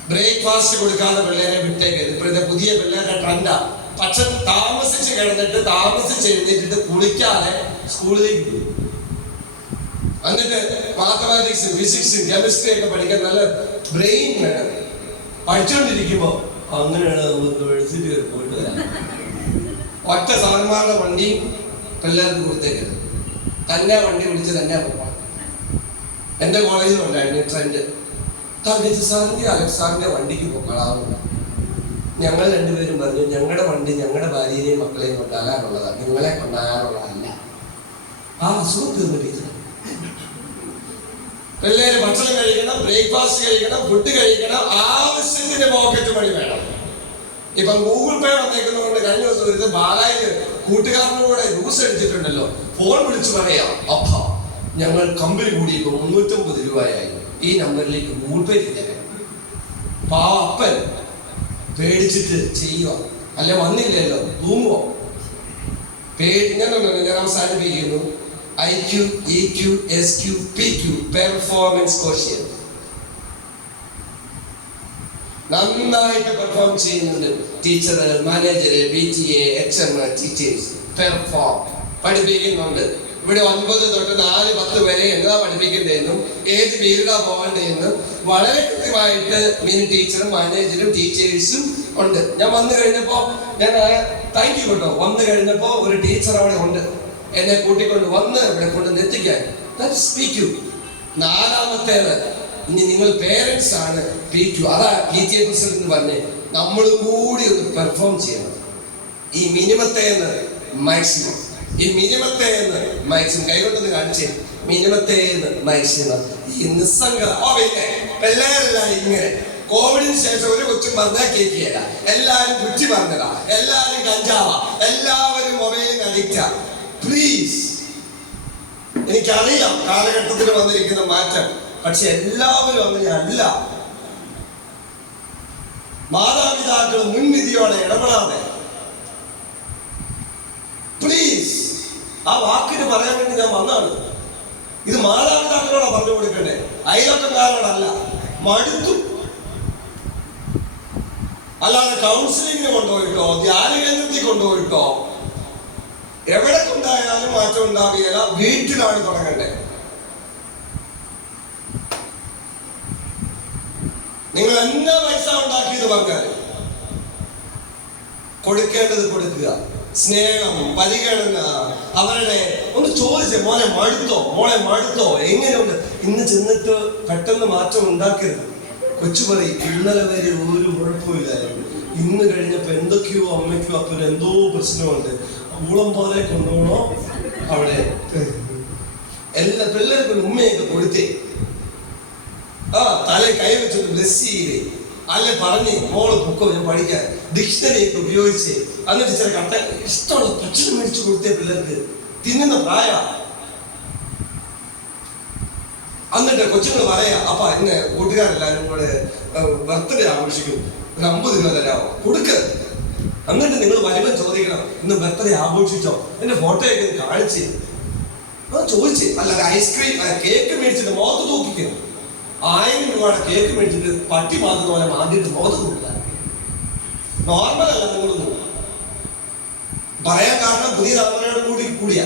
ബ്രേക്ക്ഫാസ്റ്റ് കൊടുക്കാതെ പിള്ളേരെ വിട്ടേക്കരുത്. ഇപ്പോഴത്തെ പുതിയ പിള്ളേരുടെ ട്രെൻഡാ. പക്ഷെ താമസിച്ച് കിടന്നിട്ട് താമസിച്ച് എഴുന്നേറ്റിട്ട് കുളിക്കാതെ സ്കൂളിലേക്ക് പോകും. എന്നിട്ട് മാത്തമാറ്റിക്സ്, ഫിസിക്സ്, കെമിസ്ട്രി ഒക്കെ പഠിക്കാൻ നല്ല ബ്രെയിൻ വേണം. പഠിച്ചുകൊണ്ടിരിക്കുമ്പോ അങ്ങനെയാണ് യൂണിവേഴ്സിറ്റി പോയിട്ട് വരാം. ഒറ്റ സാറന്മാരുടെ വണ്ടിയും പിള്ളേർക്ക് കൊടുത്തേക്കരുത്. തന്നെ വണ്ടി വിളിച്ച് തന്നെ പോകാം. എൻ്റെ കോളേജിൽ ഉണ്ടായിരുന്നു ട്രെൻഡ്. സാറിൻ്റെ അലക്സാറിന്റെ വണ്ടിക്ക് പോക്കളാവുന്ന. ഞങ്ങൾ രണ്ടുപേരും പറഞ്ഞു, ഞങ്ങളുടെ വണ്ടി ഞങ്ങളുടെ ഭാര്യയെയും മക്കളെയും കൊണ്ടാകാനുള്ളതാണ്, നിങ്ങളെ കൊണ്ടാകാനുള്ളതല്ല. ആ അസുഖം തീർന്നു ടീച്ചർ. പിള്ളേര് ഭക്ഷണം കഴിക്കണം, ബ്രേക്ക്ഫാസ്റ്റ് കഴിക്കണം, ഫുഡ് കഴിക്കണം, ആവശ്യത്തിന് പോക്കറ്റ് മണി വേണം. ഇപ്പം ഗൂഗിൾ പേ വന്നേക്കുന്നതുകൊണ്ട് കഴിഞ്ഞ ദിവസം ഒരു ബാലായില് കൂട്ടുകാരനോട് കൂടെ ജ്യൂസ് അടിച്ചിട്ടുണ്ടല്ലോ, ഫോൺ വിളിച്ചു പറയാം, അപ്പ ഞങ്ങൾ കമ്പനി കൂടി ഇപ്പൊ 350 രൂപയായി, ഈ നമ്പറിലേക്ക് ഗൂഗിൾ പേ ചെയ്തേക്കാം. അപ്പൻ പേടിച്ചിട്ട് ചെയ്യുക, അല്ലെ വന്നില്ലല്ലോ തൂങ്ങുവോ? ഞാൻ അവസാനിപ്പിക്കുന്നു. IQ, EQ, SQ, PQ, performance quotient. നന്നായിട്ട് പെർഫോം ചെയ്യുന്നുണ്ട് teacher, manager, BTA, HM, teachers perform പഠിപ്പിക്കുന്നുണ്ട്. ഇവിടെ 9 തൊട്ട് 4, 10 വരെ എന്താ പഠിപ്പിക്കേണ്ടതെന്നും ഏത് പീരീഡാ പോകേണ്ടതെന്നും വളരെ കൃത്യമായിട്ട് ടീച്ചറും മാനേജറും ടീച്ചേഴ്സും ഉണ്ട്. ഞാൻ വന്നു കഴിഞ്ഞപ്പോ ഞാൻ താങ്ക് യു കേട്ടോ. വന്നു കഴിഞ്ഞപ്പോ ഒരു ടീച്ചർ അവിടെ ഉണ്ട്, എന്നെ കൂട്ടിക്കൊണ്ട് വന്ന് ഇവിടെ കൊണ്ട് എത്തിക്കാൻ. PQ. 4ാമത്തേത് ഇനി നിങ്ങൾ പേരൻസ് ആണ് PQ. അതാ PTA പ്രസിഡന്റ് പറഞ്ഞ് നമ്മൾ കൂടി ഒന്ന് പെർഫോം ചെയ്യണം. ഈ മിനിമത്തേന്ന് മാക്സിമം, ഈ മിനിമത്തേന്ന് മാക്സിമം കൈകൊണ്ടെന്ന് കാണിച്ചേ. മിനിമത്തേന്ന് മാക്സിമം ഈ നിസ്സംഗത. പിന്നെ പിള്ളേരെല്ലാം ഇങ്ങനെ കോവിഡിന് ശേഷം ഒരു കൊച്ചും പറഞ്ഞാൽ കേൾക്കുകയില്ല, എല്ലാരും കുറ്റി പറഞ്ഞതാ, എല്ലാരും കഞ്ചാവാ, എല്ലാവരും മൊബൈലിന് അഡിക്റ്റാ. പ്ലീസ്, എനിക്കറിയാം കാലഘട്ടത്തിൽ വന്നിരിക്കുന്ന മാറ്റം, പക്ഷെ എല്ലാവരും അങ്ങനെയല്ല. മാതാപിതാക്കൾ മുൻവിധിയോടെ ഇടപെടാതെ, പ്ലീസ്, ആ വാക്കിന് പറയാൻ വേണ്ടി ഞാൻ വന്നാണ്. ഇത് മാതാപിതാക്കളോടാ പറഞ്ഞു കൊടുക്കണ്ടേ, അയൽവക്കക്കാരോടല്ല. മടുത്തു. അല്ലാതെ കൗൺസിലിങ്ങിന് കൊണ്ടുപോയിട്ടോ ധ്യാന കേന്ദ്രത്തിൽ കൊണ്ടുപോയിട്ടോ എവിടെ കൊണ്ടായാലും മാറ്റം ഉണ്ടാവുകയില്ല. വീട്ടിലാണ് തുടങ്ങണ്ടേ. നിങ്ങൾ എന്നാ പൈസ ഉണ്ടാക്കിയത് പറഞ്ഞാൽ കൊടുക്കേണ്ടത് കൊടുക്കുക. സ്നേഹം, പരിഗണന, അവരുടെ ഒന്ന് ചോദിച്ചേ, മോനെ മടുത്തോ, എങ്ങനെയുണ്ട്? ഇന്ന് ചെന്നിട്ട് പെട്ടെന്ന് മാറ്റം ഉണ്ടാക്കരുത്. കൊച്ചു പറയും, ഇന്നലെ വരെ ഒരു കുഴപ്പമില്ലായിരുന്നു, ഇന്ന് കഴിഞ്ഞപ്പോ എന്തൊക്കെയോ അമ്മയ്ക്കോ അപ്പനും എന്തോ പ്രശ്നമുണ്ട്, ഊളം പോലെ കൊണ്ടുപോകണോ അവിടെ. എല്ലാ പിള്ളേർക്കും ഉമ്മയൊക്കെ കൊടുത്തേ, തല കൈ വെച്ചൊന്ന് ബ്ലെസ് ചെയ്തേ, അല്ലെ പറഞ്ഞ് മോള് പൊക്കോ ഞാൻ പഠിക്കാൻ, ഡിക്ഷണറിയൊക്കെ ഉപയോഗിച്ച്, എന്നിട്ട് ചില കട്ട ഇഷ്ടമുള്ള ഭക്ഷണം മേടിച്ചു കൊടുത്തേ പിള്ളേർക്ക്. തിന്നുന്ന പ്രായ. എന്നിട്ട് കൊച്ചുങ്ങൾ പറയാ, അപ്പ ഇന്ന് കൂട്ടുകാരെല്ലാരും കൂടെ ബർത്ത്ഡേ ആഘോഷിക്കും, ഒരു 50 രൂപ തരാമോ? കൊടുക്ക്. എന്നിട്ട് നിങ്ങൾ വരുമ്പം ചോദിക്കണം, ഇന്ന് ബർത്ത്ഡേ ആഘോഷിച്ചോ, എന്റെ ഫോട്ടോയൊക്കെ കാണിച്ച് ചോദിച്ച്. അല്ലാതെ ഐസ്ക്രീം കേക്ക് മേടിച്ചിട്ട് മുഖത്ത് തൂക്കിക്കുന്നു. 1000 രൂപയുടെ കേക്ക് മേടിച്ചിട്ട് പട്ടി മാതുന്ന പോലെ മാന്തിയിട്ട് മുഖത്ത് തൂക്കുക. നോർമലല്ല നിങ്ങളൊന്നും പറയാൻ കാരണം പുതിയ തലമുറയോട് കൂടിയാ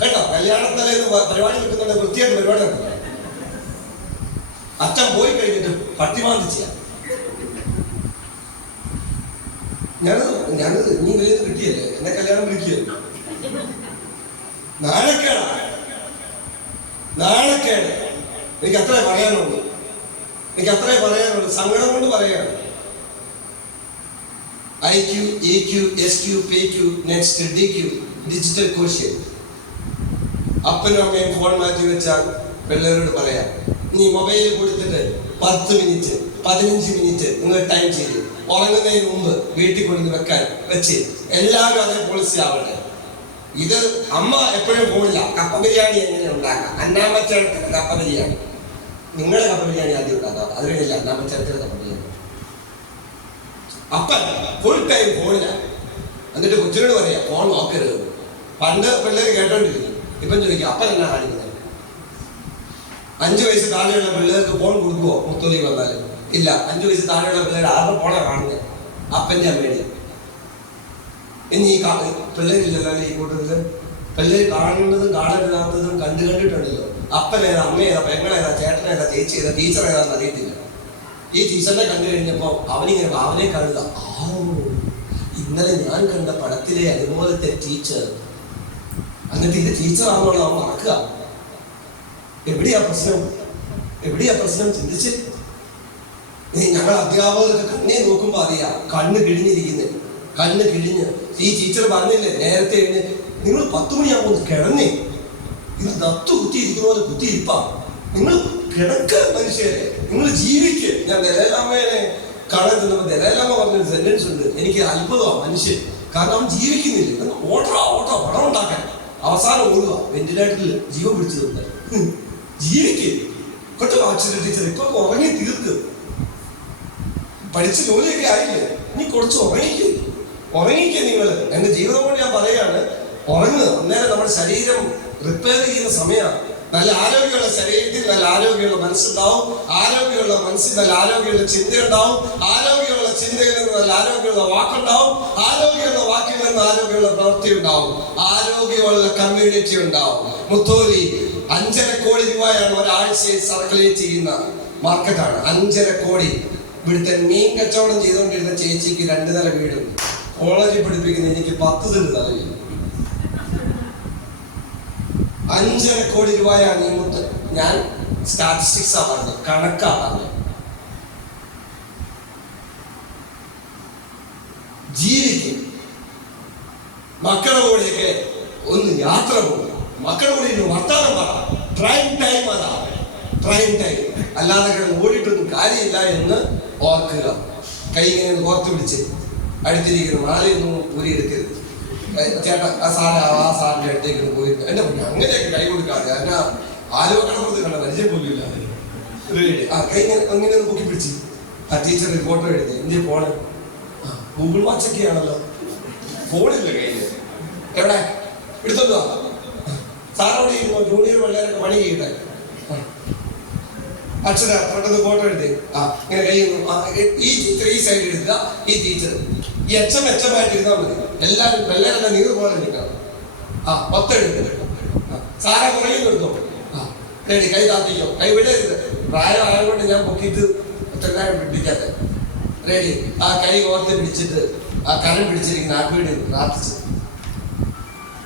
കേട്ടോ. കല്യാണത്തലേ പരിപാടി കിട്ടുന്നുണ്ട്, വൃത്തിയായിട്ട് പരിപാടി നടത്തുക. അച്ഛൻ പോയി കഴിഞ്ഞിട്ട് പട്ടി മാന്തിച്ച ഞാനത് നീ വലിയത് കിട്ടിയല്ലേ, എന്നെ കല്യാണം വിളിക്കുകയല്ലേ. നാണക്കേട്. എനിക്ക് അത്രേ പറയാനുള്ളൂ. സങ്കടം കൊണ്ട് പറയാണ്. IQ, EQ, SQ, PQ, next DQ, digital quotient. അപ്പനും അമ്മയും ഫോൺ മാറ്റി വെച്ചാൽ പിള്ളേരോട് പറയാം, നീ മൊബൈൽ കൊടുത്തിട്ട് 10 മിനിറ്റ് 15 മിനിറ്റ് നിങ്ങൾ ടൈം ചെയ്ത് ഉറങ്ങുന്നതിന് മുമ്പ് വീട്ടിൽ കൊണ്ടു വെച്ച് എല്ലാവരും അതേ പോളിസി ആവട്ടെ. ഇത് അമ്മ എപ്പോഴും പോണില്ല. കപ്പ ബിരിയാണി എങ്ങനെ ഉണ്ടാക്കാം? അന്നാമ്മച്ചേർക്കുന്ന കപ്പ ബിരിയാണി, നിങ്ങളുടെ കപ്പ ബിരിയാണി ആദ്യം ഉണ്ടാക്കാം, അത് കഴിഞ്ഞില്ല അന്നാമ്മച്ചേർക്കുന്ന കപ്പ ബിരിയാണി. അപ്പൻ ഫുൾ ടൈം ഫോണില്ല. എന്നിട്ട് കൊച്ചിനോട് പറയാ, ഫോൺ നോക്കരുത്. പണ്ട് പിള്ളേർ കേട്ടോണ്ടിരിക്കും, ഇപ്പം ചോദിക്കും അപ്പൻ എന്നാ കാണിക്കുന്നത്. 5 വയസ്സ് താഴെയുള്ള പിള്ളേർക്ക് ഫോൺ കൊടുക്കുവോ? മുത്തോലി വന്നാലും ഇല്ല. 5 വയസ്സ് താഴെയുള്ള പിള്ളേർ ആരുടെ ഫോണാ കാണുന്നത്? അപ്പന്റെ അമ്മയുടെ. ഇനി ഈ പിള്ളേരില്ലല്ലോ ഈ കൂട്ടത്തില്. പിള്ളേർ കാണേണ്ടതും കാണരുതാത്തതും കണ്ടിട്ടുണ്ടല്ലോ. അപ്പനേതാ, അമ്മയേതാ, പെങ്ങളേതാ, ചേട്ടനേതാ, ചേച്ചിയേതാ, ടീച്ചർ ഏതാന്ന് അറിയത്തില്ല. ഈ ടീച്ചറിനെ കണ്ടു കഴിഞ്ഞപ്പോ അവനിങ്ങനെ ഭാവനെ കാണുക, ഇന്നലെ ഞാൻ കണ്ട പടത്തിലെ അതുപോലത്തെ ടീച്ചർ. എന്നിട്ട് ഇത് ടീച്ചറാണെന്നുള്ള അവൻ മറക്കുക. എവിടെയാ പ്രശ്നം? ചിന്തിച്ച് ഞങ്ങൾ അധ്യാപകർക്ക് കണ്ണേ നോക്കുമ്പോ അറിയാം, കണ്ണ് കിഴിഞ്ഞ്. ഈ ടീച്ചർ പറഞ്ഞില്ലേ നേരത്തെ, നിങ്ങൾ 10 മണിയാകുമ്പോൾ കിടന്നേ, ഇത് നത്തു കുത്തിയിരിക്കുന്ന പോലെ കുത്തിയിരിപ്പാ. നിങ്ങൾ കിടക്ക മനുഷ്യരെ, നിങ്ങൾ ജീവിക്ക്. ഞാൻ ദലൈലാമയെ കാണാൻ ചെന്നപ്പോൾ ദലൈലാമ പറഞ്ഞൊരു സെന്റൻസ് ഉണ്ട്, എനിക്ക് അത്ഭുതമാണ് മനുഷ്യൻ. കാരണം അവൻ ജീവിക്കുന്നില്ല, ഓട്ടോ പണം ഉണ്ടാക്കാൻ അവസാനം ഓടുക വെന്റിലേറ്ററിൽ ജീവൻ പിടിച്ചതുണ്ട്. ജീവിക്ക് കേട്ടോ. അച്ഛൻ്റെ ടീച്ചർ ഇപ്പൊ ഉറങ്ങി തീർക്ക്, പഠിച്ച ജോലിയൊക്കെ ആയില്ലേ, നീ കുറച്ച് ഉറങ്ങിക്കുക നിങ്ങൾ. എന്റെ ജീവിതം കൊണ്ട് ഞാൻ പറയാണ്, ഉറങ്ങുക. അന്നേരം നമ്മുടെ ശരീരം റിപ്പയർ ചെയ്യുന്ന സമയമാണ്. നല്ല ആരോഗ്യമുള്ള ശരീരത്തിൽ നല്ല ആരോഗ്യമുള്ള മനസ്സുണ്ടാവും, ആരോഗ്യമുള്ള മനസ്സിൽ നല്ല ആരോഗ്യമുള്ള ചിന്തയുണ്ടാവും, ആരോഗ്യമുള്ള ചിന്തയിൽ നിന്ന് നല്ല ആരോഗ്യമുള്ള വാക്കുണ്ടാവും, ആരോഗ്യമുള്ള വാക്കിൽ നിന്ന് ആരോഗ്യമുള്ള പ്രവൃത്തി ഉണ്ടാവും, ആരോഗ്യമുള്ള കമ്മ്യൂണിറ്റി ഉണ്ടാവും. മുത്തോലി 5.5 കോടി രൂപയാണ് ഒരാഴ്ചയിൽ സർക്കുലേറ്റ് ചെയ്യുന്ന മാർക്കറ്റാണ്. 5.5 കോടി. ഇവിടുത്തെ മീൻ കച്ചവടം ചെയ്തുകൊണ്ടിരുന്ന ചേച്ചിക്ക് 2 നില വീടുണ്ട്. കോളേജിൽ പഠിപ്പിക്കുന്ന എനിക്ക് 10 സെന്റ് തലയില്ല. 5.5 കോടി രൂപയാണ് ഈ മുത്ത്. ഞാൻ സ്റ്റാറ്റിസ്റ്റിക്സ് ആണ്, കണക്കാണ്. ജീവിക്കും. മക്കളുടെ കൂടെയൊക്കെ ഒന്ന് യാത്ര പോകും, മക്കളുടെ കൂടെ വർത്താനം പറ. ട്രൈം ടൈം അതാ, ട്രൈം ടൈം. അല്ലാതെ കിടന്ന് ഓടിയിട്ടൊന്നും കാര്യമില്ല എന്ന് ഓർക്കുക. കൈ ഇങ്ങനെ ഓർത്ത് പിടിച്ച് അടുത്തിരിക്കുന്നു, മാലയൊന്നും ഊരി എടുക്കരുത്. ചേട്ടാ ആ സാറിന്റെ അടുത്തേക്ക് പോയി എന്നെ അങ്ങനെയൊക്കെ കൈ കൊടുക്കാതെ. എന്നാ ആലുവ കടപ്പുറത്ത് കണ്ട പരിചയം പോലും ഇല്ല. ആ കൈ അങ്ങനെ ഒന്ന് പൊക്കി പിടിച്ച് ആ ടീച്ചർ ഫോട്ടോ എടുത്ത് ഇന്ത്യ ഫോണ് ഗൂഗിൾ വാച്ചൊക്കെ ആണല്ലോ, ഫോണില്ല കയ്യില്. എവിടെ എടുത്തോ സാറോട് ഇരുന്നോ, ജൂനിയർ പിള്ളേരൊക്കെ പണി ചെയ്യട്ടെ. അക്ഷര പെട്ടെന്ന് ഫോട്ടോ എടുത്ത് ഇങ്ങനെ കൈ ഈ ടീച്ചർ ഈ സൈഡ് എടുക്കുക, ഈ ടീച്ചർ ഈ എച്ചമായിട്ട് ഇരുന്നാൽ മതി. എല്ലാവരും പിള്ളേരെല്ലാം നീർ പോലെ നിൽക്കണം. 10 എടുക്കുക. സാറെ കുറയും എടുത്തോ. റെഡി. കൈ താത്തിക്കോ, കൈ വിടരുത്. പ്രായമായതുകൊണ്ട് ഞാൻ പൊക്കിയിട്ട് പിടിക്കാത്ത. റെഡി. ആ കൈ കോർത്ത് പിടിച്ചിട്ട് ആ കരം പിടിച്ചിരിക്കുന്ന ആക്വീട് പ്രാർത്ഥിച്ചു.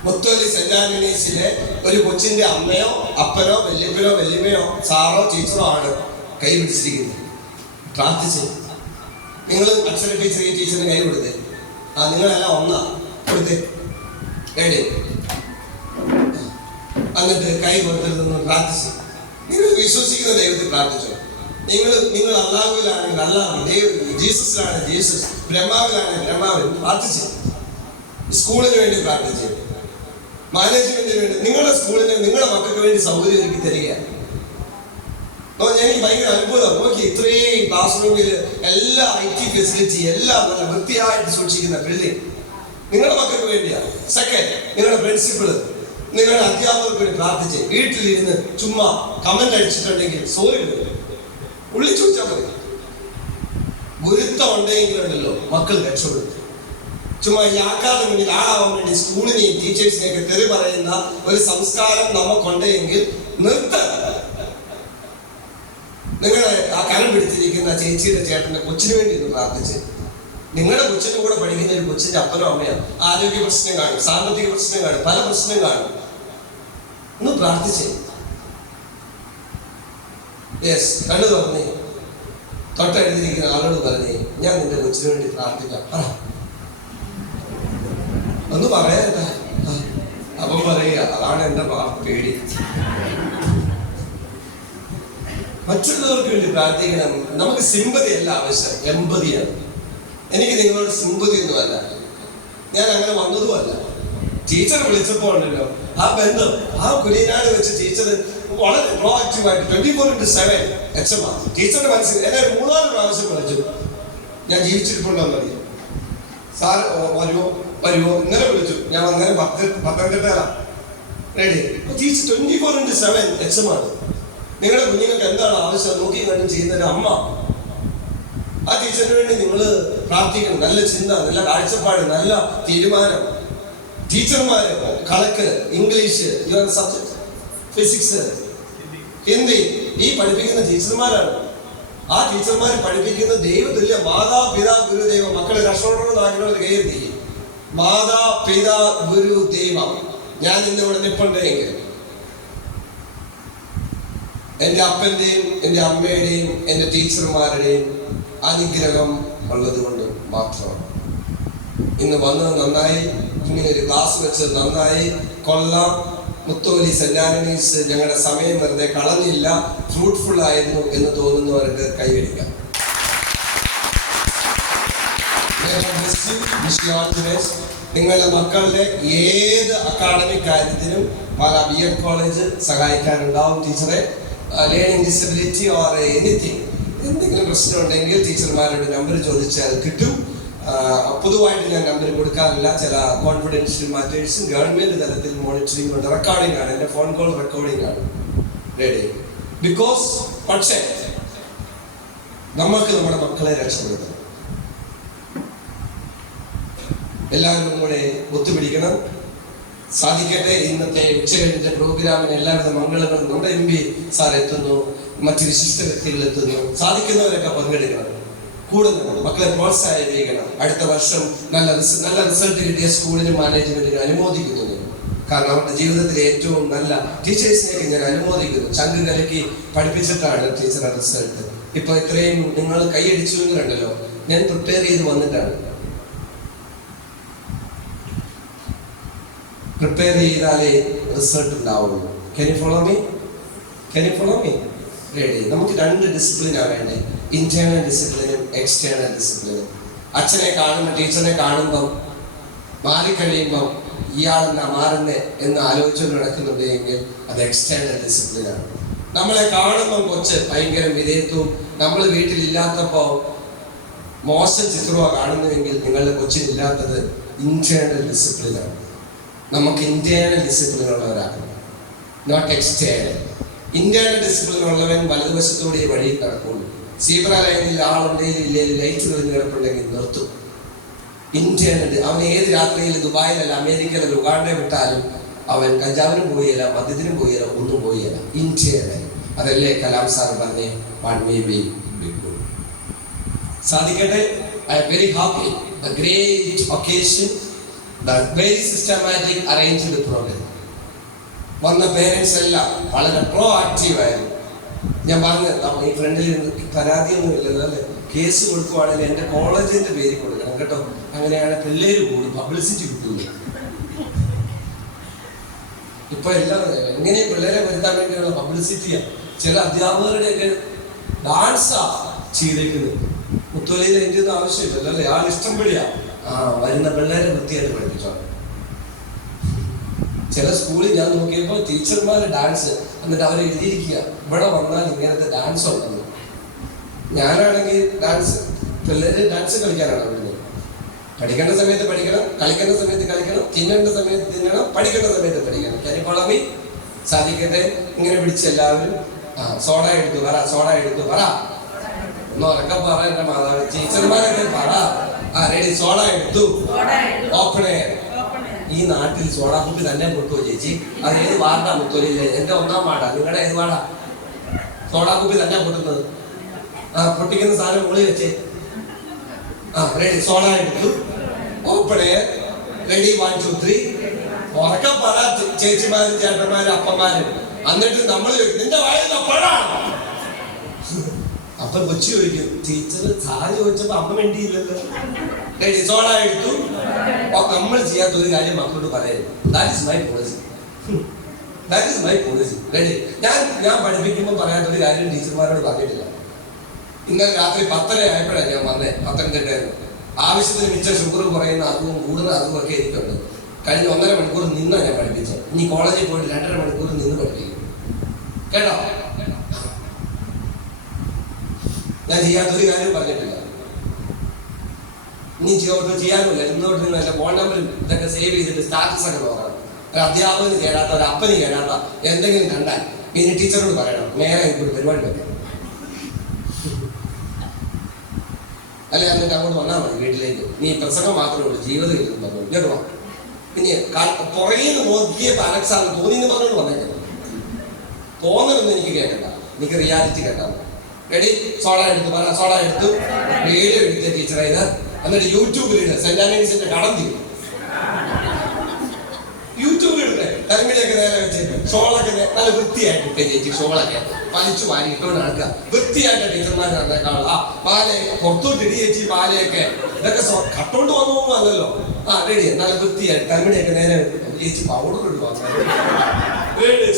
മുത്തോലി സെന്റ് ആന്റണീസിലെ ഒരു കൊച്ചിന്റെ അമ്മയോ അപ്പനോ വല്യപ്പനോ വല്യമ്മയോ സാറോ ടീച്ചറോ ആണ് കൈ പിടിച്ചിരിക്കുന്നത്. പ്രാർത്ഥിച്ച്. നിങ്ങൾ അക്ഷര ടീച്ചർ ഈ ടീച്ചറിന് കൈ കൊടുത്തേ. നിങ്ങളെല്ലാം ഒന്നാ കൊടുത്തേ. റെഡി. എന്നിട്ട് കൈ കൊടുത്തിരുന്നു പ്രാർത്ഥിച്ചു. നിങ്ങൾ വിശ്വസിക്കുന്ന ദൈവത്തിൽ പ്രാർത്ഥിച്ചു. നിങ്ങൾ അല്ലാഹുവിലാണെങ്കിൽ അല്ലാഹു, ജീസസിലാണ് ജീസസ്, ബ്രഹ്മാവിലാണെങ്കിൽ ബ്രഹ്മാവിൽ പ്രാർത്ഥിച്ചു. സ്കൂളിന് വേണ്ടി പ്രാർത്ഥിച്ചു, മാനേജ്മെന്റിന് വേണ്ടി, നിങ്ങളുടെ സ്കൂളിന് നിങ്ങളുടെ മക്കൾക്ക് വേണ്ടി സൗകര്യം ഒരുക്കി തരികയാണ്. എനിക്ക് ഭയങ്കര അത്ഭുതം. നോക്കി, ഇത്രയും ക്ലാസ് റൂമിൽ എല്ലാ IT ഫെസിലിറ്റി എല്ലാം നല്ല വൃത്തിയായിട്ട് സൂക്ഷിക്കുന്ന ബിൽഡിംഗ് നിങ്ങളുടെ മക്കൾക്ക് വേണ്ടിയാണ്. സെക്കൻഡ്, നിങ്ങളുടെ പ്രിൻസിപ്പിള് നിങ്ങളുടെ അധ്യാപകർക്ക് വേണ്ടി പ്രാർത്ഥിച്ച്. വീട്ടിലിരുന്ന് ചുമ്മാ കമന്റ് അടിച്ചിട്ടുണ്ടെങ്കിൽ സോറി ഉള്ളി ചോദിച്ചാൽ മതി. ഗുരുത്വം ഉണ്ടെങ്കിലുണ്ടല്ലോ മക്കൾ രക്ഷപ്പെടും. ചുമ്മാ ഈ ആൾക്കാരുടെ മുന്നിൽ ആളാവാൻ വേണ്ടി സ്കൂളിനെയും ടീച്ചേഴ്സിനെയൊക്കെ തെറി പറയുന്ന ഒരു സംസ്കാരം നമുക്കുണ്ടെങ്കിൽ നിർത്തണം. നിങ്ങളെ ആ കരം പിടിച്ചിരിക്കുന്ന ചേച്ചിയുടെ ചേട്ടന്റെ കൊച്ചിന് വേണ്ടി ഒന്ന് പ്രാർത്ഥിച്ച്. നിങ്ങളുടെ കൊച്ചിന്റെ കൂടെ പഠിക്കുന്ന ഒരു കൊച്ചിന്റെ അപ്പനോ അമ്മയോ ആരോഗ്യ പ്രശ്നം കാണും, സാമ്പത്തിക പ്രശ്നം കാണും, പല പ്രശ്നം കാണും. ഒന്ന് പ്രാർത്ഥിച്ചേ. യെസ്, കണ്ണു തുറന്നേ. തൊട്ടടുത്തിരിക്കുന്ന ആളോട് പറഞ്ഞേ, ഞാൻ നിന്റെ കൊച്ചിന് വേണ്ടി പ്രാർത്ഥിക്കാം. പറ, ഒന്ന് പറയാ. അപ്പം പറയുക, അതാണ് എന്റെ പേടി. മറ്റുള്ളവർക്ക് വേണ്ടി പ്രാർത്ഥിക്കണം. നമുക്ക് സിമ്പതി അല്ല ആവശ്യം, എമ്പതിയാണ്. എനിക്ക് നിങ്ങളോട് സിമ്പതി ഒന്നുമല്ല, ഞാൻ അങ്ങനെ വന്നതുമല്ല. ടീച്ചർ വിളിച്ചപ്പോൾ ഉണ്ടല്ലോ ആ ബന്ധം, ആ കുലിനാട് വെച്ച് ടീച്ചർ വളരെ പ്രോആക്റ്റീവായിട്ട് 24/7 HM ടീച്ചറിന്റെ മനസ്സിൽ എന്നെ 3-4 പ്രാവശ്യം വിളിച്ചു. ഞാൻ ജീവിച്ചിരിപ്പുണ്ടോന്നറിയാം. സാർ വരുമോ ഇന്നലെ വിളിച്ചു. ഞാൻ അന്നേരം പത്തനംതിട്ടയിലാണ്. റെഡി. Teacher 24/7 HM. നിങ്ങളുടെ കുഞ്ഞുങ്ങൾക്ക് എന്താണ് ആവശ്യം നോക്കി കണ്ടും ചെയ്യുന്ന ഒരു അമ്മ. ആ ടീച്ചറിന് വേണ്ടി നിങ്ങൾ പ്രാർത്ഥിക്കണം. നല്ല ചിന്ത, നല്ല കാഴ്ചപ്പാട്, നല്ല തീരുമാനം. ടീച്ചർമാര് കണക്ക്, English, your subject, physics, Hindi ഈ പഠിപ്പിക്കുന്ന ടീച്ചർമാരാണ്. ആ ടീച്ചർമാർ പഠിപ്പിക്കുന്ന ദൈവത്തില്ല. മാതാപിതാ ഗുരു ദൈവം. മക്കളെ കഷ്ടപ്പെടണമെന്ന് ആഗ്രഹം കയറി. മാതാപിതാ ഗുരു ദൈവം. ഞാൻ ഇന്നിവിടെ നിൽപ്പുണ്ടെങ്കിൽ എൻ്റെ അപ്പൻ്റെയും എൻ്റെ അമ്മയുടെയും എൻ്റെ ടീച്ചർമാരുടെയും അനുഗ്രഹം ഉള്ളത് കൊണ്ട് മാത്രമാണ്. ഇന്ന് വന്നത് നന്നായി, ഇങ്ങനെ ഒരു ക്ലാസ് വെച്ചത് നന്നായി, കൊള്ളാം. മുത്തോലി സെന്റ് ആന്റണീസ് ഞങ്ങളുടെ സമയം വെറുതെ കളഞ്ഞില്ല, ഫ്രൂട്ട്ഫുൾ ആയിരുന്നു എന്ന് തോന്നുന്നവർക്ക് കൈവരിക്കാം. നിങ്ങളുടെ മക്കളുടെ ഏത് അക്കാഡമിക് കാര്യത്തിനും പല BEd കോളേജ് സഹായിക്കാനുണ്ടാവും ടീച്ചറെ. ലേണിംഗ് ഡിസബിലിറ്റി ഓർ എനിത്തിങ്, എന്തെങ്കിലും പ്രശ്നമുണ്ടെങ്കിൽ ടീച്ചർമാരുടെ നമ്പർ ചോദിച്ചാൽ കിട്ടും. പൊതുവായിട്ട് ഞാൻ നമ്പർ കൊടുക്കാറില്ല. ചില കോൺഫിഡൻഷ്യൽ മാറ്റേഴ്സും ഗവൺമെന്റ് തലത്തിൽ മോണിറ്ററിംഗ് ഉണ്ട്. റെക്കോർഡിംഗ് ആണ്, എൻ്റെ ഫോൺ കോൾ റെക്കോർഡിംഗ് ആണ് റെഡി. ബിക്കോസ് പക്ഷേ നമുക്ക് നമ്മുടെ മക്കളെ രക്ഷപ്പെടുത്തണം. എല്ലാവരും കൂടെ ഒത്തുപിടിക്കണം. സാധിക്കട്ടെ. ഇന്നത്തെ ഉച്ചകഴിഞ്ഞ പ്രോഗ്രാമിന് എല്ലാവിധ മംഗളങ്ങളും. നമ്മുടെ MP സാർ എത്തുന്നു, മറ്റു വിശിഷ്ട വ്യക്തികൾ എത്തുന്നു. സാധിക്കുന്നവരൊക്കെ പങ്കെടുക്കണം, കൂടുന്നുണ്ട്. മക്കളെ പ്രോത്സാഹിപ്പിക്കണം. അടുത്ത വർഷം നല്ല റിസൾട്ട് കിട്ടിയ സ്കൂളിനും മാനേജ്മെന്റിനും അനുമോദിക്കുന്നു. കാരണം അവരുടെ ജീവിതത്തിലെ ഏറ്റവും നല്ല ടീച്ചേഴ്സിനെയൊക്കെ ഞാൻ അനുമോദിക്കുന്നു. ചങ്ക് കലക്കി പഠിപ്പിച്ചിട്ടാണ് ടീച്ചറുടെ റിസൾട്ട്. ഇപ്പൊ ഇത്രയും നിങ്ങൾ കൈയടിച്ചു എന്നുണ്ടല്ലോ, ഞാൻ പ്രിപ്പയർ ചെയ്ത് വന്നിട്ടാണ്. പ്രിപ്പയർ ചെയ്താലേ റിസൾട്ട് ഉണ്ടാവുള്ളൂ. Can you follow me? Ready. നമുക്ക് 2 ഡിസിപ്ലിനാണ് വേണ്ടേ, ഇന്റേണൽ ഡിസിപ്ലിനും എക്സ്റ്റേണൽ ഡിസിപ്ലിനും. അച്ഛനെ കാണുമ്പോൾ ടീച്ചറിനെ കാണുമ്പം മാറിക്കഴിയുമ്പം ഇയാളെന്നാ മാറുന്നേ എന്ന് ആലോചിച്ചുകൊണ്ട് നടക്കുന്നുണ്ട് എങ്കിൽ അത് എക്സ്റ്റേണൽ ഡിസിപ്ലിനാണ്. നമ്മളെ കാണുമ്പം കൊച്ച് ഭയങ്കര വിധേയത്വവും നമ്മൾ വീട്ടിലില്ലാത്തപ്പോ മോശം ചിത്രമാണ് കാണുന്നുവെങ്കിൽ നിങ്ങളുടെ കൊച്ചിനില്ലാത്തത് ഇന്റേണൽ ഡിസിപ്ലിനാണ്. നമുക്ക് ഇന്റേണൽ ഡിസിപ്ലിൻ ഉള്ളവരാണ്, നോട്ട് എക്സ്റ്റേണൽ. ഇന്റേണൽ ഡിസിപ്ലിൻ ഉള്ളവൻ വലതുവശത്തോടെ വഴി നടക്കുള്ളൂ. സീബ്ര ലൈനിൽ ആളുണ്ടെങ്കിൽ ഇല്ലെങ്കിൽ ലൈറ്റ് തെളിഞ്ഞ് കിടപ്പുണ്ടെങ്കിൽ നിർത്തും. ഇന്റേണൽ അവൻ ഏത് രാത്രിയിൽ ദുബായിലല്ല അമേരിക്കയിലല്ല ഉഗാണ്ട വിട്ടാലും അവൻ കഞ്ചാവിനും പോയില്ല, മദ്യത്തിനും പോയില്ല, ഒന്നും പോയില്ല. ഇന്റേണൽ. അതല്ലേ കലാം സാർ പറഞ്ഞേ, one may be big good. സാധിക്കട്ടെ. I am very happy. The great occasion, the very systematic arranged program. വന്ന പേരൻസ് എല്ലാം വളരെ പ്രോ ആക്റ്റീവ് ആയിരുന്നു. ഞാൻ പറഞ്ഞ ഈ ഫ്രണ്ടിൽ പരാതിയൊന്നും ഇല്ലല്ലോ അല്ലേ, കേസ് കൊടുക്കുവാണെങ്കിൽ എൻ്റെ കോളേജിന്റെ പേര് കൊടുക്കണം കേട്ടോ. അങ്ങനെയാണ് പിള്ളേര് കൂടും, പബ്ലിസിറ്റി കിട്ടുള്ളൂ. ഇപ്പൊ എല്ലാം എങ്ങനെ പിള്ളേരെ വരുത്താൻ വേണ്ടിയുള്ള പബ്ലിസിറ്റിയാണ്. ചില അധ്യാപകരുടെയൊക്കെ ഡാൻസാ ചെയ്തേക്കുന്നത്. മുത്തോലിയിൽ എൻ്റെ ഒന്നും ആവശ്യമില്ലല്ലോ അല്ലേ, ആൾ ഇഷ്ടം പിടിയാ. വരുന്ന പിള്ളേരെ വൃത്തിയായിട്ട് പഠിപ്പിച്ചോ. ചില സ്കൂളിൽ ഞാൻ നോക്കിയപ്പോൾ ടീച്ചർമാരുടെ ഡാൻസ്, എന്നിട്ട് അവർ എഴുതിയിരിക്കുക ഇവിടെ വന്നാൽ ഇങ്ങനത്തെ ഡാൻസ് ഉണ്ടെന്ന്. ഞാനാണെങ്കിൽ ഡാൻസ്, പിള്ളേര് ഡാൻസ് കളിക്കാനാണ് വിടുന്നത്. പഠിക്കേണ്ട സമയത്ത് പഠിക്കണം, കളിക്കേണ്ട സമയത്ത് കളിക്കണം, തിന്നേണ്ട സമയത്ത് തിന്നണം, പഠിക്കേണ്ട സമയത്ത് പഠിക്കണം. കരിക്കുളമി സാധിക്കട്ടെ. ഇങ്ങനെ പിടിച്ച് എല്ലാവരും സോഡ എടുത്തു പറ, സോഡ എടുത്തു പറ, ഒന്ന് ഉറക്കം പറ. എന്റെ മാതാവ് ടീച്ചർമാരൊക്കെ പറ. റെഡി, സോഡ എടുത്തു, ഓപ്പൺ എയർ. ഈ നാട്ടിൽ സോഡാ കുപ്പി തന്നെ പൊട്ടുവോ ചേച്ചി? അത് ഏത് വാർഡാ മുത്തോലിയിലെ? എന്റെ 1ാം വാർഡാ. നിങ്ങളുടെ ഏത് വാർഡാ സോഡാ കുപ്പി തന്നെ പൊട്ടുന്നത്? പൊട്ടിക്കുന്ന സാധനം മുകളിൽ വെച്ചേ. റെഡി, സോഡ എടുത്തു, ഓപ്പൺ എയർ. റെഡി, 1 2 3. ഉറക്കം പറ ചേച്ചിമാരും ചേട്ടന്മാരും അപ്പന്മാരും. എന്നിട്ട് നമ്മൾ നിന്റെ വായിൽ അപ്പോഴാണ്. അപ്പൊ കൊച്ചു ചോദിക്കും, ടീച്ചർ സാറ് ചോദിച്ചപ്പോ അമ്മ വേണ്ടിയില്ലല്ലോ. റെഡി, സോഡ എടുത്തു. നമ്മൾ ചെയ്യാത്ത ഒരു കാര്യം മക്കളോട് പറയരുത്. That is my policy. Ready. ഞാൻ പഠിപ്പിക്കുമ്പോൾ പറയാത്തൊരു കാര്യം ടീച്ചർമാരോട് പറഞ്ഞിട്ടില്ല. ഇന്നലെ രാത്രി 10:30 ആയപ്പോഴാണ് ഞാൻ വന്നേ, പത്തനംതിട്ടയായിരുന്നു. ആവശ്യത്തിന് മിച്ച ഷുഗർ കുറയുന്ന അസുഖവും കൂടുന്ന അസുഖമൊക്കെ എനിക്കുണ്ട്. കഴിഞ്ഞ 1.5 മണിക്കൂർ നിന്നാണ് ഞാൻ പഠിപ്പിച്ചത്. ഇനി കോളേജിൽ പോയിട്ട് 2.5 മണിക്കൂർ നിന്ന് പഠിപ്പിക്കും കേട്ടോ. ഞാൻ ചെയ്യാത്തൊരു കാര്യം പറഞ്ഞിട്ടില്ല. ഇനി ചെയ്യാനുമില്ല. ഇന്നോട്ട് നിങ്ങൾ എൻ്റെ ഫോൺ നമ്പർ ഇതൊക്കെ സേവ് ചെയ്തിട്ട് സ്റ്റാറ്റസ് ഒക്കെ നോക്കണം. ഒരു അധ്യാപകന് കേടാത്ത, ഒരു അപ്പന് കേടാത്ത എന്തെങ്കിലും കണ്ടാൽ ഇനി ടീച്ചറോട് പറയണം, നേരെ ഒരു പരിപാടി വെക്കണം. അല്ലെ എന്നിട്ട് അങ്ങോട്ട് വന്നാൽ മതി വീട്ടിലേക്ക്. നീ പ്രസംഗം മാത്രമേ ഉള്ളൂ, ജീവിതം ഇല്ലെന്ന് പറഞ്ഞു കേട്ടോ. ഇനി പുറകേന്ന് നോക്കിയപ്പോൾ അലക്സാന്ന് തോന്നിയെന്ന് പറഞ്ഞോണ്ട് വന്നേക്കണം. തോന്നലൊന്നും എനിക്ക് കേൾക്കണ്ട, എനിക്ക് റിയാലിറ്റി കേട്ടാൽ. റെഡി, സോഡ എടുത്തു പറ, സോഡ എടുത്തു. വീഡിയോ എടുത്ത ടീച്ചറെ ഇത്, എന്നിട്ട് യൂട്യൂബിലിട്ട് സെന്റ് ആന്റണീസിന്റെ കടം തീരും. യൂട്യൂബിലിട്ടെ കരിമിലൊക്കെ നേരെ വെച്ചേക്ക്, ഷോളൊക്കെ നല്ല വൃത്തിയായിട്ട് ഇട്ടേ ചേച്ചി. ഷോളൊക്കെ വലിച്ചു വാരി ഇട്ടോണ്ട് നടക്കുക. വൃത്തിയായിട്ട് ടീച്ചർമാർ നടന്നേക്കാളും ആ മാലയൊക്കെ പുറത്തോട്ട് ഇടി ചേച്ചി. മാലയൊക്കെ ഇതൊക്കെ കട്ടോണ്ട് വന്നൊന്നും അല്ലല്ലോ. ആ റെഡി, നല്ല വൃത്തിയായിട്ട് കരിമിലൊക്കെ നേരെ ചേച്ചി. പൗഡർ ഇടുവാ.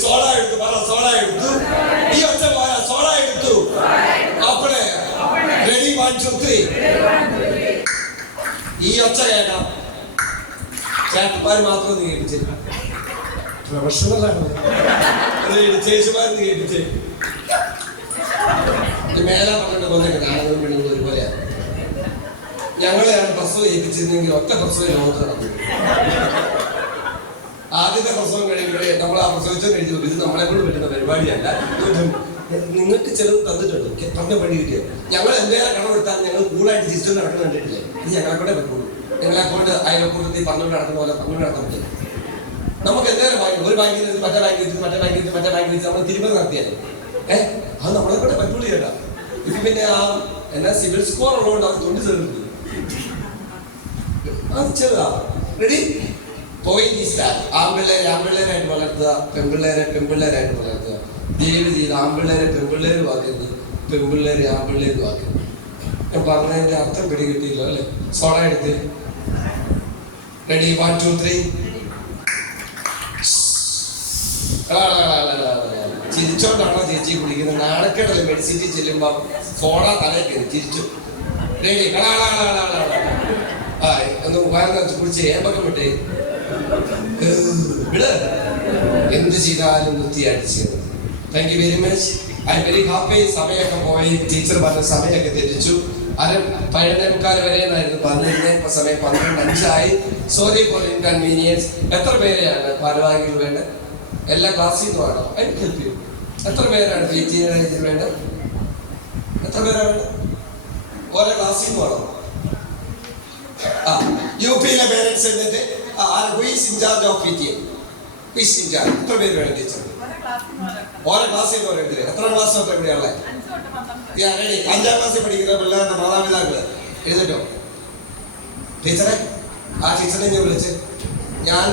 സോഡ എടുത്തു, പറ സോഡ എടുത്തു. ഈ ഒച്ച പോരാ, സോഡ എടുത്തു. അപ്പളേ റെഡി 1 2 3. ഈ ഒച്ച കേൾക്കാം. ചേട്ടന്മാര് മാത്രം നീ കേൾപ്പിച്ചേ. പ്രൊഫഷണലാണ്. ചേച്ചിമാര് നീ കേൾപ്പിച്ചേ. മേലെ പറഞ്ഞിട്ട് കൊന്നൊക്കെ നാടകവും പെണ്ണുങ്ങളും ഒരുപോലെയാണ്. ഞങ്ങളെയാണ് പ്രസവം ഏൽപ്പിച്ചിരുന്നെങ്കിൽ ഒറ്റ പ്രസവം ലോകത്ത് നടന്നു. ആദ്യത്തെ പ്രസവം കഴിയുമ്പോഴേ നമ്മൾ ആ പ്രസവിച്ചോ കഴിഞ്ഞു. ഇത് നമ്മളെ കൊണ്ട് പറ്റുന്ന പരിപാടിയല്ല. നിങ്ങൾക്ക് ചിലത് തന്നിട്ടുണ്ട്, പറഞ്ഞ പണി കിട്ടിയത്. ഞങ്ങൾ എന്തെങ്കിലും കടമെടുത്താൽ ഞങ്ങൾ കൂളായിട്ട് തിരിച്ചു നടക്കുന്ന കണ്ടിട്ടില്ലേ? ഇത് ഞങ്ങളെ കൂടെ പറ്റുള്ളൂ. ഞങ്ങളെ കൊണ്ട് അയൽക്കൂട്ടത്തിൽ പറഞ്ഞുകൊണ്ട് നടക്കുന്ന പോലെ പറഞ്ഞുകൊണ്ട് നടത്താൻ പറ്റില്ല. നമുക്ക് എന്തെങ്കിലും വാങ്ങി ഒരു ബാങ്കിൽ നിന്ന് മറ്റേ ബാങ്കിൽ വെച്ച് മറ്റേ ബാങ്കിൽ വെച്ച് മറ്റേ ബാങ്കിൽ വെച്ച് നമ്മൾ തിരുമറി നടത്തിയാലും അത് നമ്മളെ കൂടെ പറ്റുള്ളൂ ചേട്ടാ. ഇപ്പൊ പിന്നെ ആ എന്നാ സിവിൽ സ്കോർ ഉള്ളതുകൊണ്ട് അത് 20 ചേർന്നു. അത് ചെറുതാ. റെഡി? പോയിന്റ് ഈസ് ദാറ്റ് ആൺപിള്ളേരെ ആൺപിള്ളേരായിട്ട് വളർത്തുക, പെൺപിള്ളേരെ പെൺപിള്ളേരായിട്ട് വളർത്തുക. ദയവ് ചെയ്ത് ആൺപിള്ളേരെ പെൺപിള്ളേരും ആക്കരുത്, പെൺപിള്ളേരെ ആൺപിള്ളേരും ആക്കരുത്. ഞാൻ പറഞ്ഞതിന്റെ അർത്ഥം പിടികിട്ടിയില്ല അല്ലേ? സോഡ എടുത്ത് റെഡി 1 2 3. ചിരിച്ചോണ്ടാണോ ചേച്ചി കുടിക്കുന്നത്? നാണക്കേടല്ലേ മെഡിസിറ്റി ചെല്ലുമ്പോ സോഡ തലയിൽ കയറി ചിരിച്ചു. റെഡി ഒന്ന് ഉപകാരം കുടിച്ച് ഏമ്പൊക്കെ വിട്ടേ. എന്ത് ചെയ്താലും വൃത്തിയായിട്ട് ചെയ്തത്. Thank you very much. I am very happy. സമയമൊക്കെ പോയി. ടീച്ചർ പറഞ്ഞ സമയമൊക്കെ തെറ്റിച്ചു. 11:15 വരെ എന്നായിരുന്നു പറഞ്ഞിരുന്നത്. ഇപ്പൊ സമയം 12:05. Sorry for inconvenience. എത്ര പേരെയാണ് ഭാരവാഹികൾ വേണ്ടത്? എല്ലാ ക്ലാസ്സിൽ നിന്നും ആണോ? എനിക്ക് ഹെൽപ്പ് ചെയ്യും. എത്ര പേരാണ് ടീച്ചർ വേണ്ടത്? എത്ര പേരാണ്? ഓരോ ക്ലാസ്സിൽ നിന്നും ആണോ? UP പേരൻസ് എന്നിട്ട് എത്ര പേര് വേണം ടീച്ചർ? ഓരോ ക്ലാസ്സിൽ നിന്ന് പറയുന്നത് എത്ര ക്ലാസ് തൊട്ട് എവിടെയാണല്ലേ? 5ാം ക്ലാസ്സിൽ പഠിക്കുന്ന പിള്ളേരുടെ മാതാപിതാക്കള് എഴുതട്ടോ. ടീച്ചറെ, ആ ടീച്ചറെ ഞാൻ വിളിച്ച് ഞാൻ